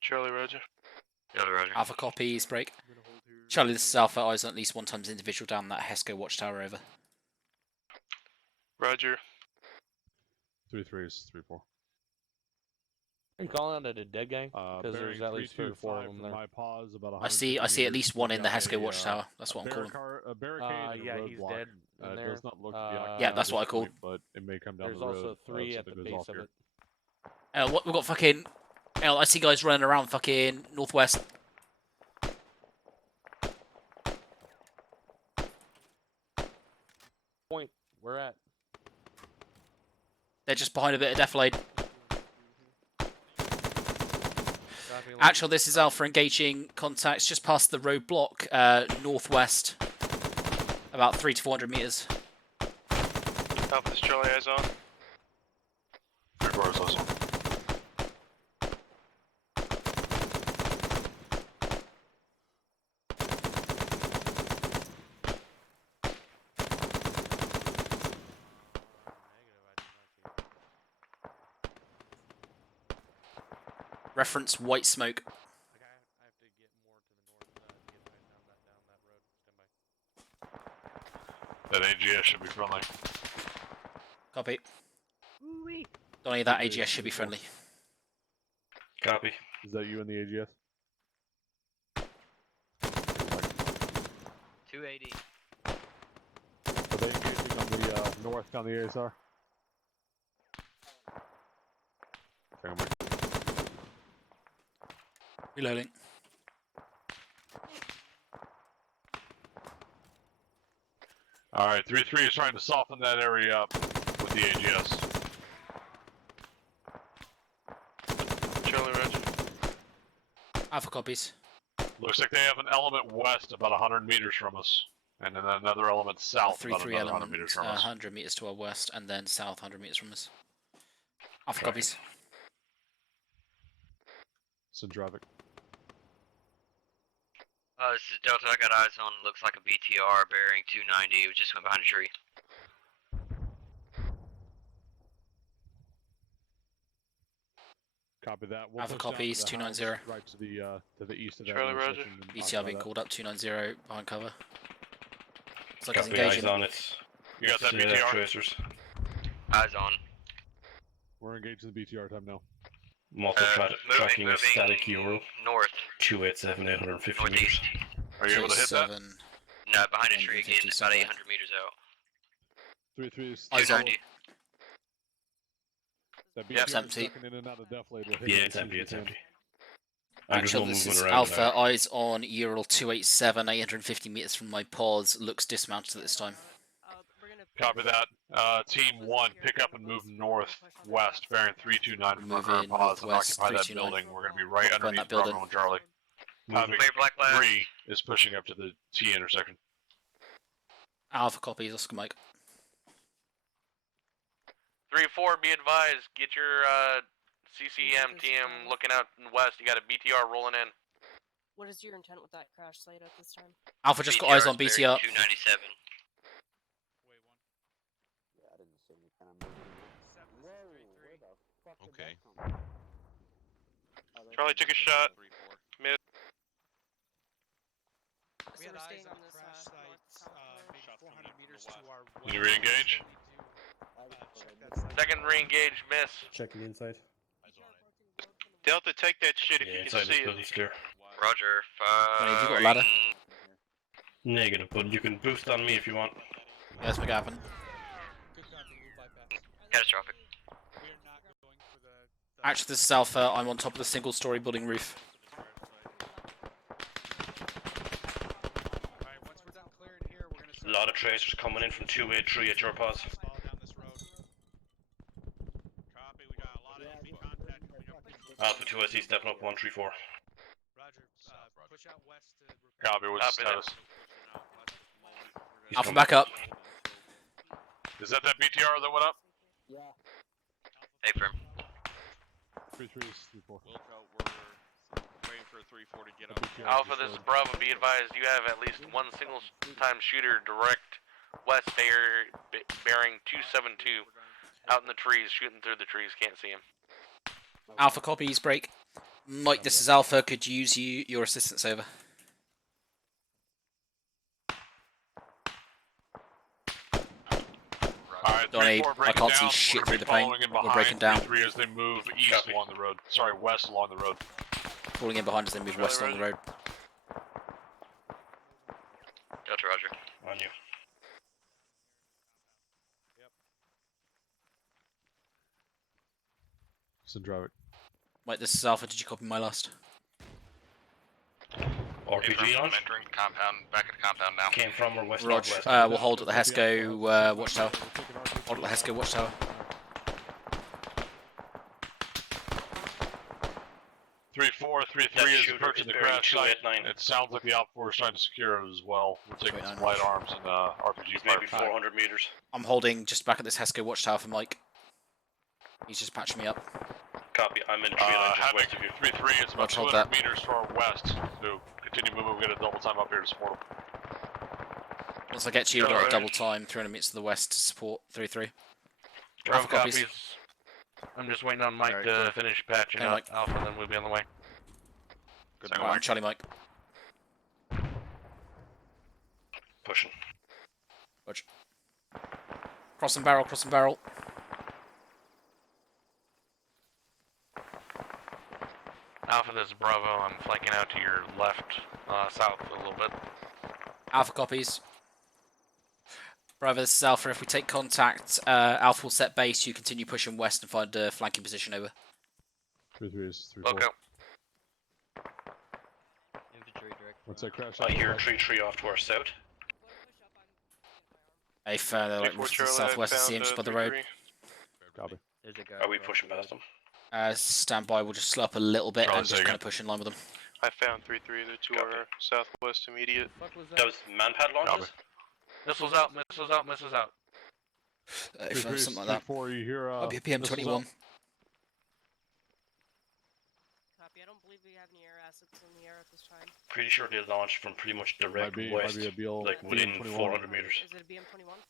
Charlie, Roger. Delta, Roger. Alpha copies. Break. Charlie, this is Alpha. Eyes on at least one times individual down that HESCO watchtower over. Roger. 3-3 is 3-4. Are you calling out a dead gang? Because Bearing there's at least 3 or 4 of 325 them from there. my pause, about I see at 150 least meters. one in the Got HESCO a, watchtower. That's what I'm calling. A barricade and a yeah, he's roadblock. dead in It there. does not look to be occupied Yeah, that's at what I this called. point, but it may come down There's the road. also 3 at the something goes base off of here. it. What we got? Fucking. I see guys running around fucking northwest. Point. We're at. They're just behind a bit of defilade. Actual, this is Alpha engaging contacts just past the roadblock, northwest, about 300 to 400 meters. Alpha, this Charlie, eyes on. 3-4 is also. Reference white smoke. That AGS should be friendly. Copy. Donnie, that AGS should be friendly. Copy. Is that you in the AGS? 280. Are they engaging on the north down the ASR? Reloading. Alright, 3-3 is trying to soften that area up with the AGS. Charlie, roger. Alpha copies. Looks like they have an element west about 100 meters from us, and then another element south about 3-3 another 100 element, meters from us. 100 meters to our west, and then south 100 meters from us. Alpha Right. copies. Syndrovic. This is Delta. I got eyes on. Looks like a BTR bearing 290. It just went behind a tree. Copy that. We'll Alpha push down to copies, the 290. house Right to the east of that Charlie, roger. intersection and BTR occupy being that. called up 290 behind cover. Looks like it's Copy, eyes engaging. on it. You got that Yeah, BTR? tracers. Eyes on. We're engaged in the BTR time now. I'm also tracking a static Euro. North. 287, 850 meters. Northeast. Are you able to hit that? 7. No, behind a tree again. 150 About somewhere. 800 meters out. 3-3 is Eyes on. 290. That Yep, BTR empty. is ducking in and out of deflate. We'll hit Yeah, it it's as soon empty, as it's we empty. can. I'm just Actual, no this movement is around Alpha, now. eyes on Ural 287, 850 meters from my pods. Looks dismounted at this time. Copy that. Team 1, pick up and move northwest, bearing 329 from our Moving current pods and northwest, occupy that 329. building. We're going to be right Occupying underneath that building. Bravo and Charlie. Moving. Clear black flag. 3 is pushing up to the T intersection. Alpha copies, Oscar Mike. 3-4, be advised. Get your CCM team looking out in the west. You got a BTR rolling in. What is your intent with that crash site at this time? Alpha just got eyes on BTR. 297. Yeah, I didn't see any kind of movement. Okay. Charlie took a shot. Missed. We had eyes on the crash site, maybe 400 meters to our west. Can you re-engage? Check that site. Second re-engage, miss. Checking the inside. Delta, take that shit if Yeah, you inside can this see it. building's clear. Roger. Donnie, have you got a ladder? Negative, but you can boost on me if you want. Yes, make it happen. Good copy, we'll bypass. Catastrophic. We are not going for the Actually, this is Alpha. I'm on top of the single-story building roof. Alright, once we're done clearing here, we're gonna A start lot of tracers coming in from 283 at your pods. all down this road. Copy, we got a lot of enemy contact coming up. Alpha 2SE stepping up 134. Roger, push out west to Copy, what's the Copy status? He's Alpha coming. back up. Is that BTR that went up? Yeah. Hey, firm. 3-3 is 3-4. We're waiting for a 3-4 to get up. Alpha, this is Bravo. Be advised, you have at least one single-time shooter direct west bearing 272 out in the trees, shooting through the trees. Can't see him. Alpha copies, break. Mike, this is Alpha. Could you use your assistance over? Alright, Donnie, 3-4 I breaking can't see down. shit We're through gonna the be paint. following in We're behind breaking down. 3-3 as they move east Copy. along the road. Sorry, west along the road. Falling in behind as they move west on the road. Delta, roger. On you. Syndrovic. Mike, this is Alpha. Did you copy my last? RPG launch? Entering compound, back at the compound now. Came from or west Rog, northwest? we'll hold at the Hesco watchtower. Hold at the Hesco watchtower. 3-4, 3-3 That is shooter approaching is the bearing crash site. 289. It sounds like the Alpha 4 is trying to secure it as well. We're taking some 289. light arms and RPG He's fire. maybe 400 meters. I'm holding just back at this Hesco watchtower for Mike. He's just patching me up. Copy. I'm in a tree line just Havoc, west of you. 3-3 is about Roger, hold 200 that. meters to our west. So continue moving. We'll get a double time up here to support him. Once I get to you, we'll double time 300 meters to the west to support 3-3. Bravo Alpha copies. copies. I'm just waiting on Mike to finish patching Hey, up Mike. Alpha, and then we'll be on the way. Good right, I'm Charlie Mike. Pushing. Roger. Crossing barrel, crossing barrel. Alpha, this is Bravo. I'm flanking out to your left, south a little bit. Alpha copies. Bravo, this is Alpha. If we take contact, Alpha will set base. You continue pushing west and find a flanking position over. 3-3 is 3-4. Look out. What's that crash? I hear 3-3 off to our south. A further like, to the southwest, it seems, by the road. Copy. Are we pushing past them? Stand by, we'll just slow up a little bit and just kind of push in line with them. I found 3-3. The two are southwest immediate. That was manpad launches? Missiles out, missiles out, missiles out. If something like that. 3-4, you hear, I'll be a PM21. Copy. I don't believe we have any air assets in the air at this time. Pretty sure they launched from pretty much direct west, might be a BL, like within BM21. 400 meters. Is it a BM21?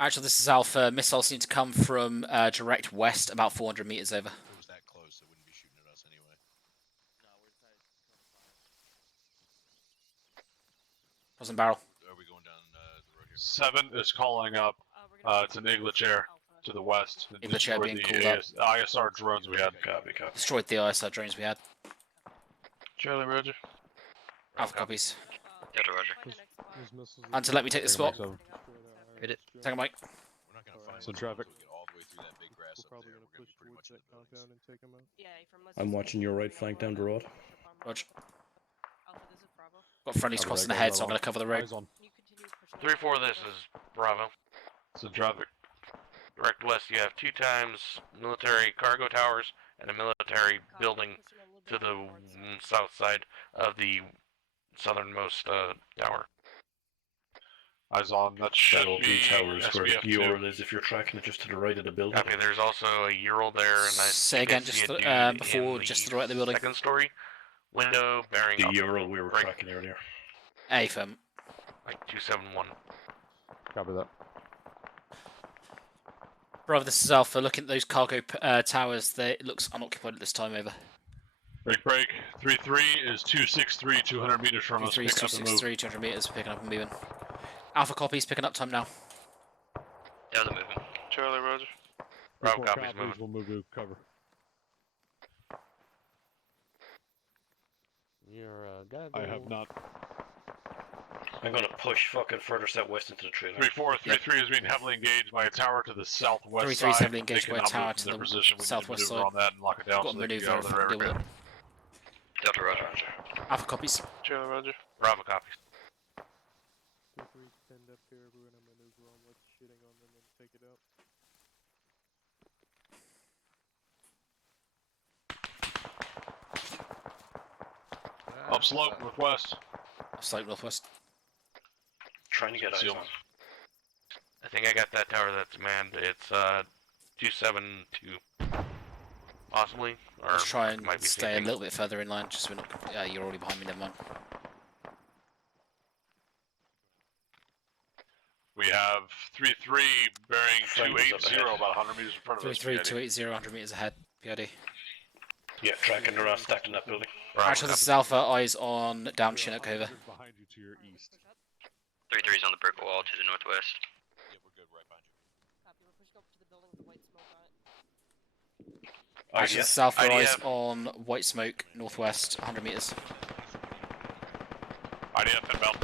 Actually, this is Alpha. Missiles seem to come from direct west, about 400 meters over. If it was that close, they wouldn't be shooting at us anyway. Crossing barrel. Are we going down the road here? 7 is calling up. It's an English air to the west. It English air destroyed being the called up. ISR drones we had. Copy, copy. Destroyed the ISR drones we had. Charlie, Roger. Alpha copies. Roger. Hunter, let me take the spot. Hit it. Take a Mike. We're not going to find Some traffic. Get all the way through that big grass up there. We're going to be pretty much in the buildings. and take him out. I'm watching your right flank down the road. Roger. Alpha, this is Bravo. Got friendlies crossing ahead, so I'm going to cover the road. 3-4, this is Bravo. So traffic. Direct west, you have 2 times military cargo towers and a military building to the south side of the southernmost tower. Eyes on. That should That'll be towers where SBF2. Ural is if you're tracking it just to the right of the building. Copy, there's also a Ural there, and I Say again, just before, just to the right of the building. Second story, window bearing The up. Ural we were Right. tracking earlier. A firm. Like 271. Copy that. Bravo, this is Alpha. Looking at those cargo towers, it looks unoccupied at this time, over. Break. 3-3 is 263, 200 meters from us. 3 Pick up and move. 263, 200 meters, picking up and moving. Alpha copies, picking up time now. Yeah, they're moving. Charlie, Roger. Bravo 3-4 copies copies, moving. we'll move to cover. You're gotta I have not. I'm gonna push fucking further southwest into the trailer. 3-4, 3-3 is being heavily engaged by a tower to the southwest 3-3 side. is heavily engaged They by a cannot tower move to from their the position. We southwest need to side. maneuver on that and lock it down Got so to they can maneuver get out of if their we can deal with area. it. Delta Roger. Alpha copies. Charlie, Roger. Bravo copies. 2-3, stand up here. We're gonna maneuver on what's shooting on them and take it out. Upslope, northwest. Slope northwest. Trying to get eyes Seal. on. I think I got that tower that's manned. It's 272, possibly. Or Let's try and might be stay a sinking. little bit further in line, just so we're not. You're already behind me, never mind. We have 3-3 bearing Friendly's up 280, ahead. about 100 meters in front of us. 3-3, 280, 100 meters ahead. PID. Yeah, tracking around, stacked in that building. Actually, this is Alpha. Eyes on down Chinook, over. Behind you to your east. 3-3's on the brick wall to the northwest. Yeah, we're good right behind you. Copy, we're pushing up to the building with the white smoke on it. Actually, this is Alpha. Eyes on white smoke, northwest, 100 meters. IDF inbound.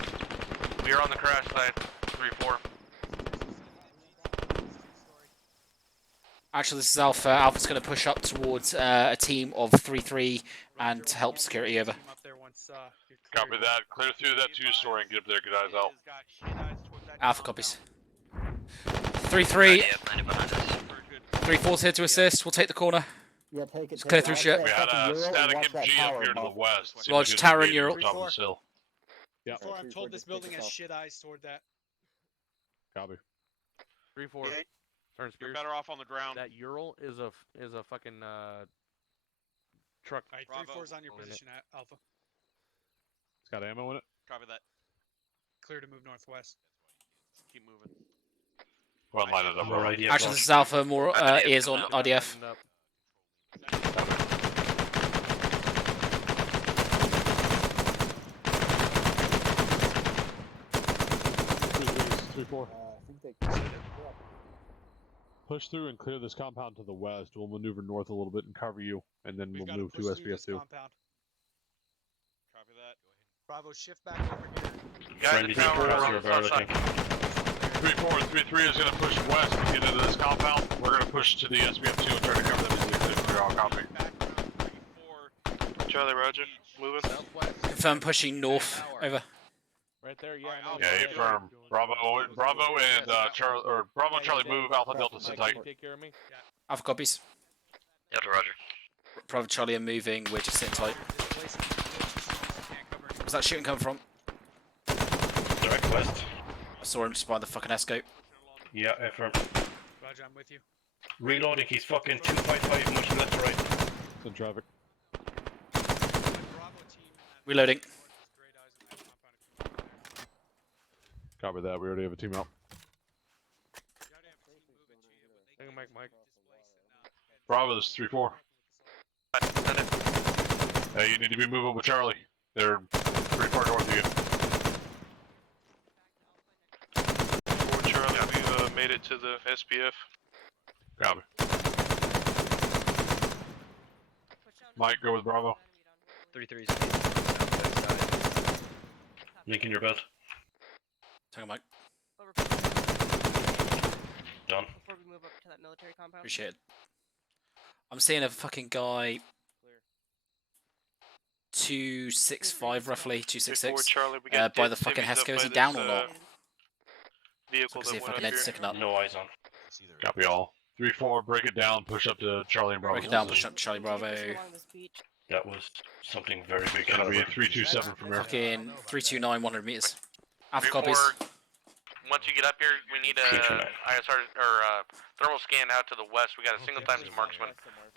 We are on the crash site. 3-4. Actually, this is Alpha. Alpha's going to push up towards a team of 3-3 and to help security over. Copy that. Clear through that 2-story and get up there. Get eyes out. Alpha copies. 3-3. 3-4's here to assist. We'll take the corner. Yeah, take it. Just Take clear it. through Watch shit. that We had fucking a Euro and static watch that MG up tower here to the above. west. Seemed Lodge like it was tower gonna and be Euro. on top of this hill. Yeah. 3-4, I'm 3-4, told this just take building us has off. shit eyes toward that. Copy. 3-4. Yeah. Turn You're spears. better off on the ground. That Ural is a fucking truck. All right, Bravo. 3-4's on your In it. position, Alpha. It's got ammo in it. Copy that. Clear to move northwest. Keep moving. Go and line it up. More Robert. IDF Actually, launch. this is Alpha. More IDF ears coming on out. RDF. Lining up. Three, 4. I think they. Push through and clear this compound to the west. We'll maneuver north a little bit and cover you, and then We've we'll got to move to push through this SBF2. compound. Copy that. Bravo, shift back over here. Guys, Friendly the tower across on your the barrel, south I side. think. 3-4 and 3-3 is going to push west to get into this compound. We're going to push to the SBF2 and try to cover them as they clear. All copy. Charlie, Roger. Moving. Confirm pushing north. Over. Right there, yeah. Alright, Yeah, you firm. Bravo and Charlie, or Bravo and Charlie move. Alpha Delta sit tight. Take care of me. Alpha copies. Delta, Roger. Bravo Charlie are moving. We're just sitting tight. Where's that shooting come from? Direct west. I saw him just by the fucking escape. Yeah, affirm. Roger, I'm with you. Reloading. He's fucking 255 much left to right. It's in traffic. Reloading. Copy that. We already have a team out. Hang on, Mike. Bravo's 3-4. Hey, you need to be moving with Charlie. They're pretty far north of you. 4 Charlie, we've made it to the SBF. Copy. Mike, go with Bravo. 3-3's Linking your belt. Hang on, Mike. Done. Before we move up to that military compound. Appreciate it. I'm seeing a fucking guy. 265 roughly, 266. Charlie, we By got the fucking Timmy's up Hesco. Is by he down this, or not? Vehicle So that if I went can up head here. sticking up. No eyes on. Copy all. 3-4, break it down, push up to Charlie and Bravo. Break it down, push up to Charlie Bravo. That was something very big. Gonna be a caliber. 327 from here. Fucking 329, 100 meters. Alpha 3-4, copies. once you get up here, we need a ISR or thermal scan out to the west. We got a single times marksman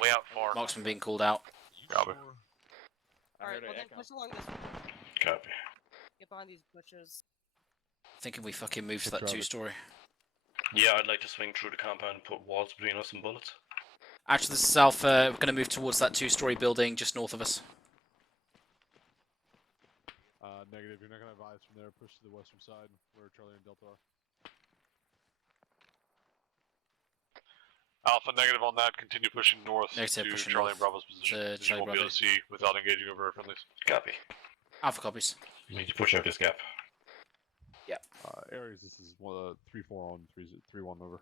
way out far. Marksman being called out. Copy. Alright, well then push along this. Copy. Get behind these bushes. Thinking we fucking move to that Traffic. 2-story. Yeah, I'd like to swing through the compound and put walls between us and bullets. Actually, this is Alpha. We're going to move towards that 2-story building just north of us. Negative. You're not going to have eyes from there. Push to the western side where Charlie and Delta are. Alpha negative on that. Continue pushing north Negative, to pushing Charlie north and Bravo's position. to You Charlie won't be able Bravo. to see without engaging over our friendlies. Copy. Alpha copies. We need to push out this gap. Yeah. Aries, this is 3-4 on 3-1 over.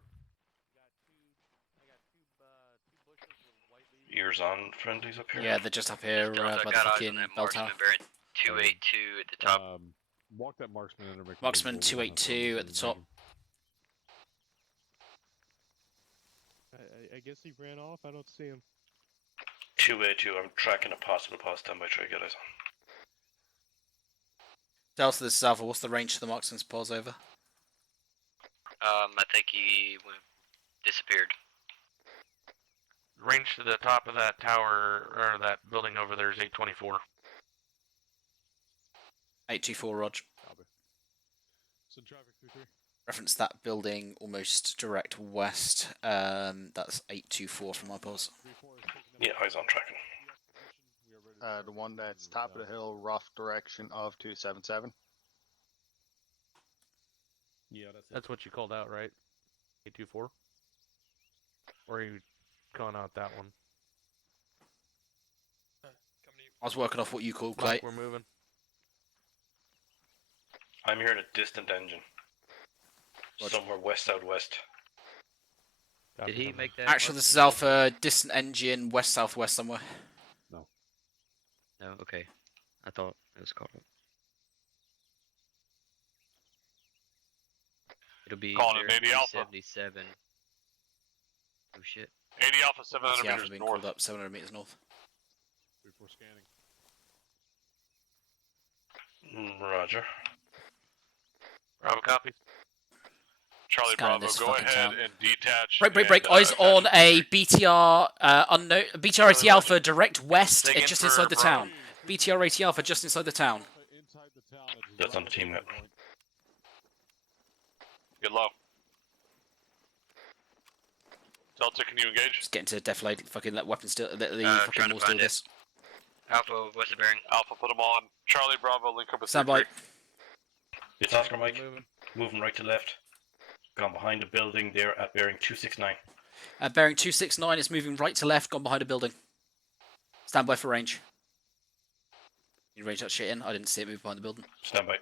Ears on friendlies up here. Yeah, they're just up here by the fucking bell tower. 282 at the top. Walk that marksman in or make Marksman 282 at the top. I guess he ran off. I don't see him. 282. I'm tracking a possible pause. Stand by. Try to get eyes on. Delta, this is Alpha. What's the range to the marksman's pause over? I think he disappeared. Range to the top of that tower or that building over there is 824. 824, Rog. So traffic 3-3. Reference that building almost direct west. That's 824 from my pause. Yeah, eyes on tracking. The one that's top of the hill, rough direction of 277. Yeah, that's it. That's what you called out, right? 824? Or are you calling out that one? I was working off what you called, Clay. Mike, we're moving. I'm hearing a distant engine. Somewhere west-southwest. Did he make that? Actually, this is Alpha. Distant engine, west-southwest somewhere. No. No, okay. I thought it was called. It'll be Calling it 80 Alpha. 77. Oh shit. 80 Alpha, 700 That's the Alpha meters being north. called up 700 meters north. 3-4 scanning. Roger. Bravo copy. Charlie Scanning Bravo, this go fucking ahead town. and detach. Break. Eyes on a BTR unknown BTR 80 Alpha direct west, Dig in just for inside the Bravo. town. BTR 80 Alpha just inside the town. That's on the team map. Get low. Delta, can you engage? Just getting to deflate. Fucking let weapons still. Let the Trying fucking to walls do find it. this. Alpha, what's the bearing? Alpha, put them on. Charlie Bravo, link up with Stand by. 3-3. It's Oscar Mike. Moving right to left. Gone behind the building there at bearing 269. Bearing 269 is moving right to left, gone behind a building. Stand by for range. You range that shit in? I didn't see it move behind the building. Stand by.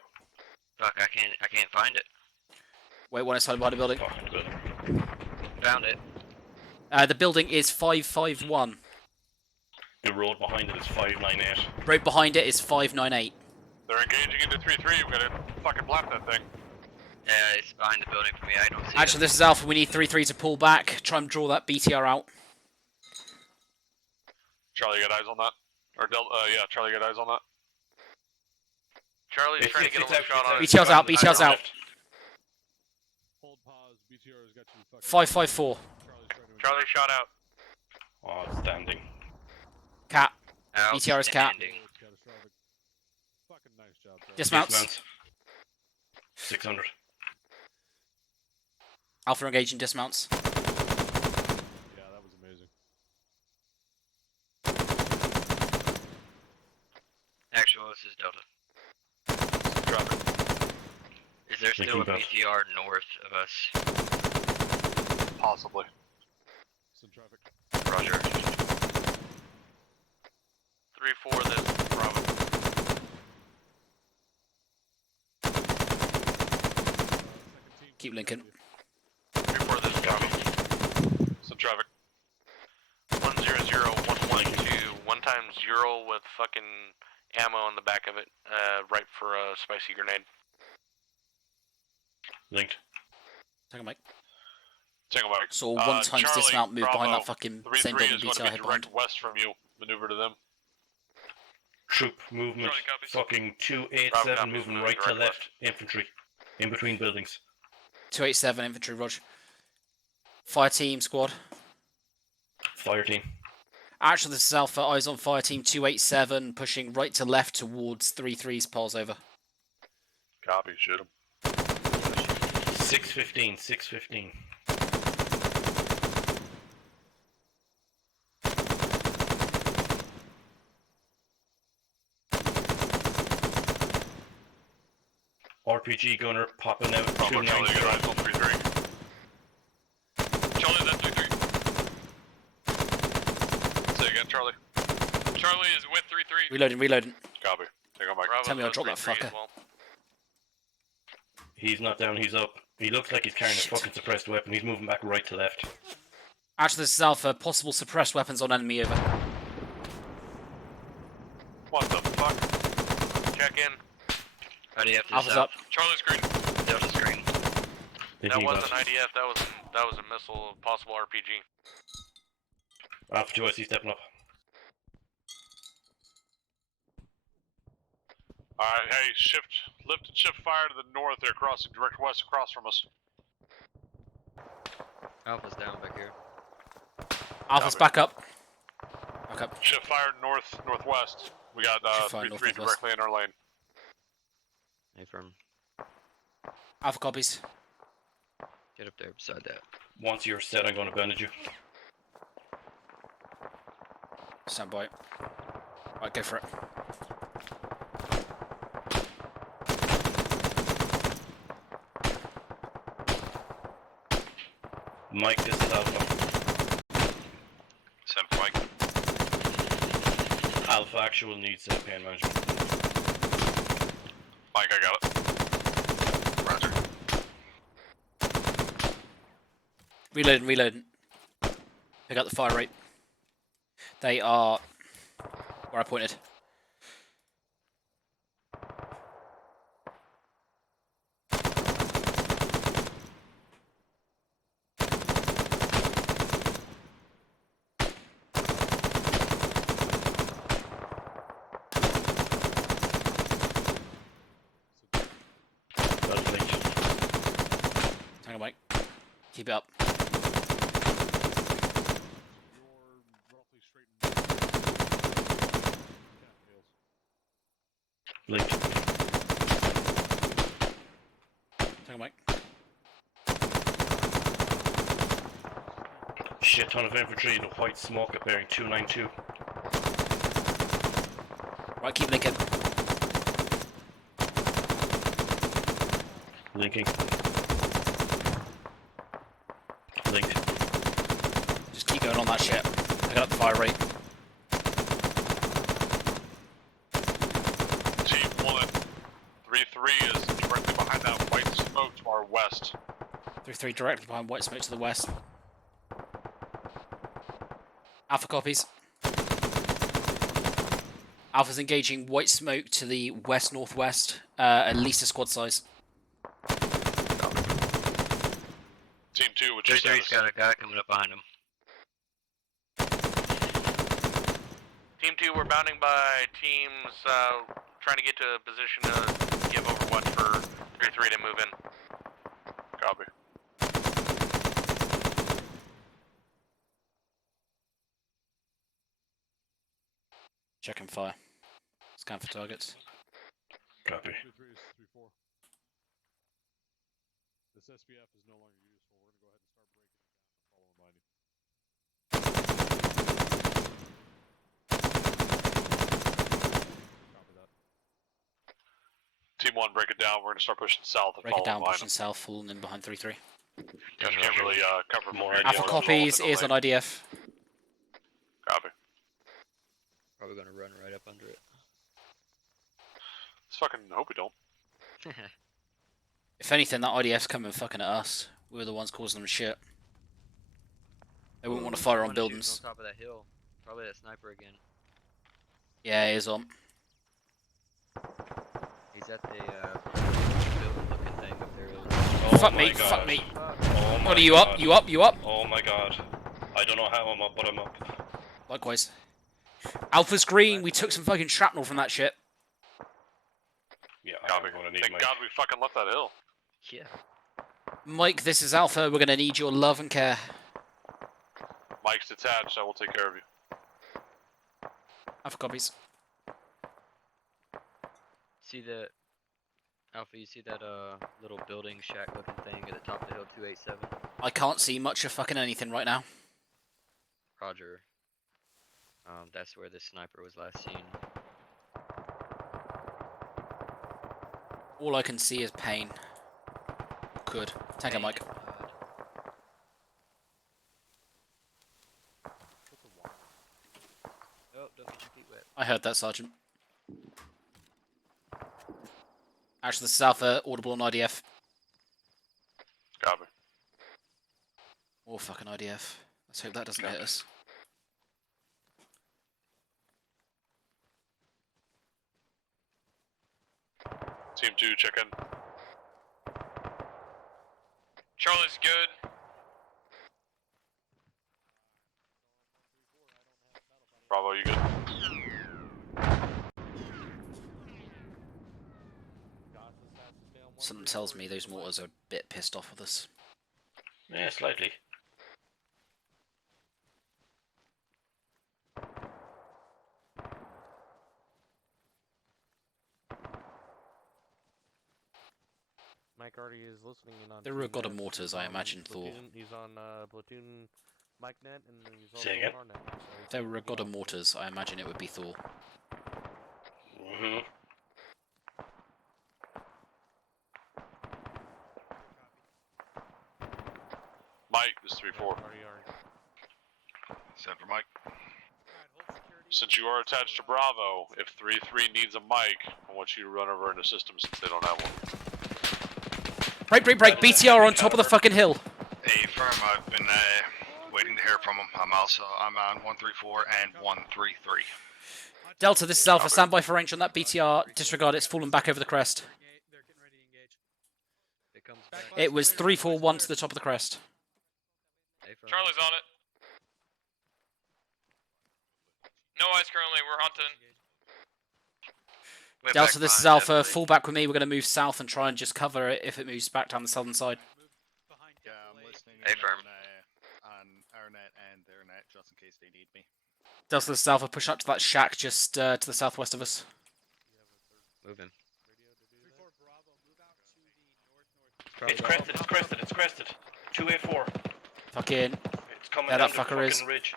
Fuck, I can't find it. Wait, one is hiding behind the building. Found it. The building is 551. The road behind it is 598. Road behind it is 598. They're engaging into 3-3. We gotta fucking blast that thing. Yeah, it's behind the building for me. I don't see Actually, this is Alpha. We need 3-3 to pull back. Try and draw that BTR out. Charlie, you got eyes on that? Or Delta, yeah, Charlie, you got eyes on that? Charlie's trying to get a little shot on it. BTR's out. BTR's out. Hold pause. BTR's got you fucking. 554. Charlie shot out. Oh, standing. Cat. BTR is cat. Fucking nice job, Charlie. Dismounts. 600. Alpha engaging dismounts. Yeah, that was amazing. Actual, this is Delta. Is there still a BTR north of us? Possibly. Some traffic. Roger. 3-4, this is Bravo. Keep linking. 3-4, this is Bravo. Some traffic. 100-112. One time 0 with fucking ammo on the back of it. Right for a spicy grenade. Linked. Take a mic. Tango Mike. So one times Charlie, dismount, move behind Bravo, that fucking 3-3 same building is going to BTR be head direct behind. west from you. Maneuver to them. Troop movement. Charlie copies. Fucking Bravo 287 copies, moving moving right to direct left. Infantry. In between buildings. 287 infantry, Roger. Fire team squad. Fire team. Actually, this is Alpha. Eyes on fire team 287, pushing right to left towards 3-3's pulse over. Copy, shoot him. 615. 615. RPG gunner popping out. Bravo, Charlie, you got eyes 290. on 3-3. Charlie, that's 3-3. Say again, Charlie. Charlie is with 3-3. Reloading. Copy. Tango Mike. Tell me I'll drop that fucker. He's not down, he's up. He looks like he's carrying a fucking suppressed weapon. He's moving back right to left. Actually, this is Alpha. Possible suppressed weapons on enemy over. What the fuck? Check in. IDF to Alpha's south. up. Charlie's green. Delta's green. That wasn't IDF, that was a missile, possible RPG. Alpha 2, I see stepping up. Alright, hey, lift and shift fire to the north. They're crossing direct west across from us. Alpha's down back here. Alpha's back up. Back up. Shift fire northwest. We got Shift fire 3-3 northwest. directly in our lane. Affirm. Alpha copies. Get up there beside that. Once you're set, I'm going to bandage you. Stand by. Right, go for it. Mike, this is Alpha. 7 Mike. Alpha actual needs pain management. Mike, I got it. Roger. Reloading. Pick up the fire rate. They are where I pointed. Keep it up. Link. Take a mic. Shit ton of infantry in the white smoke at bearing 292. Right, keep linking. Linking. Linked. Just keep going on that shit. I got up the fire rate. Team 1, 3-3 is directly behind that white smoke to our west. 3-3 directly behind white smoke to the west. Alpha copies. Alpha's engaging white smoke to the west-northwest, at least a squad size. Team 2, which is 3-3's got a guy coming up behind him. Team 2, we're bounding by teams trying to get to a position to give overwatch for 3-3 to move in. Copy. Checking fire. Scan for targets. Copy. 3-3 is 3-4. This SBF is no longer useful. We're going to go ahead and start breaking it down and follow behind you. Team 1, break it down. We're going to start pushing south and Break it follow down, behind pushing south, falling in behind 3-3. them. Can't really cover more. Alpha copies, ears on IDF. Copy. Probably gonna run right up under it. Let's fucking hope we don't. If anything, that IDF's coming fucking at us. We were the ones causing them shit. They wouldn't want to fire on buildings. On top of that hill. Probably that sniper again. Yeah, he is on. He's at the building looking thing up there. Fuck me, fuck me. What are you up? You up? You up? Oh my god. I don't know how I'm up, but I'm up. Likewise. Alpha's green, we took some fucking shrapnel from that shit. Yeah, Copy. Thank God we fucking left that hill. Yeah. Mike, this is Alpha. We're gonna need your love and care. Mike's detached. I will take care of you. Alpha copies. See the Alpha, you see that little building shack looking thing at the top of the hill, 287? I can't see much of fucking anything right now. Roger. That's where the sniper was last seen. All I can see is pain. Could. Take a mic. Oh, don't get your feet wet. I heard that, Sergeant. Actually, this is Alpha, audible on IDF. Copy. Or fucking IDF. Let's hope that doesn't hit us. Team 2, check in. Charlie's good. Bravo, you good? Something tells me those mortars are a bit pissed off with us. Yeah, slightly. Mike already is listening in on. They were god of mortars, I imagine, Thor. He's on Platoon MikeNet, and then he's also Say again? on our net. So If they were a god of mortars, I imagine it would be Thor. Mm-hmm. Mike, this is 3-4. Set for Mike. Since you are attached to Bravo, if 3-3 needs a mic, I want you to run over in the system since they don't have one. Break, break, break! BTR on top of the fucking hill! Hey, firm, I've been waiting to hear from him. I'm on 134 and 133. Delta, this is Alpha. Stand by for range on that BTR. Disregard, it's fallen back over the crest. It was 341 to the top of the crest. Charlie's on it. No eyes currently, we're hunting. Delta, this is Alpha. Fall back with me. We're going to move south and try and just cover it if it moves back down the southern side. Yeah, I'm listening. Hey, firm. On our net and their net, just in case they need me. Delta to the south, we're pushing up to that shack just to the southwest of us. Moving. It's crested, it's crested, it's crested. 2A4. Fucking. It's coming There down that the fucker fucking is. ridge.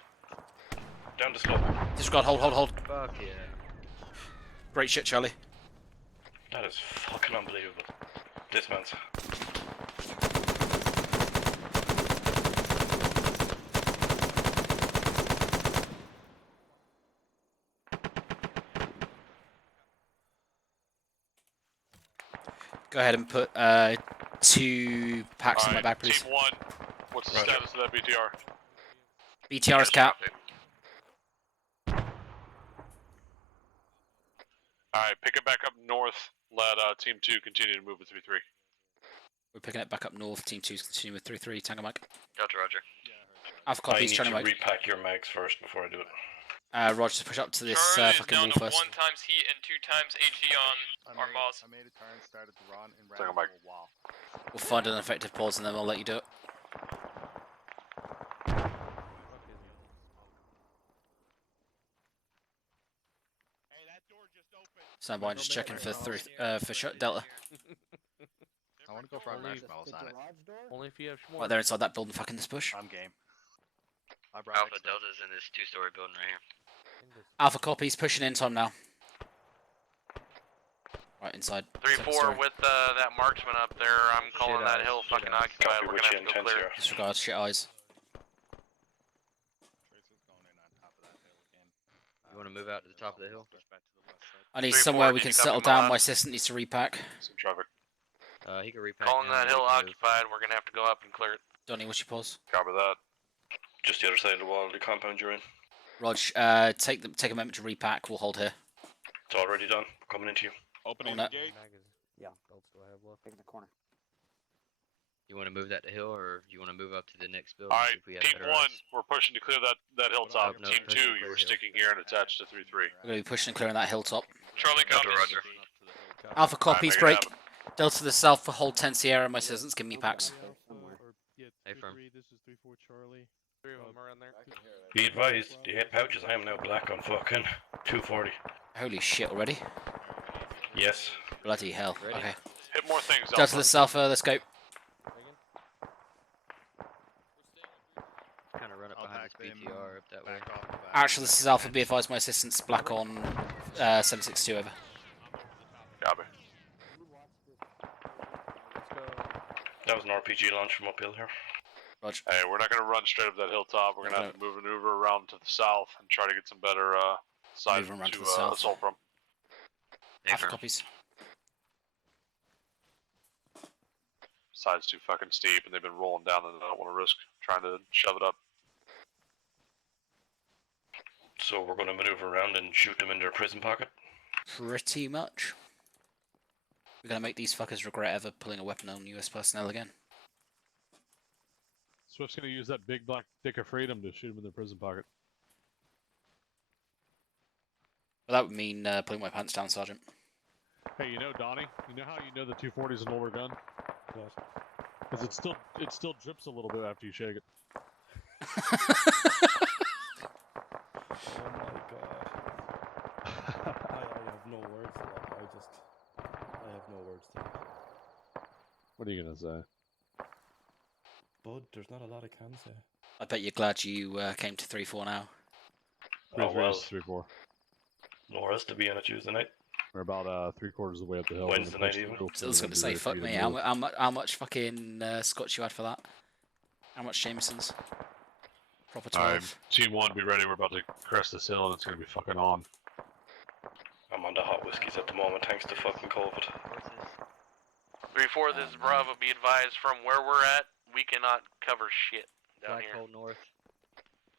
Down the slope. Disregard, hold. Fuck yeah. Great shit, Charlie. That is fucking unbelievable. Dismounts. Go ahead and put 2 packs in my bag, please. Team 1, what's the status of that BTR? BTR is cap. Alright, pick it back up north. Let Team 2 continue to move with 3-3. We're picking it back up north. Team 2's continuing with 3-3. Tango Mike. Gotcha, Roger. Alpha I copies, need Charlie to Mike. repack your mags first before I do it. Roger, push up to this Charlie is fucking down wall to first. 1 times heat and 2 times HE on our Moss. I made a turn, started to run, and Tango ran Mike. for a while. We'll find an effective pause and then we'll let you do it. Stand by, just checking for Delta. I want to go for marshmallows on it. Only if you have Right there inside that building, fucking this bush. I'm game. I brought Alpha extra. Delta's in this 2-story building right here. Alpha copies, pushing in time now. Right inside. 3-4 with that marksman up there. I'm calling that hill fucking occupied. We're gonna have to go clear it. Disregard, shit eyes. You want to move out to the top of the hill? I need 3-4, somewhere we can can you copy settle my down. last? My assistant needs to repack. Some traffic. He can repack. Calling now, that but hill he can move. occupied. We're gonna have to go up and clear it. Donnie, what's your pause? Copy that. Just the other side of the wall of the compound you're in. Rog, take a moment to repack. We'll hold here. It's already done. We're coming into you. Opening the gate. Yeah, belts do I have left? Taking the corner. You want to move that to hill, or do you want to move up to the next building? Alright, if we have Team better 1, eyes? we're pushing to clear that hilltop. No, Team push 2, to you clear were hill. sticking here and attached to 3-3. We're going to be pushing and clearing that hilltop. Charlie, Gotcha, copies. Roger. Alpha copies, make it break. happen. Delta to the south for hold 10 Sierra. My assistant's giving me packs. Hey, firm. This is 3-4 Charlie. 3 of them are in there. Be advised, the 8 pouches, I am now black on fucking 240. Holy shit already. Yes. Bloody hell. Ready? Okay. Hit more things, Delta to Alpha. the south, let's go. Kind of run up behind this BTR up that way. Actually, this is Alpha. Be advised, my assistant's black on 762 over. Copy. That was an RPG launch from uphill here. Roger. Hey, we're not going to run straight up that hilltop. We're going to have to maneuver around to the south and try to get some better sides Moving around to to the south. assault from. Alpha copies. Side's too fucking steep and they've been rolling down and I don't want to risk trying to shove it up. So we're going to maneuver around and shoot them in their prison pocket. Pretty much. We're going to make these fuckers regret ever pulling a weapon on US personnel again. Swift's gonna use that big black dick of freedom to shoot him in the prison pocket. Well, that would mean pulling my pants down, Sergeant. Hey, you know, Donnie, you know how you know the 240 is an older gun? What? Because it still drips a little bit after you shake it. Oh my god. I have no words for that. I have no words to that. What are you gonna say? Bud, there's not a lot I can say. I bet you're glad you came to 3-4 now. 3-3 well. is 3-4. Nor us to be on a Tuesday night. We're about 3/4 of the way up the hill. Wednesday night even. So I was going to say, fuck me. How much fucking scotch you had for that? How much Jameson's? Proper 12. Alright, Team 1, be ready. We're about to crest this hill and it's going to be fucking on. I'm on the hot whiskies at the moment thanks to fucking COVID. 3-4, this is Bravo. Be advised, from where we're at, we cannot cover shit down here. Flagpole north.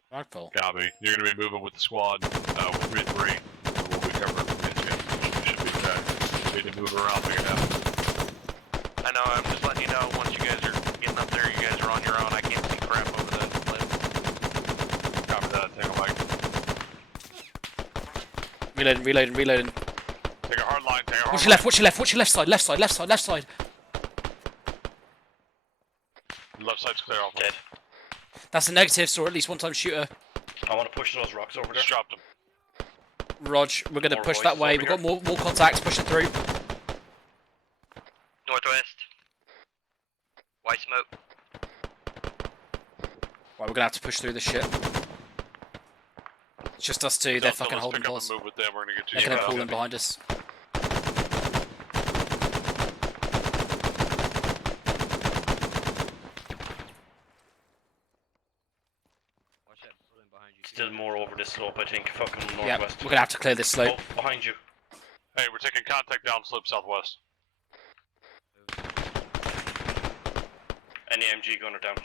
Flagpole? Copy. You're going to be moving with the squad with 3-3. We'll be covering the we should be okay. We need to move around, make it happen. I know, I'm just letting you know, once you guys are getting up there, you guys are on your own. I can't see crap over the cliff. Copy that, Tango Mike. Reloading. Take a hard line, take a hard Watch line. your left side. Left side's clear off. Dead. That's a negative, so at least one-time shooter. I want to push those rocks over there. Just dropped him. Rog, we're going to More push that voices way. over We've here. got more contacts pushing through. Northwest. White smoke. Right, we're going to have to push through this shit. It's just us two. They're fucking let's holding pick up pulls. and move with them. We're gonna get They're you going to out. pull in behind us. Still more over this slope, I think. Fucking northwest. Yeah, we're going to have to clear this slope. Oh, behind you. Hey, we're taking contact down slope southwest. Any MG gunner down.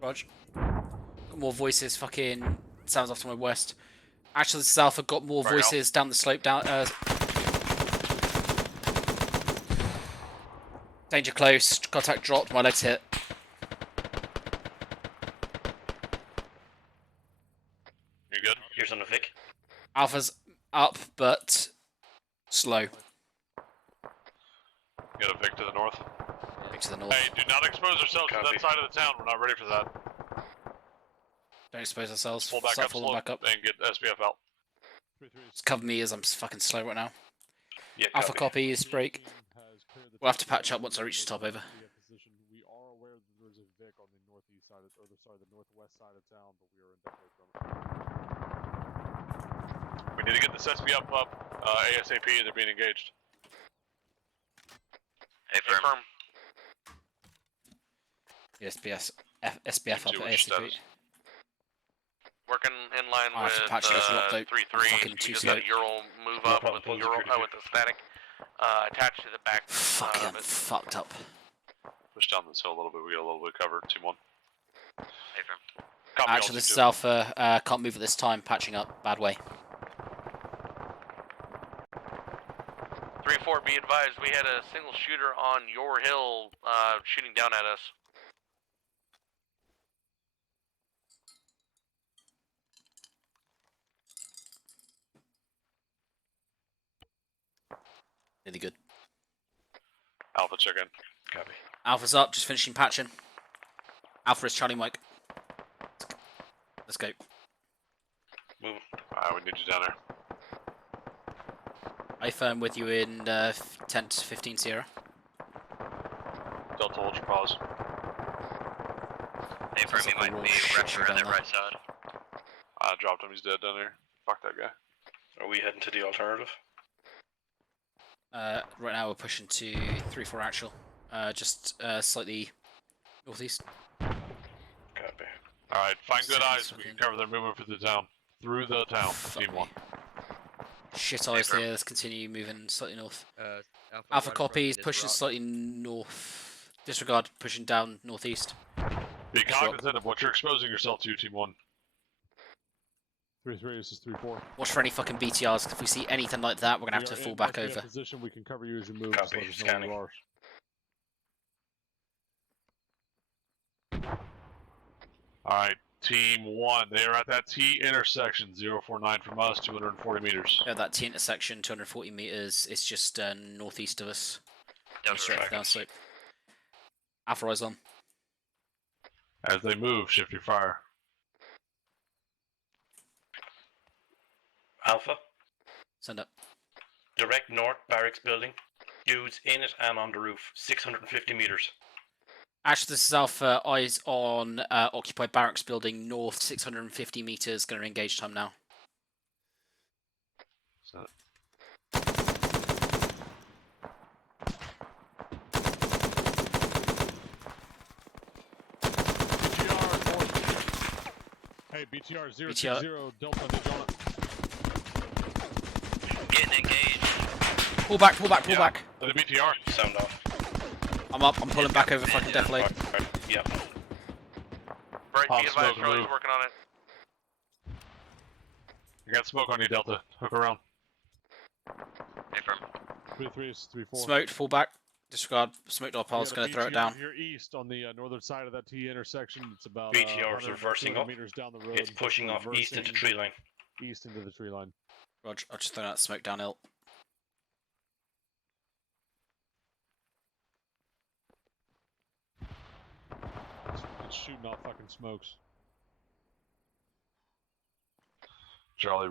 Rog. Got more voices. Fucking sounds off to my west. Actually, this is Alpha. Got more Right voices down the slope. Danger close. Contact dropped. My legs hit. You good? Here's on the Vic. Alpha's up, but slow. Get a Vic to the north. Vic to the north. Hey, do not expose ourselves to that side of the town. We're not ready for that. Don't expose ourselves. Pull back Start up, falling slope, back up. and get SBF out. Just cover me as I'm fucking slow right now. Yeah, Alpha copy is break. We'll have to patch up once I reach the top over. We are aware that there's a Vic on the northeast side, or the northwest side of town, but we are indefinitely from it. We need to get this SBF up ASAP. They're being engaged. Hey, firm. SBF up at ASCP. Working in line I have to with patch this lot, though. 3-3. Fucking We too just slow. got a Euro move No up problem. with, Pull the with the static attached to the back. Fucking of it. fucked up. Push down this hill a little bit. We got a little bit covered. Team 1. Hey, firm. Copy, Actually, this is Alpha. Can't move at this time. Patching up. Bad way. 3-4, be advised, we had a single shooter on your hill shooting down at us. Really good. Alpha, check in. Copy. Alpha's up. Just finishing patching. Alpha is Charlie Mike. Let's go. Move. Alright, we need you down there. I firm with you in 10 to 15 Sierra. Delta Ultra pause. Hey, firm, you might be wrapped around that right side. I dropped him. He's dead down there. Fuck that guy. Are we heading to the alternative? Right now we're pushing to 3-4 actual. Just slightly northeast. Copy. Alright, find good eyes. We can cover their movement through the town. Through the town. Team 1. Shit eyes here. Let's continue moving slightly north. Alpha Alpha right copy is above this pushing rock. slightly north. Disregard pushing down northeast. Be cognizant of what you're exposing yourself to, Team 1. 3-3, this is 3-4. Watch for any fucking BTRs. If we see anything like that, we're gonna have to fall back over. Position, we can cover you as you move. Copy, Just let us know where scanning. you are. Alright, Team 1. They are at that T intersection. 049 from us, 240 meters. Yeah, that T intersection, 240 meters. It's just northeast of us. Down Straight right. down slope. Alpha rise on. As they move, shift your fire. Alpha. Send up. Direct north, barracks building. Dudes in it and on the roof. 650 meters. Actually, this is Alpha. Eyes on occupied barracks building north, 650 meters. Going to engage time now. Hey, BTR 060 BTR. Delta, did you want Getting engaged. Pull back, pull back, pull back. The BTR. Sound off. I'm up. I'm pulling back over fucking Death Lake. Yep. Right, Pop be advised, smoke, Charlie's move. working on it. You got smoke on you, Delta. Hook around. Hey, firm. 3-3, this is 3-4. Smoked, fall back. Disregard. Smoked up. I was going to throw it down. You're east on the northern side of that T intersection. It's about BTR's reversing up. meters down the road. It's pushing off east into tree line. East into the tree line. Roger. I'll just throw that smoke downhill. just shooting off fucking smokes. Charlie,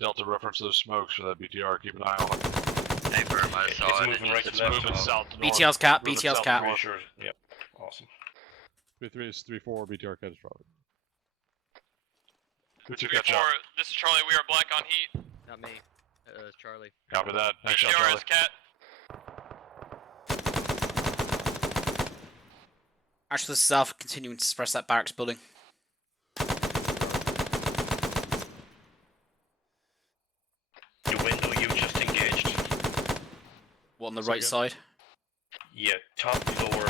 Delta reference those smokes for that BTR. Keep an eye on it. Hey, firm, I saw It's it. moving right to It's left. moving south to north. BTR's cap, Moving BTR's south cap. to north. Sure. Yep. Awesome. 3-3 is 3-4 BTR catastrophic. Good 3-4, to catch up. this is Charlie. We are black on heat. Not me. It's Charlie. Copy that. Nice shot, BTR Charlie. is cat. Actually, south, continuing to suppress that barracks building. The window you just engaged. What, on the right side? Yeah, top floor.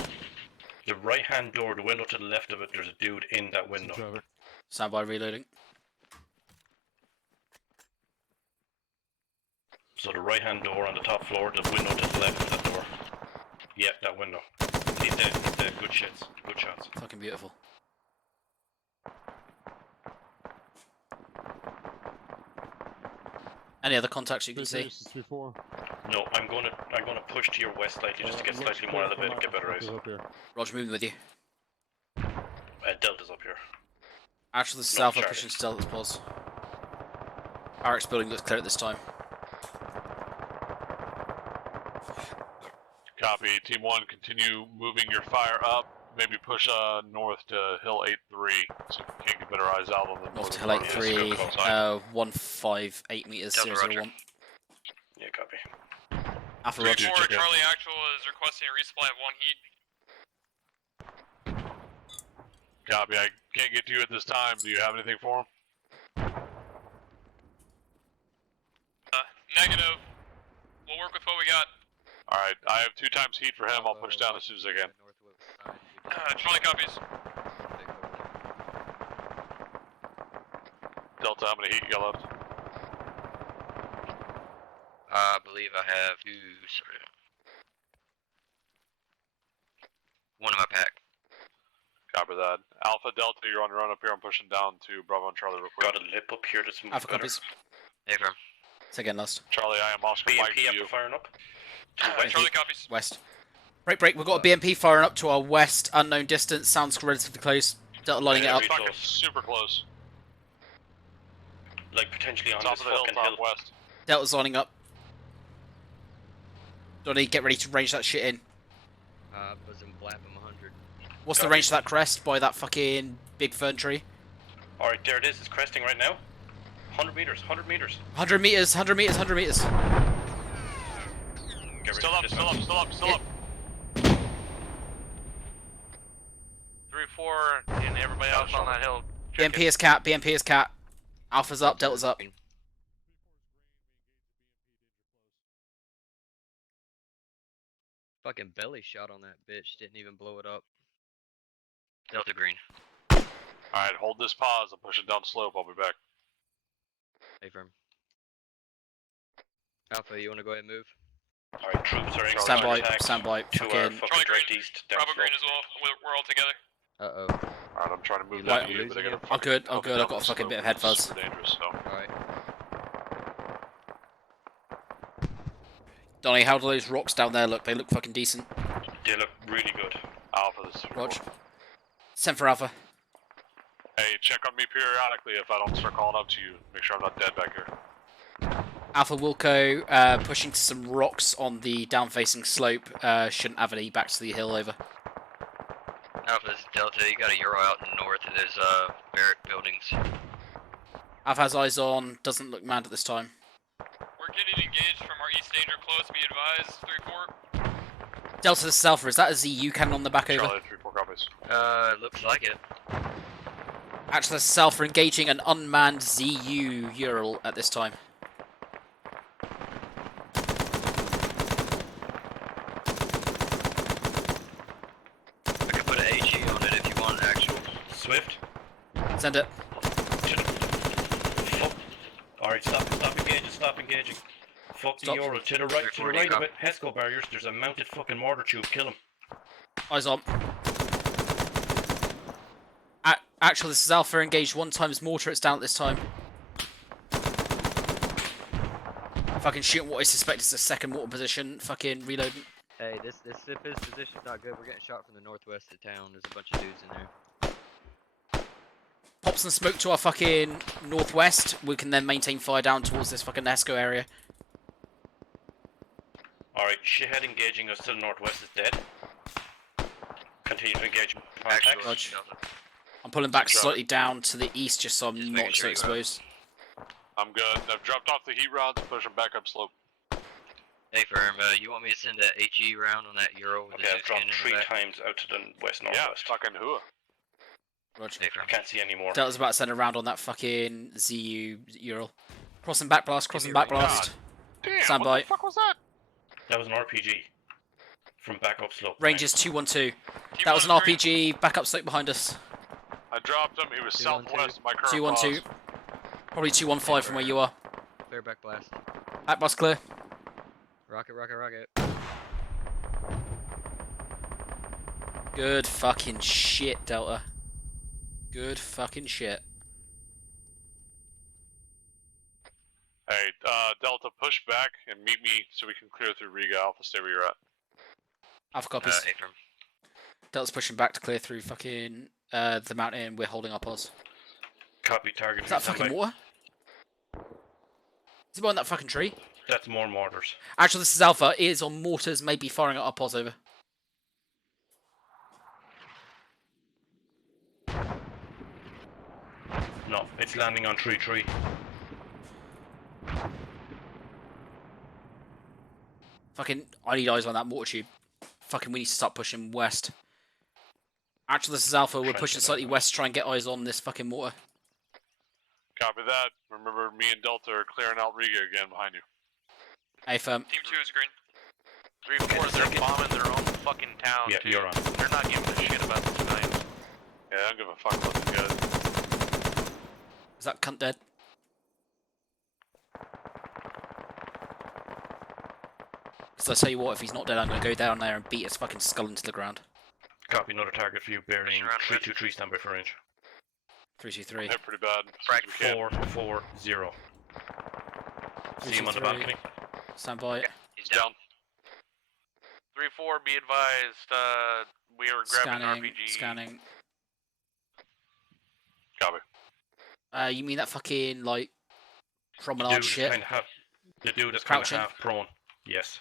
The right hand door, the window to the left of it, there's a dude in that window. Stand by reloading. So the right hand door on the top floor, the window to the left of that door. Yeah, that window. He's dead, he's dead. Good shits. Good shots. Fucking beautiful. Any other contacts you can see? 3-4. No, I'm gonna push to your west slightly just to get slightly more elevated, get better eyes. Roger, moving with you. Delta's up here. Actually, the No, south are Charlie. pushing to Delta's pause. Barracks building looks clear at this time. Copy. Team 1, continue moving your fire up. Maybe push north to Hill 8-3 so you can get better eyes out on the North to northern Hill part. 8-3, 158 meters, Delta 001. Yeah, copy. Alpha 3-4, Roger. Charlie Actual is requesting a resupply of 1 heat. Copy. I can't get to you at this time. Do you have anything for him? Negative. We'll work with what we got. Alright, I have 2 times heat for him. I'll push down as soon as I can. Charlie copies. Delta, how many heat you got left? I believe I have 2, sorry. 1 in my pack. Copy that. Alpha, Delta, you're on your own up here. I'm pushing down to Bravo and Charlie real quick. Got a lip up here that's moving Alpha better. copies. Hey, firm. Second last. Charlie, I am Oscar Mike BMP to up you. and firing up. Charlie copies. West. Break. We've got a BMP firing up to our west, unknown distance. Sounds relatively close. Delta lining it up. Fucking super close. Like potentially on Top this of the hill, fucking top hill. west. Delta's lining up. Donnie, get ready to range that shit in. Was in Blapham 100. What's the range of that crest by that fucking big fern tree? Alright, there it is. It's cresting right now. 100 meters, 100 meters. 100 meters, 100 meters, 100 meters. Get ready Still for up, this still one. up, still up, still up. 3-4, and everybody else on that hill. check BMP is cat, BMP is cat. Alpha's up, Delta's up. Fucking belly shot on that bitch. Didn't even blow it up. Delta green. Alright, hold this pause. I'm pushing down slope. I'll be back. Hey, firm. Alpha, you want to go ahead and move? Alright, troops are in. Stand by, contact stand by. to our Fucking. fucking direct east. Down Bravo slope. green as well. We're all together. Uh-oh. Alright, I'm trying to move You down like to you, but I losing gotta it? I'm good, I'm help good. you I've down got a the fucking slope. bit of head It's fuzz. super dangerous, so. Alright. Donnie, how do those rocks down there look? They look fucking decent. They look really good. Alpha, this is Roger. Send for Alpha. Hey, check on me periodically if I don't start calling up to you. Make sure I'm not dead back here. Alpha Wilco, pushing to some rocks on the down-facing slope. Shouldn't have any back to the hill over. Alpha, this is Delta. You got a Euro out in north, and there's barrack buildings. Alpha has eyes on, doesn't look manned at this time. We're getting engaged from our east danger close. Be advised. 3-4. Delta, this is Alpha. Is that a ZU cannon on the back over? Charlie, 3-4 copies. Looks like it. Actually, this is Alpha engaging an unmanned ZU Ural at this time. I can put an HE on it if you want an actual. Swift. Send it. Alright, stop engaging. Fuck the Stop. Euro. To the right of it. HESCO barriers. There's a mounted fucking mortar tube. Kill him. Eyes on. Actually, this is Alpha engaged 1 times mortar. It's down at this time. Fucking shooting what I suspect is a second mortar position. Fucking reloading. Hey, this position's not good. We're getting shot from the northwest of town. There's a bunch of dudes in there. Pop some smoke to our fucking northwest. We can then maintain fire down towards this fucking Esco area. Alright, shithead engaging us to the northwest is dead. Continue to engage contact. Roger. I'm pulling back slightly down to the east just so I'm not so exposed. I'm good. I've dropped off the heat rods and pushing back up slope. Hey, Firm, you want me to send a HE round on that Euro? With Okay, I've dropped 3 times out to the west-northwest. Yeah, fucking whoa. Roger. I can't see any more. That was about to send a round on that fucking ZU Ural. Crossing back blast, crossing back blast. Damn, Stand what by. the fuck was that? That was an RPG. From back up slope. Range is 212. That was an RPG, back up slope behind us. I dropped him. He was southwest of my current 212. Probably 215 from where you are. Clear back blast. Back blast clear. Rocket, rocket, rocket. Good fucking shit, Delta. Good fucking shit. Hey, Delta, push back and meet me so we can clear through Riga. Alpha, stay where you're at. Alpha copies. Delta's pushing back to clear through fucking the mountain. We're holding our pause. Copy target. Is that fucking water? Is it behind that fucking tree? That's more mortars. Actually, this is Alpha. It is on mortars, maybe firing at our pause over. No, it's landing on tree. Fucking, I need eyes on that mortar tube. Fucking, we need to start pushing west. Actually, this is Alpha. We're pushing slightly west to try and get eyes on this fucking mortar. Copy that. Remember, me and Delta are clearing out Riga again behind you. Hey, firm. Team 2 is green. 3-4, they're bombing their own fucking town. Yeah, dude. you're on. They're not giving a shit about the civilians. Yeah, I don't give a fuck about the guys. Is that cunt dead? Because I tell you what, if he's not dead, I'm going to go down there and beat his fucking skull into the ground. Copy, another target for you, bearing 323, standby for range. 323. Hit pretty bad. Frag 440. See him on the balcony. Stand by. Yeah, he's down. 3-4, be advised, we are grabbing Scanning, RPG. scanning. Copy. You mean that fucking, like, promenade shit? The dude is kind of Crouching? half prone. Yes.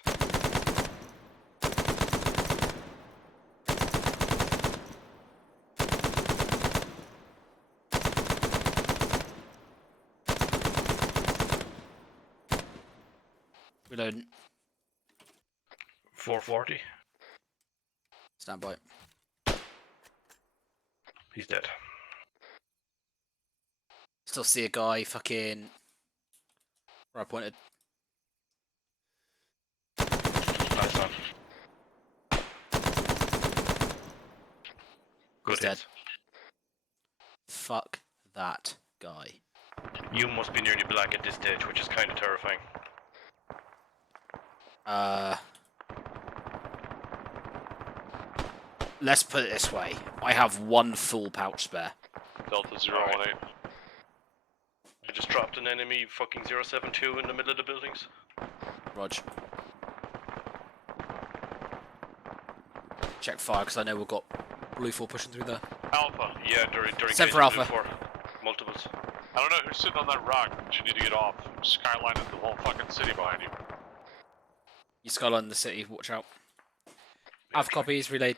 Reloading. 440. Stand by. He's dead. Still see a guy fucking where I pointed. Nice one. He's dead. Fuck that guy. You must be nearly black at this stage, which is kind of terrifying. Let's put it this way. I have one full pouch spare. Delta 018. I just dropped an enemy fucking 072 in the middle of the buildings. Rog. Check fire, because I know we've got Blue 4 pushing through there. Alpha. Yeah, during Send for Alpha. Multiples. I don't know who's sitting on that rock, but you need to get off. Skylining the whole fucking city behind you. You skyline the city, watch out. Alpha copies, relayed.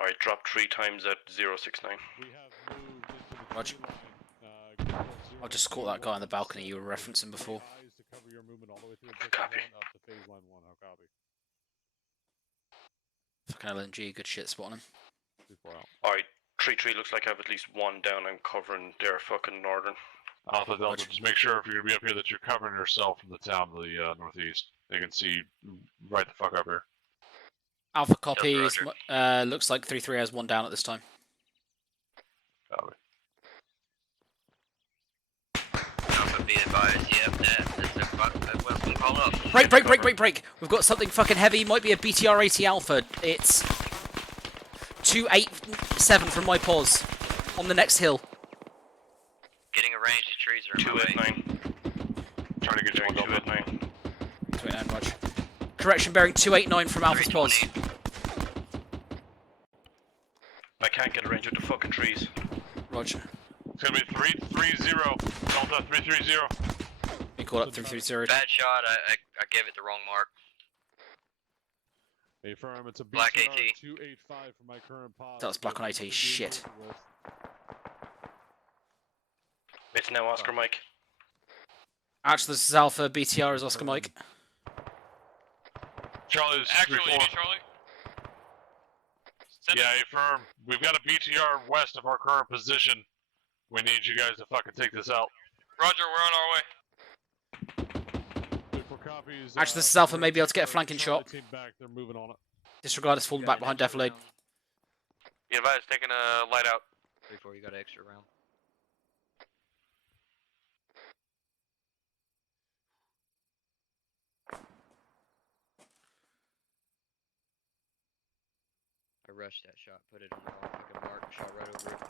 Alright, dropped 3 times at 069. Roger. I'll just caught that guy on the balcony you were referencing before. Copy. Fucking LNG, good shit spotting him. Alright, 3-3 looks like I have at least one down. I'm covering their fucking northern. Alpha Delta, just make sure if you're gonna be up here that you're covering yourself from the town to the northeast. They can see right the fuck up here. Alpha copies, looks like 3-3 has one down at this time. Copy. Alpha, be advised, we'll call up. Break! We've got something fucking heavy, might be a BTR-80 Alpha. It's 287 from my pause on the next hill. Getting a range, trees are in my way. 289. Trying to get you on 289. 289, Roger. Correction bearing 289 from Alpha's pause. I can't get a range with the fucking trees. Roger. It's gonna be 330. Delta 330. You call up 330. Bad shot. I gave it the wrong mark. A firm, it's a Black BCR AT. 285 for my current pause. That was black on AT. Shit. It's now Oscar Mike. Actually, this is Alpha. BTR is Oscar Mike. Charlie, this is Actually, 3-4. you need Charlie. Yeah, firm. We've got a BTR west of our current position. We need you guys to fucking take this out. Roger, we're on our way. Actually, this is Alpha. May be able to get a flanking shot. Team back, they're moving on it. Disregard is falling back behind Defilade. Be advised, taking a light out. 3-4, you got an extra round. I rushed that shot, put it on the wrong fucking mark, shot right over it.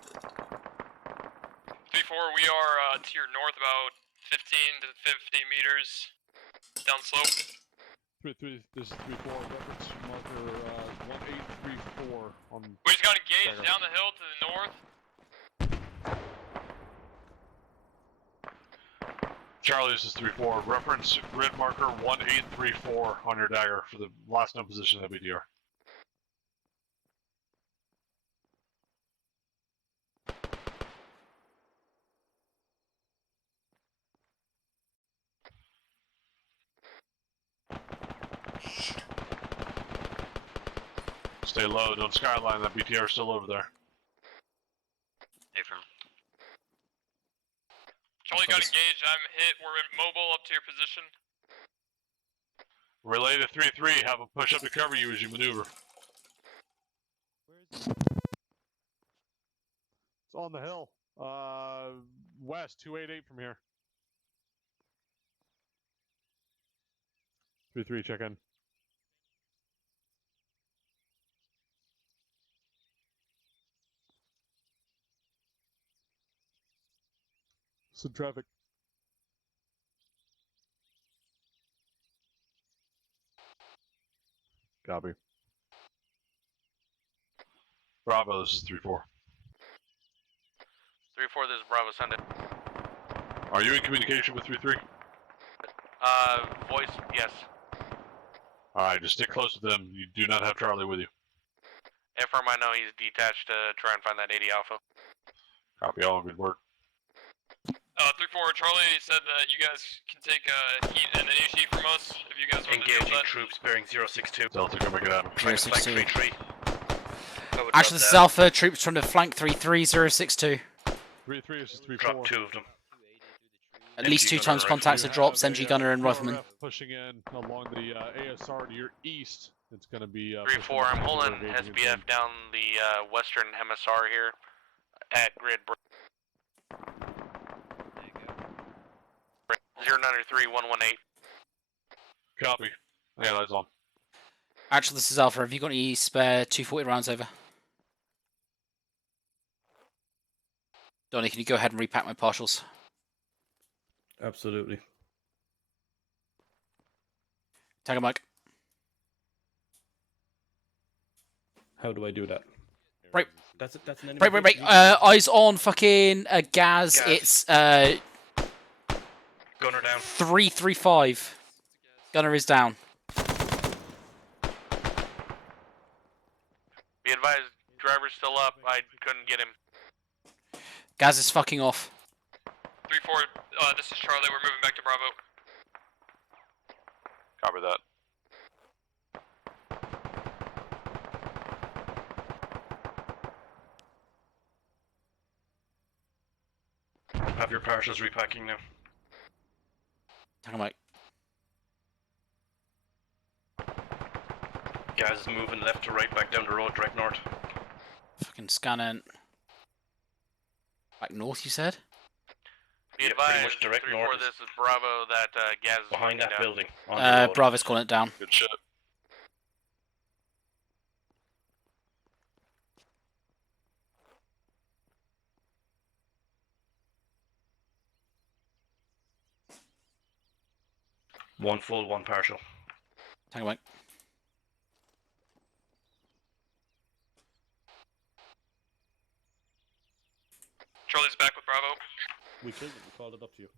3-4, we are to your north about 15 to 50 meters down slope. 3-3, this is 3-4, reference marker 1834 on... We just got engaged down the hill to the north. Charlie, this is 3-4. Reference grid marker 1834 on your dagger for the last known position of BTR. Stay low, don't skyline, that BTR is still over there. Affirm. Charlie got engaged, I'm hit, we're mobile up to your position. Relay to 3-3, have a push up to cover you as you maneuver. It's on the hill. West, 288 from here. 3-3, check in. Some traffic. Copy. Bravo, this is 3-4. 3-4, this is Bravo, send it. Are you in communication with 3-3? Voice, yes. Alright, just stick close to them. You do not have Charlie with you. Affirm, I know he's detached to try and find that 80 Alpha. Copy all, good work. 3-4, Charlie said that you guys can take heat and AT from us if you guys want to Engaging do that. troops bearing 062. Delta, come make it happen. Trying to flank 062. 3-3. Actually, this is Alpha. Troops trying to flank 3-3, 062. 3-3, this is 3-4. Drop 2 of them. At least 2 times contacts are dropped. MG Gunner and Rifleman. Pushing in along the ASR to your east. It's going to be 3-4, I'm holding SBF down the western MSR here at grid. 093 118. Copy. Yeah, that's on. Actually, this is Alpha. Have you got any spare 240 rounds over? Donnie, can you go ahead and repack my partials? Absolutely. Tag a mic. How do I do that? Right. That's an enemy. Right. Eyes on fucking Gaz. It's Gunner down. 335. Gunner is down. Be advised, driver's still up. I couldn't get him. Gaz is fucking off. 3-4, this is Charlie, we're moving back to Bravo. Copy that. Have your partials repacking now. Tag a mic. Guys is moving left to right, back down the road, direct north. Fucking scanning. Back north, you said? Be advised, much direct 3-4, north. this is Bravo, that Gaz is behind that down. building. On the road. Bravo's calling it down. Good shit. One full, one partial. Tango Mike. Charlie's back with Bravo. We killed it. We called it up to you.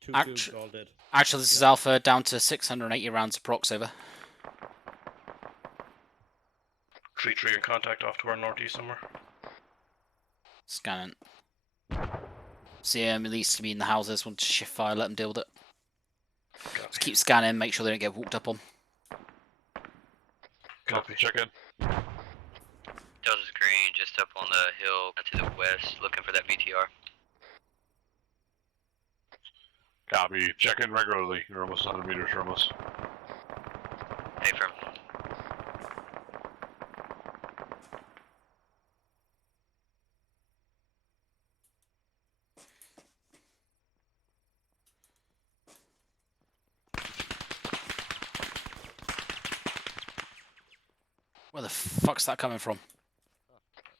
Two Actu- all dead. Actually, this is Alpha, down to 680 rounds approx over. 3-3 in contact off to our northeast somewhere. Scanning. See him, at least to be in the houses. Want to shift fire, let them deal with it. Just keep scanning, make sure they don't get walked up on. Copy, check in. Delta's green, just up on the hill to the west, looking for that VTR. Copy. Check in regularly. You're almost 100 meters from us. Hey, firm. Where the fuck's that coming from?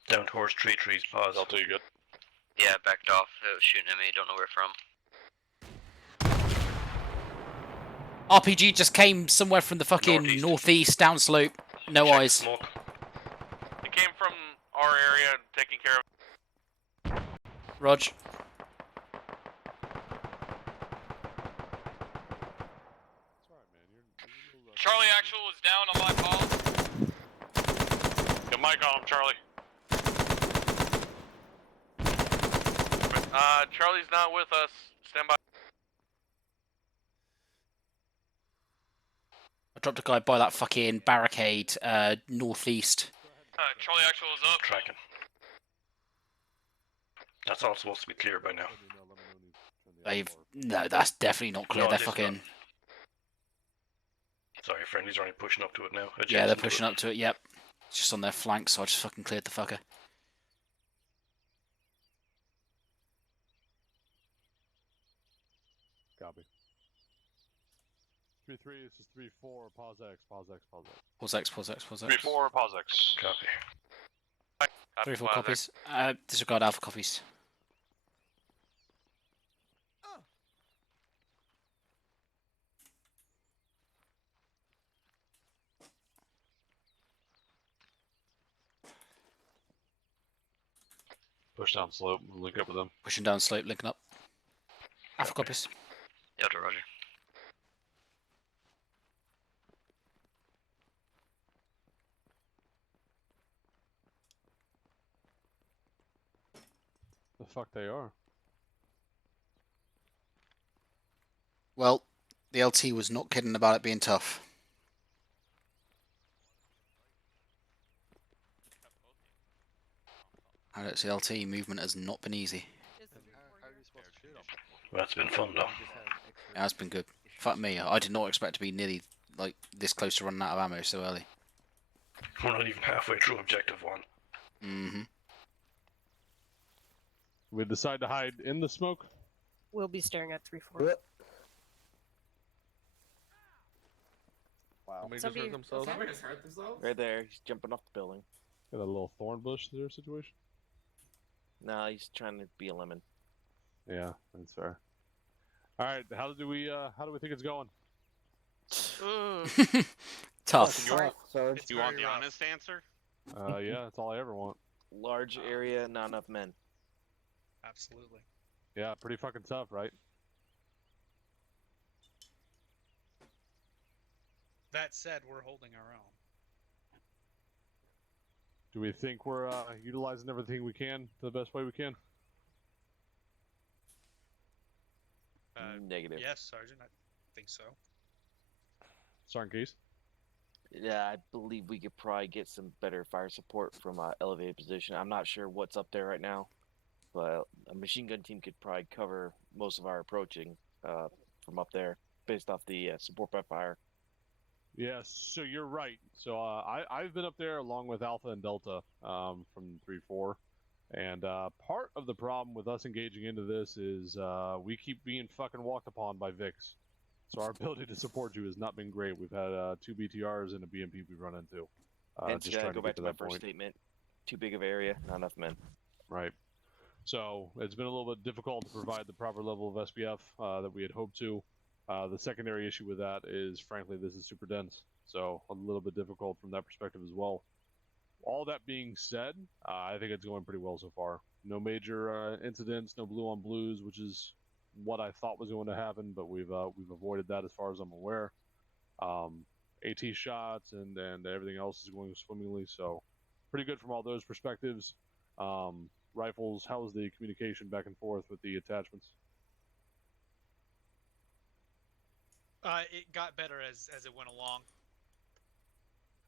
Down towards tree trees, pause. Delta, you good? Yeah, backed off. It was shooting at me, don't know where from. RPG just came somewhere from the fucking northeast downslope. No Check eyes. Smoke. It came from our area, taking care of. Rog. Charlie actual is down on my call. Get Mike on him, Charlie. Charlie's not with us. Stand by. I dropped a guy by that fucking barricade, northeast. Charlie actual is up. Tracking. That's all supposed to be clear by now. No, that's definitely not clear. No, They're it is fucking. not. Sorry, friendlies are only pushing up to it now. Yeah, they're pushing up to it. Yep. It's just on their flank, so I just fucking cleared the fucker. Copy. 3-3, this is 3-4, pause X, pause X, pause X. Pause X, pause X, pause X. 3-4, pause X. Copy. 3-4 copies. Disregard Alpha copies. Push down slope. We'll link up with them. Pushing down slope, linking up. Alpha copies. Delta, roger. The fuck they are. Well, the LT was not kidding about it being tough. Alex, the LT movement has not been easy. That's been fun though. Yeah, that's been good. Fuck me, I did not expect to be nearly like this close to running out of ammo so early. We're not even halfway through objective 1. Mm-hmm. We decide to hide in the smoke. We'll be staring at 3-4. Wow. Somebody just hurt themselves. Somebody just hurt themselves? Right there, he's jumping off the building. Got a little thorn bush there situation. No, he's trying to be a lemon. Yeah, that's fair. All right, how do we think it's going? Tough. Do You want the honest answer? Yeah, that's all I ever want. Large area, not enough men. Absolutely. Yeah, pretty fucking tough, right? That said, we're holding our own. Do we think we're utilizing everything we can the best way we can? Negative. Yes, Sergeant, I think so. Sergeant Case? Yeah, I believe we could probably get some better fire support from elevated position. I'm not sure what's up there right now, but a machine gun team could probably cover most of our approaching from up there based off the support by fire. Yes, so you're right. So I've been up there along with Alpha and Delta from 3-4. And part of the problem with us engaging into this is we keep being fucking walked upon by VIX. So our ability to support you has not been great. We've had 2 BTRs and a BMP we've run into. Hence, just trying go to back get to to my that first point. statement. Too big of area, not enough men. Right. So it's been a little bit difficult to provide the proper level of SPF that we had hoped to. The secondary issue with that is, frankly, this is super dense, so a little bit difficult from that perspective as well. All that being said, I think it's going pretty well so far. No major incidents, no blue on blues, which is what I thought was going to happen, but we've avoided that as far as I'm aware. AT shots and everything else is going swimmingly, so pretty good from all those perspectives. Rifles, how was the communication back and forth with the attachments? It got better as it went along.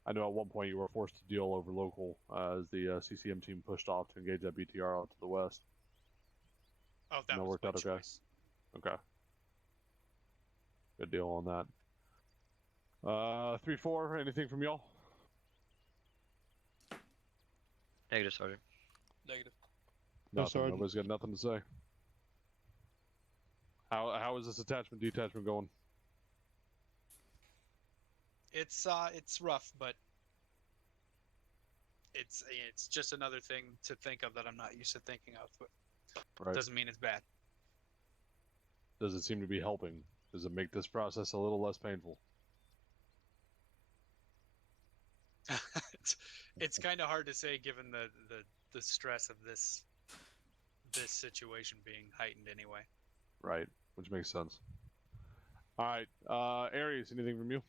I know at one point you were forced to deal over local as the CCM team pushed off to engage that BTR out to the west. Oh, that was worked my out okay. choice. Okay. Good deal on that. 3-4, anything from y'all? Negative, Sergeant. Negative. No, Nothing. Sergeant. Nobody's got nothing to say. How is this attachment detachment going? It's rough, but it's just another thing to think of that I'm not used to thinking of. But Right. doesn't mean it's bad. Does it seem to be helping? Does it make this process a little less painful? It's kind of hard to say given the stress of this situation being heightened anyway. Right, which makes sense. All right, Aries, anything from you?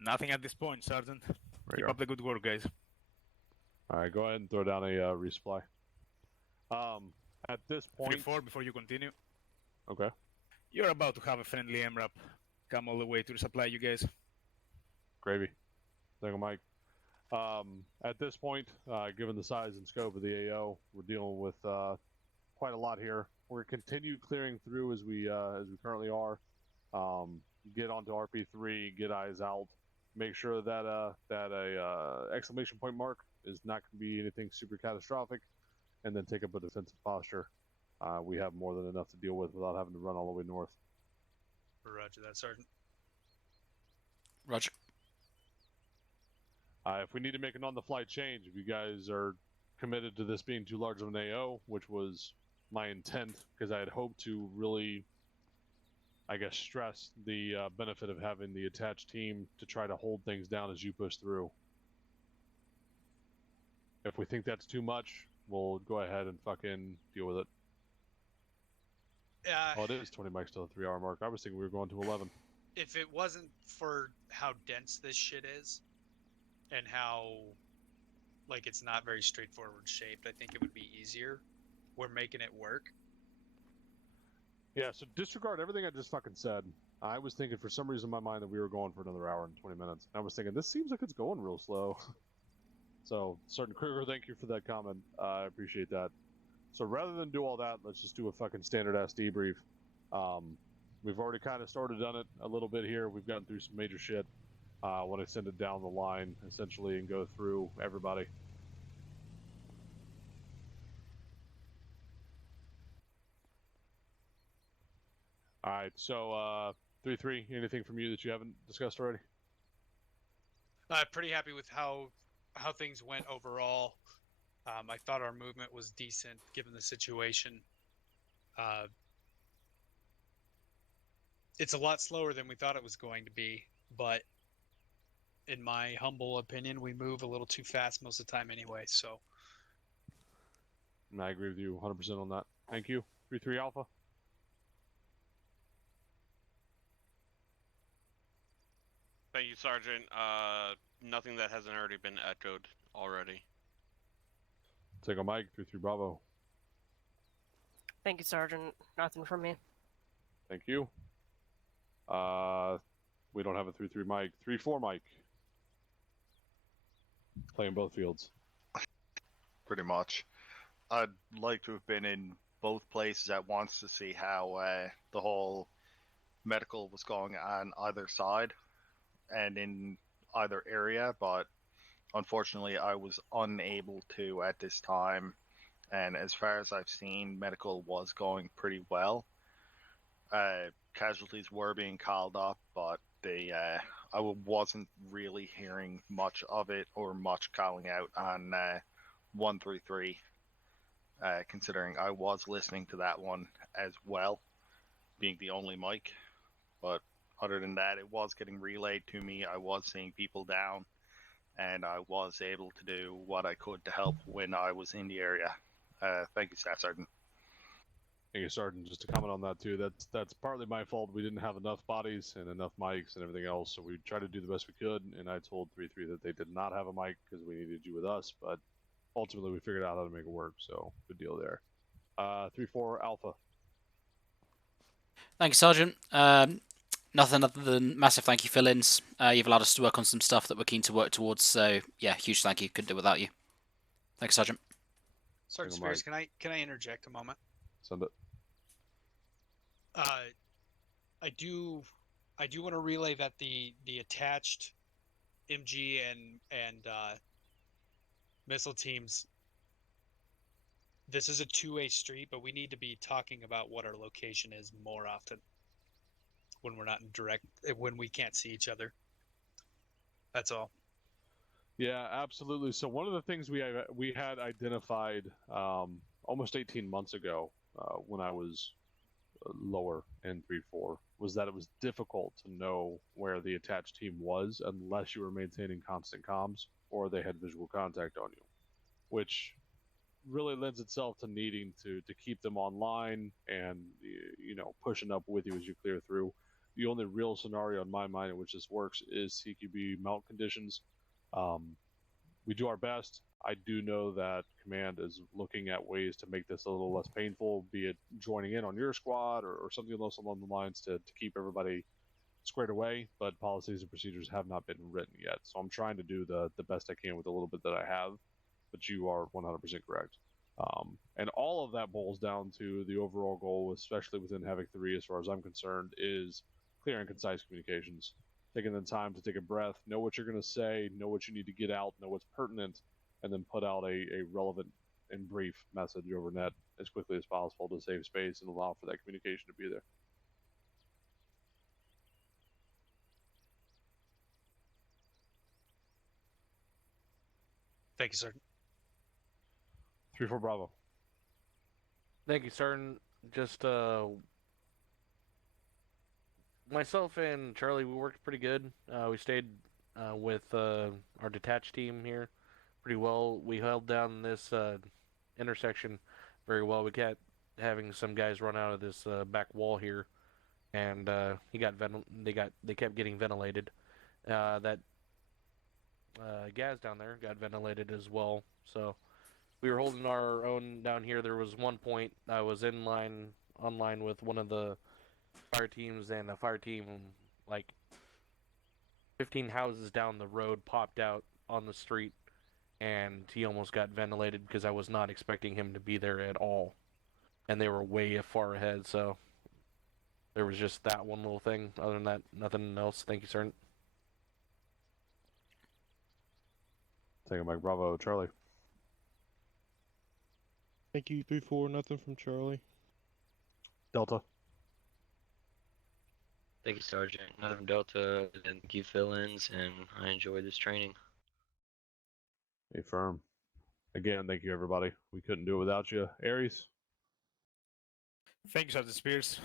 Nothing at this point, Sergeant. Right Keep on. up the good work, guys. All right, go ahead and throw down a resupply. At this point... 3-4 before you continue. Okay. You're about to have a friendly MRAP come all the way to resupply you guys. Gravy. Thank you, Mike. At this point, given the size and scope of the AO, we're dealing with quite a lot here. We're going to continue clearing through as we currently are. Get onto RP3, get eyes out, make sure that a exclamation point mark is not going to be anything super catastrophic, and then take up a defensive posture. We have more than enough to deal with without having to run all the way north. Roger that, Sergeant. Roger. If we need to make an on-the-fly change, if you guys are committed to this being too large of an AO, which was my intent, because I had hoped to really, I guess, stress the benefit of having the attached team to try to hold things down as you push through. If we think that's too much, we'll go ahead and fucking deal with it. Oh, it is 20 mics to the 3-hour mark. I was thinking we were going to 11. If it wasn't for how dense this shit is, and how, like, it's not very straightforward shaped, I think it would be easier. We're making it work. Yeah, so disregard everything I just fucking said. I was thinking for some reason in my mind that we were going for another hour and 20 minutes. I was thinking, this seems like it's going real slow. So, Sergeant Kruger, thank you for that comment. I appreciate that. So rather than do all that, let's just do a fucking standard-ass debrief. We've already kind of started done it a little bit here. We've gotten through some major shit. I want to send it down the line, essentially, and go through everybody. All right, so 3-3, anything from you that you haven't discussed already? Pretty happy with how things went overall. I thought our movement was decent given the situation. It's a lot slower than we thought it was going to be, but in my humble opinion, we move a little too fast most of the time anyway, so. I agree with you 100% on that. Thank you. 3-3 Alpha. Thank you, Sergeant. Nothing that hasn't already been echoed already. Take a mic. 3-3 Bravo. Thank you, Sergeant. Nothing from me. Thank you. We don't have a 3-3 mic. 3-4 mic. Playing both fields. Pretty much. I'd like to have been in both places at once to see how the whole medical was going on either side and in either area, but unfortunately I was unable to at this time, and as far as I've seen, medical was going pretty well. Casualties were being called up, but I wasn't really hearing much of it or much calling out on 133, considering I was listening to that one as well. being the only mic. But other than that, it was getting relayed to me. I was seeing people down, and I was able to do what I could to help when I was in the area. Thank you, Staff Sergeant. Thank you, Sergeant. Just to comment on that too, that's partly my fault. We didn't have enough bodies and enough mics and everything else, so we tried to do the best we could. And I told 3-3 that they did not have a mic because we needed you with us, but ultimately we figured out how to make it work. So good deal there. 3-4 Alpha. Thank you, Sergeant. Nothing other than massive thank you, fill-ins. You've allowed us to work on some stuff that we're keen to work towards. So yeah, huge thank you. Couldn't do it without you. Thanks, Sergeant. Sergeant Single Spears, can I interject a moment? Send it. I do want to relay that the attached MG and missile teams. This is a two-way street, but we need to be talking about what our location is more often when we're not in when we can't see each other. That's all. Yeah, absolutely. So one of the things we had identified almost 18 months ago when I was lower in 3-4 was that it was difficult to know where the attached team was unless you were maintaining constant comms or they had visual contact on you, which really lends itself to needing to keep them online and pushing up with you as you clear through. The only real scenario in my mind in which this works is CQB mount conditions. We do our best. I do know that command is looking at ways to make this a little less painful, be it joining in on your squad or something along the lines to keep everybody squared away, but policies and procedures have not been written yet. So I'm trying to do the best I can with a little bit that I have, but you are 100% correct. And all of that boils down to the overall goal, especially within Havoc 3, as far as I'm concerned, is clear and concise communications. Taking the time to take a breath, know what you're going to say, know what you need to get out, know what's pertinent, and then put out a relevant and brief message over net as quickly as possible to save space and allow for that communication to be there. Thank you, Sergeant. 3-4 Bravo. Thank you, Sergeant. Just myself and Charlie, we worked pretty good. We stayed with our detached team here pretty well. We held down this intersection very well. We kept having some guys run out of this back wall here, and they kept getting ventilated. That gas down there got ventilated as well. So we were holding our own down here. There was one point I was online with one of the fire teams, and a fire team like 15 houses down the road popped out on the street, and he almost got ventilated because I was not expecting him to be there at all, and they were way far ahead. So there was just that one little thing. Other than that, nothing else. Thank you, Sergeant. Take it back, Bravo, Charlie. Thank you, 3-4. Nothing from Charlie. Delta. Thank you, Sergeant. Nothing from Delta, and thank you, fill-ins, and I enjoyed this training. A firm. Again, thank you, everybody. We couldn't do it without you. Aries. Thank you, Sergeant Spears.